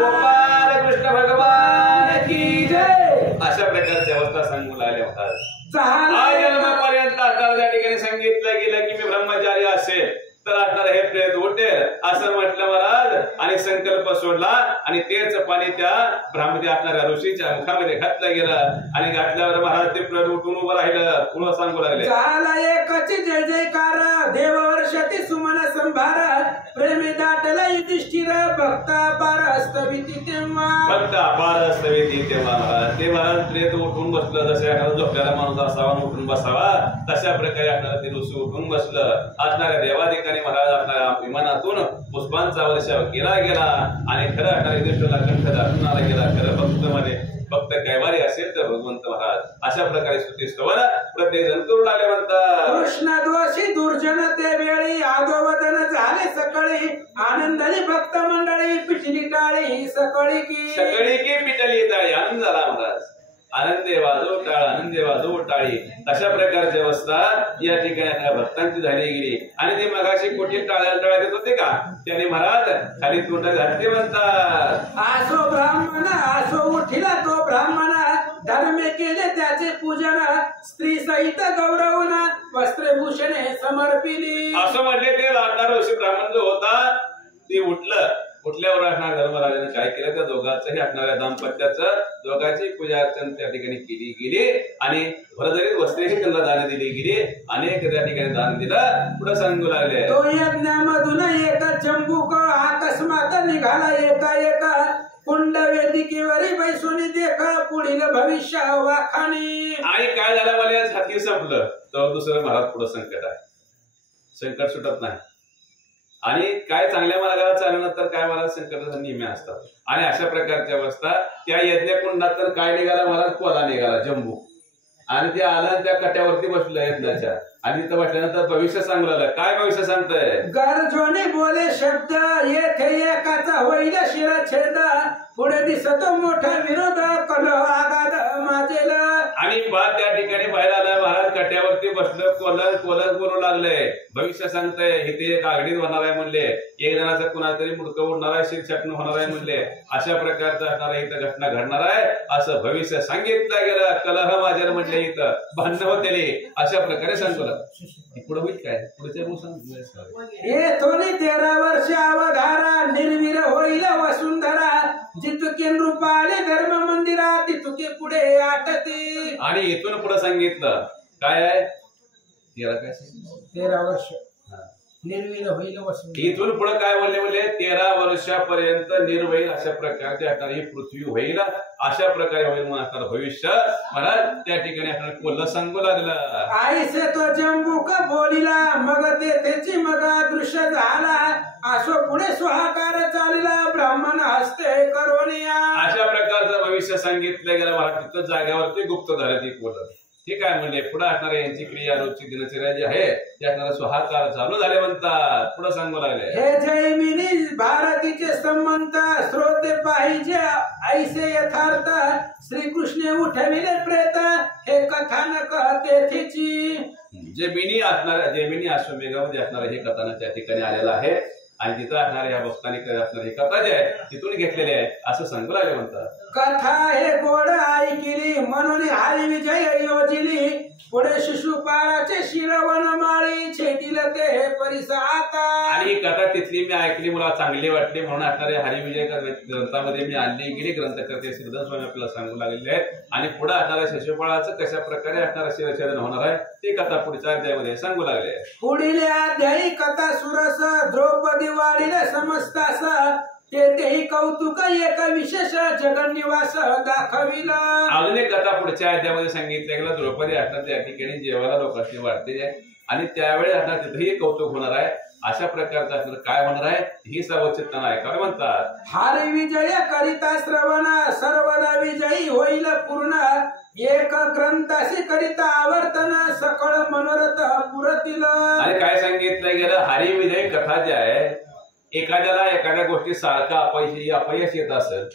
गोपाल कृष्ण भगवान की जय. अशा प्रकारची अवस्था सांगू लागल्या महाराज. जन्मापर्यंत आता त्या ठिकाणी सांगितलं गेलं की मी ब्रह्मचारी असेल तर असणार हे प्रेत उठेल असं म्हटलं महाराज. आणि संकल्प सोडला आणि तेच पाणी त्या ब्राह्मणी असणाऱ्या ऋषीच्या मुखामध्ये घातलं गेलं. आणि घातल्यावर महाराज ते प्रेत उठून उभं राहिलं. पुढं सांगू लागले. झाला एकच जय जयकार देववर्षती सुमन संभार प्रेमी दाटला युधिष्ठिर भक्ता पार हस्तविती तेव्हा. भक्ता पार हस्तविती तेव्हा महाराज. ते महाराज प्रेत उठून बसलं. जसं एखादा झोपलेला माणूस असावा उठून बसावा तशा प्रकारे असणारा ते ऋषी उठून बसलं. असणाऱ्या देवाधिकाने महाराज आपल्या विमानातून पुष्पांचा वर्षाव केला गेला. आणि खरं असणाऱ्या युधिष्ठिरला कंठ दाखवून आला गेला. खरं भक्त मध्ये भक्त कैवारी असेल तर भगवंत महाराज. अशा प्रकारे स्तुती स्तवन प्रत्येक जण करू लागले म्हणतात. कृष्ण दोषी दुर्जन ते वेळी आदोवदन झाले सकळी आनंदाने भक्त मंडळी पिटली टाळी सकळी की पिटली टाळी. आनंद झाला महाराज. आनंदे वाजव टाळ आनंदे वाजव टाळी. अशा प्रकारची अवस्था या ठिकाणी भक्तांची झाली गेली. आणि ते मगाशी कोटी टाळ्या देत होते का त्याने महाराज खाली तोंड घातले म्हणतात. आसो ब्राह्मण आसो उठिला तो ब्राह्मण धर्मे केले त्याचे पूजन स्त्री सहित गौरवून वस्त्रभूषणे समर्पिली. असं म्हणले ते लाटणार ऋषी ब्राह्मण जो होता ते उठलं कुठल्यावर असणार धर्मराजाने काय केलं त्या दोघांचंही असणाऱ्या दाम्पत्याचं दोघांची पूजा अर्चन त्या ठिकाणी केली गेली आणि भरदरीत वस्त्रेही त्यांना दान दिली गेली. अनेक त्या ठिकाणी दान दिलं. पुढे सांगू लागले तो यज्ञामधून एक चंबूक अकस्मात निघाला एका कुंड वेदिकेवरी बैसोनी देखा पुढील भविष्य वाखाणी. आणि काय झालं मला हाती संपलं तर दुसरं महाराज पुढे संकट आहे. संकट सुटत नाही आणि काय चांगल्या मार्गाला चालवलं तर काय मला संकट नेहमी असतात. आणि अशा प्रकारची अवस्था त्या यज्ञकुंडात तर काय निघाला महाराज कोला निघाला जंबू आणि ते आलं त्या कट्यावरती बसलं यज्ञाच्या आणि तिथं बसल्यानंतर भविष्य सांगू लागलं. काय भविष्य सांगतंय? गरजोने बोले शब्द येथे एकाचा होईल शिरछेद पुढे दिसतो मोठा विरोध कलो आगाद माझेला. आणि त्या ठिकाणी बाहेर आला महाराज कट्यावरती बसलं कोलर बोलू लागले. भविष्य सांगतंय इथे एक आगडीत होणार आहे म्हणले. एक जणाचा कुणाला तरी मुडकं उडणार आहे शिरछटण होणार आहे म्हणले. अशा प्रकारचं असणार इथं घटना घडणार आहे असं भविष्य सांगितलं गेलं. कलह माझ्या म्हणले इथं भांडणं होते अशा प्रकारे सांगतो. पुढे होईल काय पुढच्या येथोनी 13 वर्ष अवधारा निर्वीर होईल वसुंधरा जितुके नृपाले धर्म मंदिरा तितुके पुढे आटते. आणि इथून पुढे सांगितलं काय आहे 13 वर्ष निर्वीर होईल वसुंधरा. इथून पुढे काय बोलले 13 वर्षापर्यंत निर्वैर अशा प्रकारची असणार ही पृथ्वी होईल. अशा प्रकारे होईल म्हणून असणार भविष्य महाराज त्या ठिकाणी असणार कोल्हा सांगू लागला. आईसे तो जंबूक बोलिला मग तेथेची मग दृश्य झाला असो पुढे स्वाहाकार चालला ब्राह्मण हस्ते करोनिया. अशा प्रकारचं भविष्य सांगितलं गेलं महाराज. तिथं जाग्यावरती गुप्त झालं ती बोलत. ठीक आहे म्हणजे पुढे असणारे यांची क्रिया रोजची दिनचर्या जी आहे ते असणारा स्वाहाकार चालू झाले म्हणतात. पुढे सांगू लागले हे जैमिनी भारतीचे संबंध श्रोते पाहिजे ऐसे यथार्थ श्रीकृष्ण उठविले प्रेत हे कथानक तेथेची. जैमिनी अश्वमेघामध्ये असणारे हे कथानक त्या ठिकाणी आलेलं आहे आणि तिथं असणारे ह्या भक्तांनी असणारे हे कथा जे आहे तिथून घेतलेले आहे असं सांगू लागले म्हणतात. कथा हे गोड ऐकिली म्हणून हरी विजय योजिली पुढे शिशुपाळाचे शिरवण माळी छेदिल ते परिसाता. आणि ही कथा तिथली मी ऐकली मला चांगली वाटली म्हणून असणारे हरिविजय ग्रंथामध्ये मी आणली गेली. ग्रंथकर्ते श्रीधर स्वामी आपल्याला सांगू लागलेले आहेत आणि पुढे असणाऱ्या शिशुपाळाचं कशा प्रकारे असणारा शिरछेदन होणार आहे ते कथा पुढच्या अध्यायामध्ये सांगू लागले. पुढील अध्यायी कथा सुरस द्रौपदी वाढीला समजतास तेही कौतुक एक विशेष जगन्निवास दाखविला. अजून एक कथा पुढच्या अध्यायामध्ये सांगितलं गेलं. द्रौपदी असणार त्या ठिकाणी जेवायला लोकांनी वाढते आणि त्यावेळी असणार तिथेही कौतुक होणार आहे. अशा प्रकारचं असणार काय होणार आहे ही सर्वचित्तानं ऐकावे म्हणतात. हरी विजय करिता श्रवण सर्वदा विजयी होईल पूर्ण एक ग्रंथाशी करिता आवर्तन सकळ मनोरथ पुरतील. आणि काय सांगितलं गेलं हरी विजय कथा जी आहे एखाद्याला एखाद्या गोष्टी सारखा अपयश येत असेल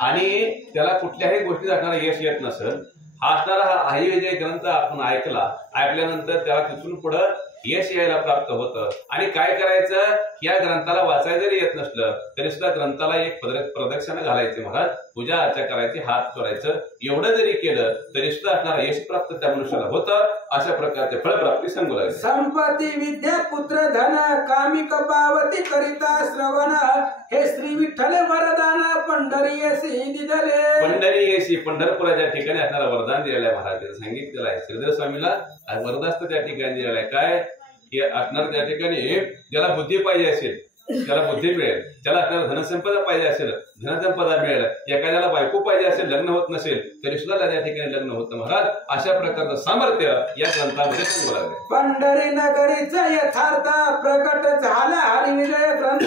आणि त्याला कुठल्याही गोष्टीत असणारा यश येत नसेल हा असणारा हरिविजय ग्रंथ आपण ऐकल्यानंतर त्याला तिथून पुढं यश यायला प्राप्त होतं. आणि काय करायचं या ग्रंथाला वाचायला जरी येत नसलं तरी सुद्धा ग्रंथाला एक प्रदक्षिणा घालायची महाराज पूजा अर्चा करायची हात करायचं एवढं जरी केलं तरी सुद्धा असणारा यश प्राप्त त्या मनुष्याला होतं. अशा प्रकारचे फळप्राप्ती सांगू लागले. संपत्ती विद्या पुत्र धन कामिक पावती करिता श्रवण हे श्री विठ्ठल वरदान पंढरीयसी दिले. पंढरीयसी पंढरपुराच्या ठिकाणी असणारा वरदान दिलेलं आहे महाराज सांगितलेलं आहे. श्रीधर स्वामीला वरदास्त त्या ठिकाणी दिलेलं आहे. काय की असणार त्या ठिकाणी ज्याला बुद्धी पाहिजे असेल त्याला बुद्धी मिळेल. ज्याला असणारा धनसंपदा पाहिजे असेल धनसंपदा मिळेल. एखाद्याला बायको पाहिजे असेल लग्न होत नसेल तरी सुद्धा त्या ठिकाणी लग्न होतं महाराज. अशा प्रकारचं सामर्थ्य या ग्रंथामध्ये सांगू लागले. पंढरी नगरीचा यथार्थ प्रकट झाला हरिविजय ग्रंथ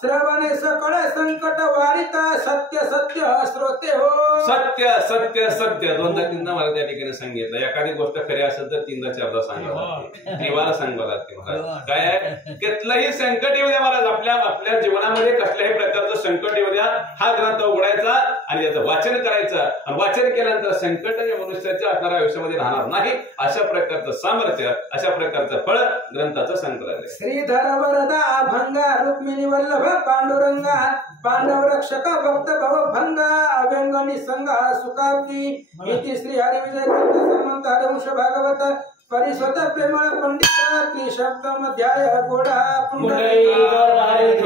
श्रवणे सकळ संकट वारित सत्य सत्य श्रोते हो. सत्य सत्य सत्य दोनदा तीनदा मला त्या ठिकाणी सांगितलं. एखादी गोष्ट खरी असेल तर तीनदा चारदा सांगावं लागते देवाला सांगावं लागते महाराज. काय आहे कसलंही संकट येऊ द्या महाराज आपल्या जीवनामध्ये कसल्याही प्रकारचं संकट येऊ द्या हा ग्रंथ उघडायचा आणि याचं वाचन करायचं आणि वाचन केल्यानंतर संकट या मनुष्याच्या असणाऱ्या आयुष्यामध्ये राहणार नाही. अशा प्रकारचं सामर्थ्य अशा प्रकारचं फळ ग्रंथाचं सांगता लागले. श्रीधर वरदा अभंगा रुक्मिणी वल्लभ पांडुरंगा पांडव रक्षक भक्त भव भंगा अभ्यंग निसंगा सुखाब्दी इति श्री हरिविजय ग्रंथ श्रीमंत हरिवंश भागवत परिस्वत प्रेमळ पंडित त्रिशब्द मध्याय गोडा पुंडलिक